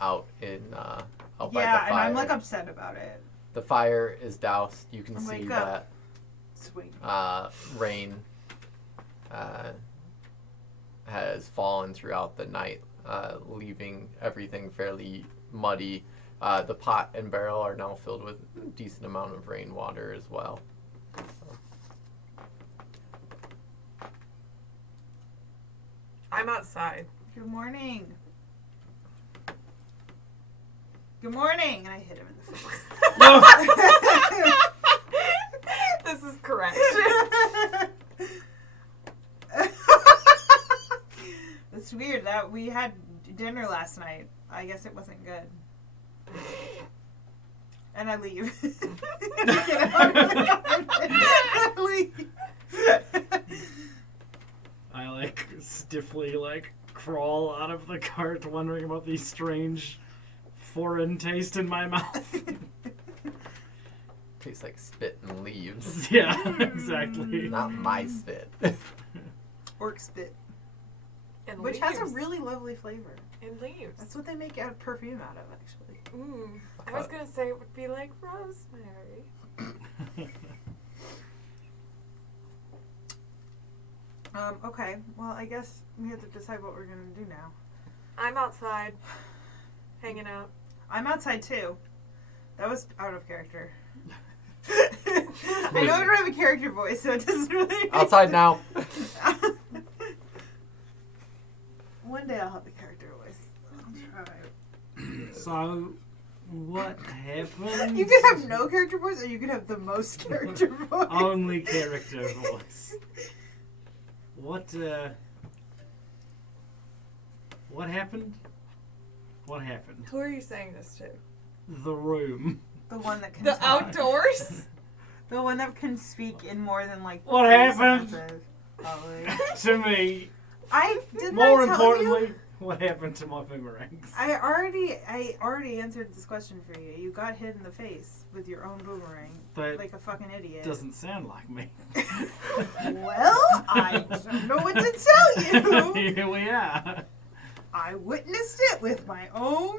out in out by the fire. Yeah, and I'm like upset about it. The fire is doused. You can Oh my see God. that Sweet. rain has fallen throughout the night, leaving everything fairly muddy. The pot and barrel are now filled with a decent amount of rainwater as well. So, I'm outside. Good morning. Good morning. And I hit him in the face. This is correct. It's weird that we had dinner last night. I guess it wasn't good. And I leave. Get out of the garden. I leave. I like stiffly like crawl out of the cart, wondering about the strange foreign taste in my mouth. tastes like spit and leaves. Yeah, exactly. Not my spit. Orc spit. And Which leaves. has a really lovely flavor. And leaves. That's what they make out perfume out of, actually. I was gonna say it would be like rosemary. Okay. Well, I guess we have to decide what we're gonna do now. I'm outside, hanging out. I'm outside too. That was out of character. I know I don't have a character voice, so it doesn't really. Outside now. One day I'll have a character voice. I'll try. So, what happened? You can have no character voice, or you can have the most character voice. Only character voice. What happened? What happened? Who are you saying this to? The room. The one that can The talk. outdoors? The one that can speak in more than like. What 3 happened? sentences, probably. To me. I did More not tell you? importantly, what happened to my boomerangs? I already answered this question for you. You got hit in the face with your own boomerang, That like a fucking idiot. doesn't sound like me. Well, I don't know what to tell you. Here we are. I witnessed it with my own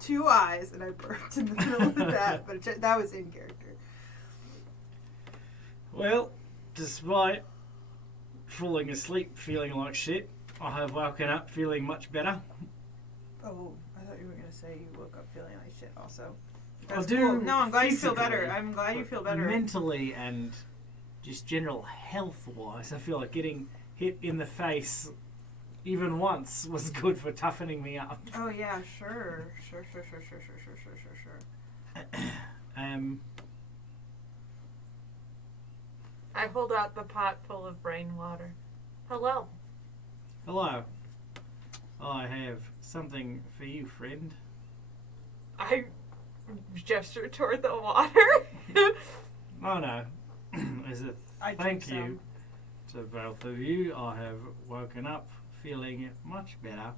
2 eyes, and I burped in the middle of that, but that was in character. Well, despite falling asleep feeling like shit, I have woken up feeling much better. Oh, I thought you were gonna say you woke up feeling like shit. Also, I that's do cool. No, I'm glad you feel better. physically, I'm glad you but feel better. Mentally and just general health-wise, I feel like getting hit in the face even once was good for toughening me up. Oh yeah, sure. I hold out the pot full of rainwater. Hello. Hello. I have something for you, friend. I gesture toward the water. Oh no. As a I thank drink you to both of you, I have woken up feeling much better.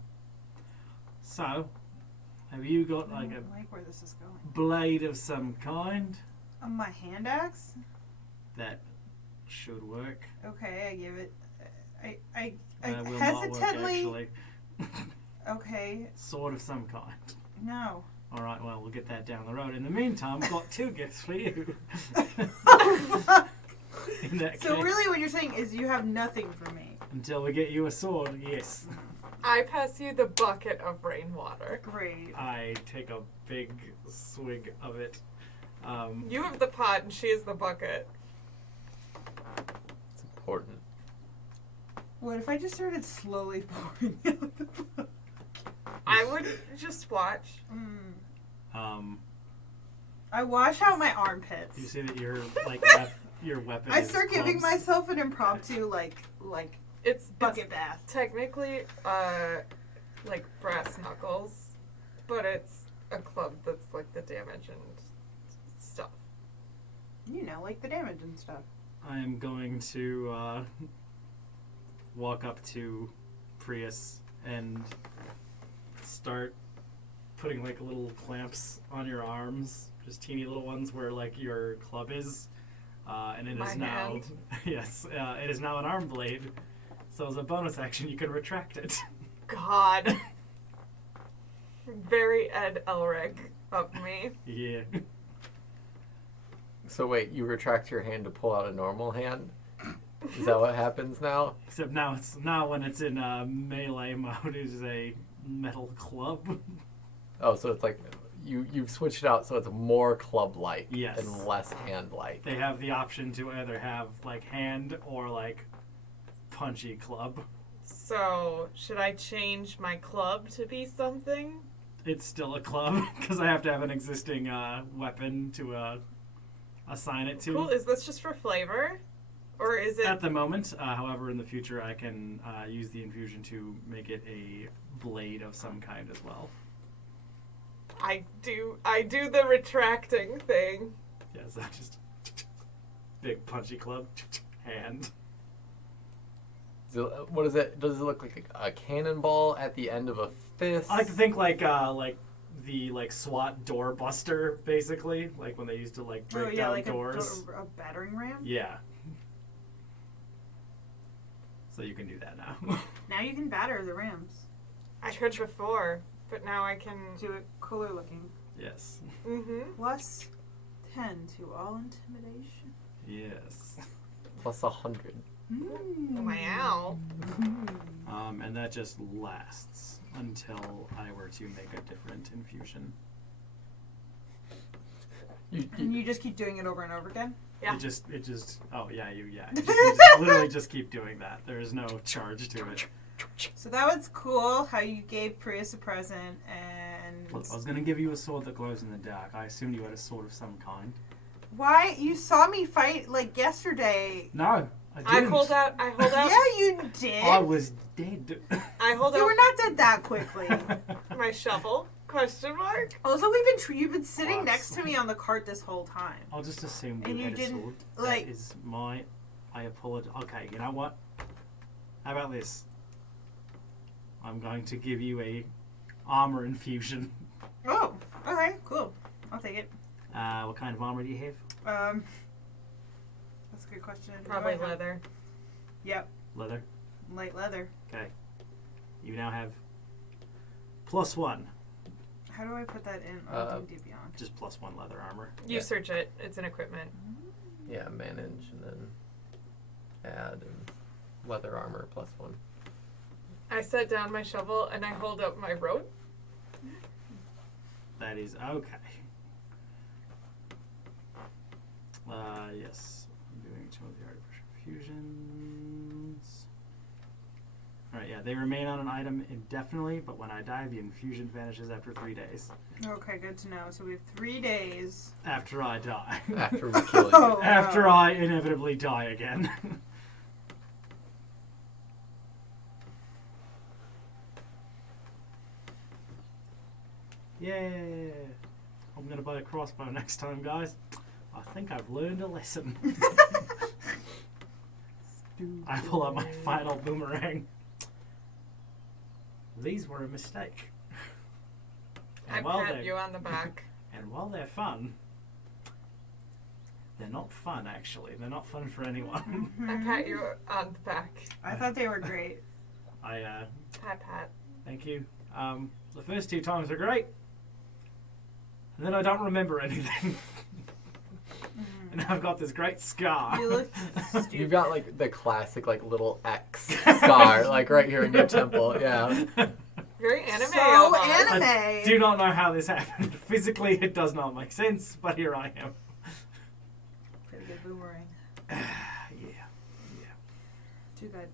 So, have you got I like don't a like where this is going. blade of some kind My hand axe. that should work? Okay, I give it. I Will not hesitantly. work, actually. Okay, Sword of some kind. no. All right, well, we'll get that down the road. In the meantime, I've got 2 gifts for you. In that So case, really, what you're saying is you have nothing for me. until we get you a sword, yes. I pass you the bucket of rainwater. Great. I take a big swig of it. You have the pot and she has the bucket. It's important. What if I just started slowly pouring out the book? I would just watch. I wash out my armpits. You see that your your weapon. I is start giving clubs. myself an impromptu like It's bucket bath. technically like brass knuckles, but it's a club that's like the damage and stuff. You know, like the damage and stuff. I am going to walk up to Prius and start putting like little clamps on your arms, just teeny little ones where like your club is, and it My is now hand. yes, it is now an arm blade. So as a bonus action, you can retract it. God. Very Ed Elric of me. Yeah. So wait, you retract your hand to pull out a normal hand? Is that what happens now? Except now when it's in melee mode, it is a metal club. Oh, so it's like you've switched it out so it's more club-like Yes. and less hand-like. They have the option to either have like hand or like punchy club. So, should I change my club to be something? It's still a club because I have to have an existing weapon to assign it to. Cool. Is this just for flavor? Or is it... At the moment, however, in the future, I can use the infusion to make it a blade of some kind as well. I do the retracting thing. Yeah, so just big punchy club, hand. What is it? Does it look like a cannonball at the end of a fist? I like to think like the SWAT door buster, basically, like when they used to like break down like doors. a battering ram. Yeah. So you can do that now. Now you can batter the rams. I could before, but now I can... Do it cooler looking. Yes. Mm-hmm. Plus 10 to all intimidation. Yes. Plus 100. Wow. And that just lasts until I were to make a different infusion. And you just keep doing it over and over again? Yeah. It just you just literally just keep doing that. There is no charge to it. So that was cool how you gave Prius a present and... Look, I was gonna give you a sword that glows in the dark. I assumed you had a sword of some kind. Why? You saw me fight like yesterday. No, I I didn't. hold out. Yeah, you did. I was dead. I hold You out were not dead that quickly. my shovel. Question mark. Also, you've been sitting next to me on the cart this whole time. I'll just assume And you you had a didn't, sword. like- That is my... I apologize. Okay, you know what? How about this? I'm going to give you a armor infusion. Oh, okay, cool. I'll take it. What kind of armor do you have? That's a good question. Probably Do I have- leather. Yep, Leather. light leather. Okay. You now have +1. How do I put that in? D&D Beyond. Just +1 leather armor. You Yeah. search it. It's an equipment. Yeah, manage and then add and leather armor +1. I set down my shovel and I hold up my rope. That is okay. Yes. I'm doing some of the artificial fusions. Alright, yeah, they remain on an item indefinitely, but when I die, the infusion vanishes after 3 days. Okay, good to know. So we have 3 days. After I die. After we kill you. Oh, After no. I inevitably die again. Yeah. I'm gonna buy a crossbow next time, guys. I think I've learned a lesson. I pull out my final boomerang. These were a mistake. I pat you on the back. And while they're fun, they're not fun, actually. They're not fun for anyone. I pat you on the back. I thought they were great. Pat. Thank you. The first 2 times are great. And then I don't remember anything. And I've got this great scar. You look stupid. You've got like the classic like little X scar like right here in your temple. Yeah. Very anime. So almost. anime. I do not know how this happened. Physically, it does not make sense, but here I am. Pretty good boomerang. Yeah. Too good.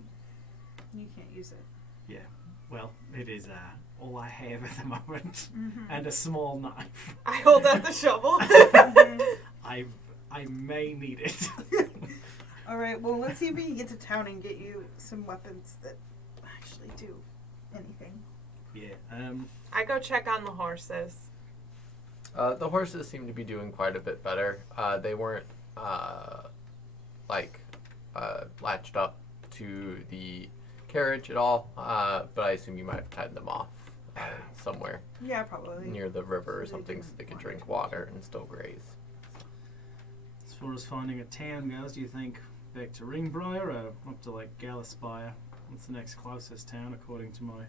You can't use it. Yeah. Well, it is all I have at the moment. And a small knife. I hold out the shovel. I may need it. All right. Well, let's see if we can get to town and get you some weapons that actually do anything. Yeah. I go check on the horses. The horses seem to be doing quite a bit better. They weren't latched up to the carriage at all, but I assume you might have tied them off somewhere Yeah, probably. near the river or So they something didn't so they could wander. drink water and still graze. As far as finding a town goes, do you think back to Ringbriar or up to like Galaspire? What's the next closest town according to my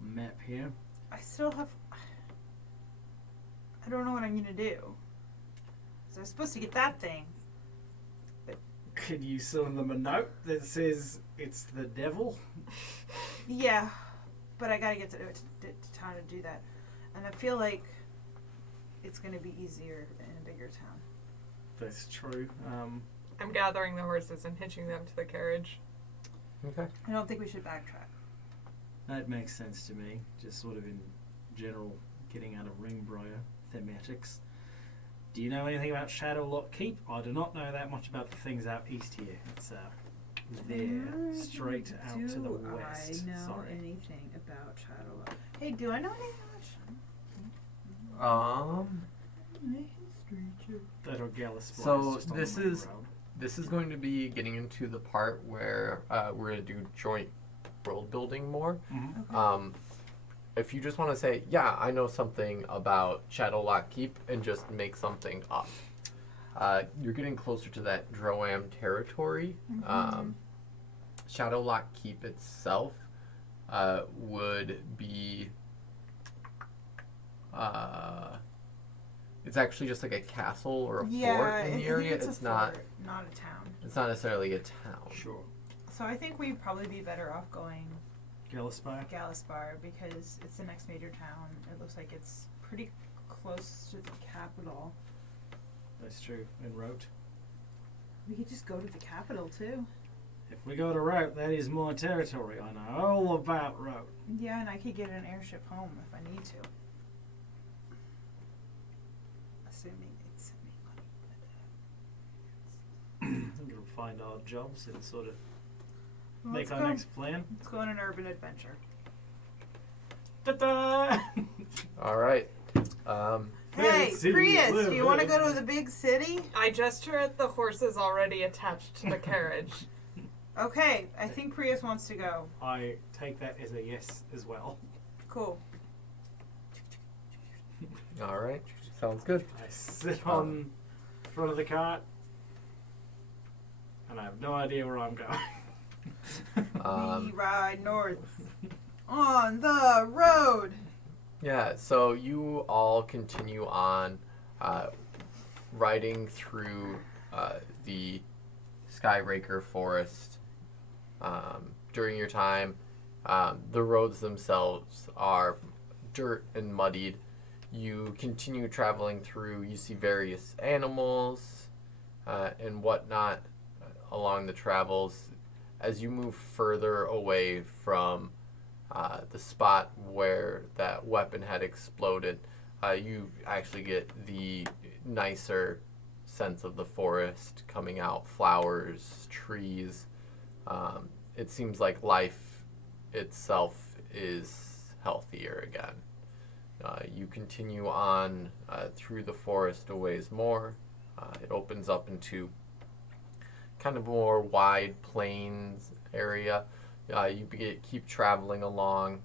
map here? I still have. I don't know what I'm gonna do. So I'm supposed to get that thing. Could you send them a note that says it's the devil? Yeah, but I gotta get to town to do that, and I feel like it's gonna be easier in a bigger town. That's true. I'm gathering the horses and hitching them to the carriage. Okay. I don't think we should backtrack. That makes sense to me. Just sort of in general, getting out of Ringbriar thematics. Do you know anything about Shadowlock Keep? I do not know that much about the things out east here. It's there, straight out to the west. I know Sorry. anything about Shadowlock? Hey, do I know anything about Shadowlock? That or Galaspire. So just on this the main is- road. This is going to be getting into the part where we're going to do joint world building more. Mhm. If you just want to say, yeah, I know something about Shadowlock Keep and just make something up, you're getting closer to that Droam territory. Shadowlock Keep itself would be... it's actually just like a castle or a fort in the I think area. it's It's a not. fort, not a town. It's not necessarily a town. Sure. So I think we'd probably be better off going Galaspire? Galaspire because it's the next major town. It looks like it's pretty close to the capital. That's true. And Rote. We could just go to the capital too. If we go to Rote, that is my territory. I know all about Rote. Yeah, and I could get an airship home if I need to. Assuming it's send me money. We'll find our jobs and sort of Well, make let's our go. next plan. Let's go on an urban adventure. Ta-da! All right. Hey, Fancy Prius, do you want to living. go to the big city? I gesture at the horses already attached to the carriage. Okay, I think Prius wants to go. I take that as a yes as well. Cool. All right. Sounds good. I sit on front of the cart and I have no idea where I'm going. We ride north on the road. Yeah, so you all continue on riding through the Skyraker forest. During your time, the roads themselves are dirt and muddied. You continue traveling through, you see various animals and whatnot along the travels. As you move further away from the spot where that weapon had exploded, you actually get the nicer sense of the forest coming out, flowers, trees. It seems like life itself is healthier again. You continue on through the forest a ways more. It opens up into kind of more wide plains area. You keep traveling along.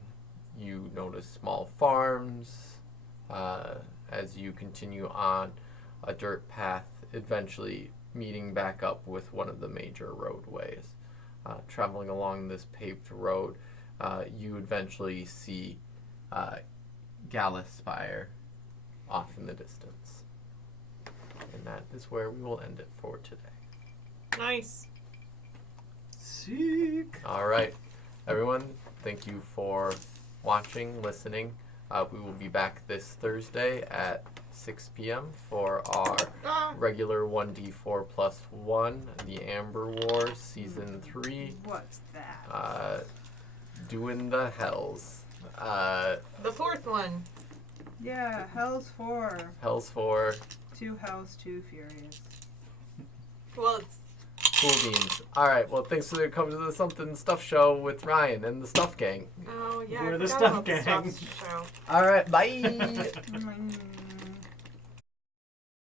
You notice small farms as you continue on a dirt path, eventually meeting back up with one of the major roadways. Traveling along this paved road, you eventually see Galaspire off in the distance. And that is where we will end it for today. Nice. Sick. All right, everyone, thank you for watching, listening. We will be back this Thursday at 6 p.m. for our regular 1d4 plus 1, the Amber Wars Season 3. What's that? Doing the hells. The fourth one. Yeah, Hell's 4. Hells for 2 Hells, 2 Furious. Well, it's Cool beans. All right. Well, thanks for coming to the Something Stuff Show with Ryan and the Stuff Gang. Oh yeah, We're I the forgot Stuff about the Gang. Stuff show. All right. Bye. Mm.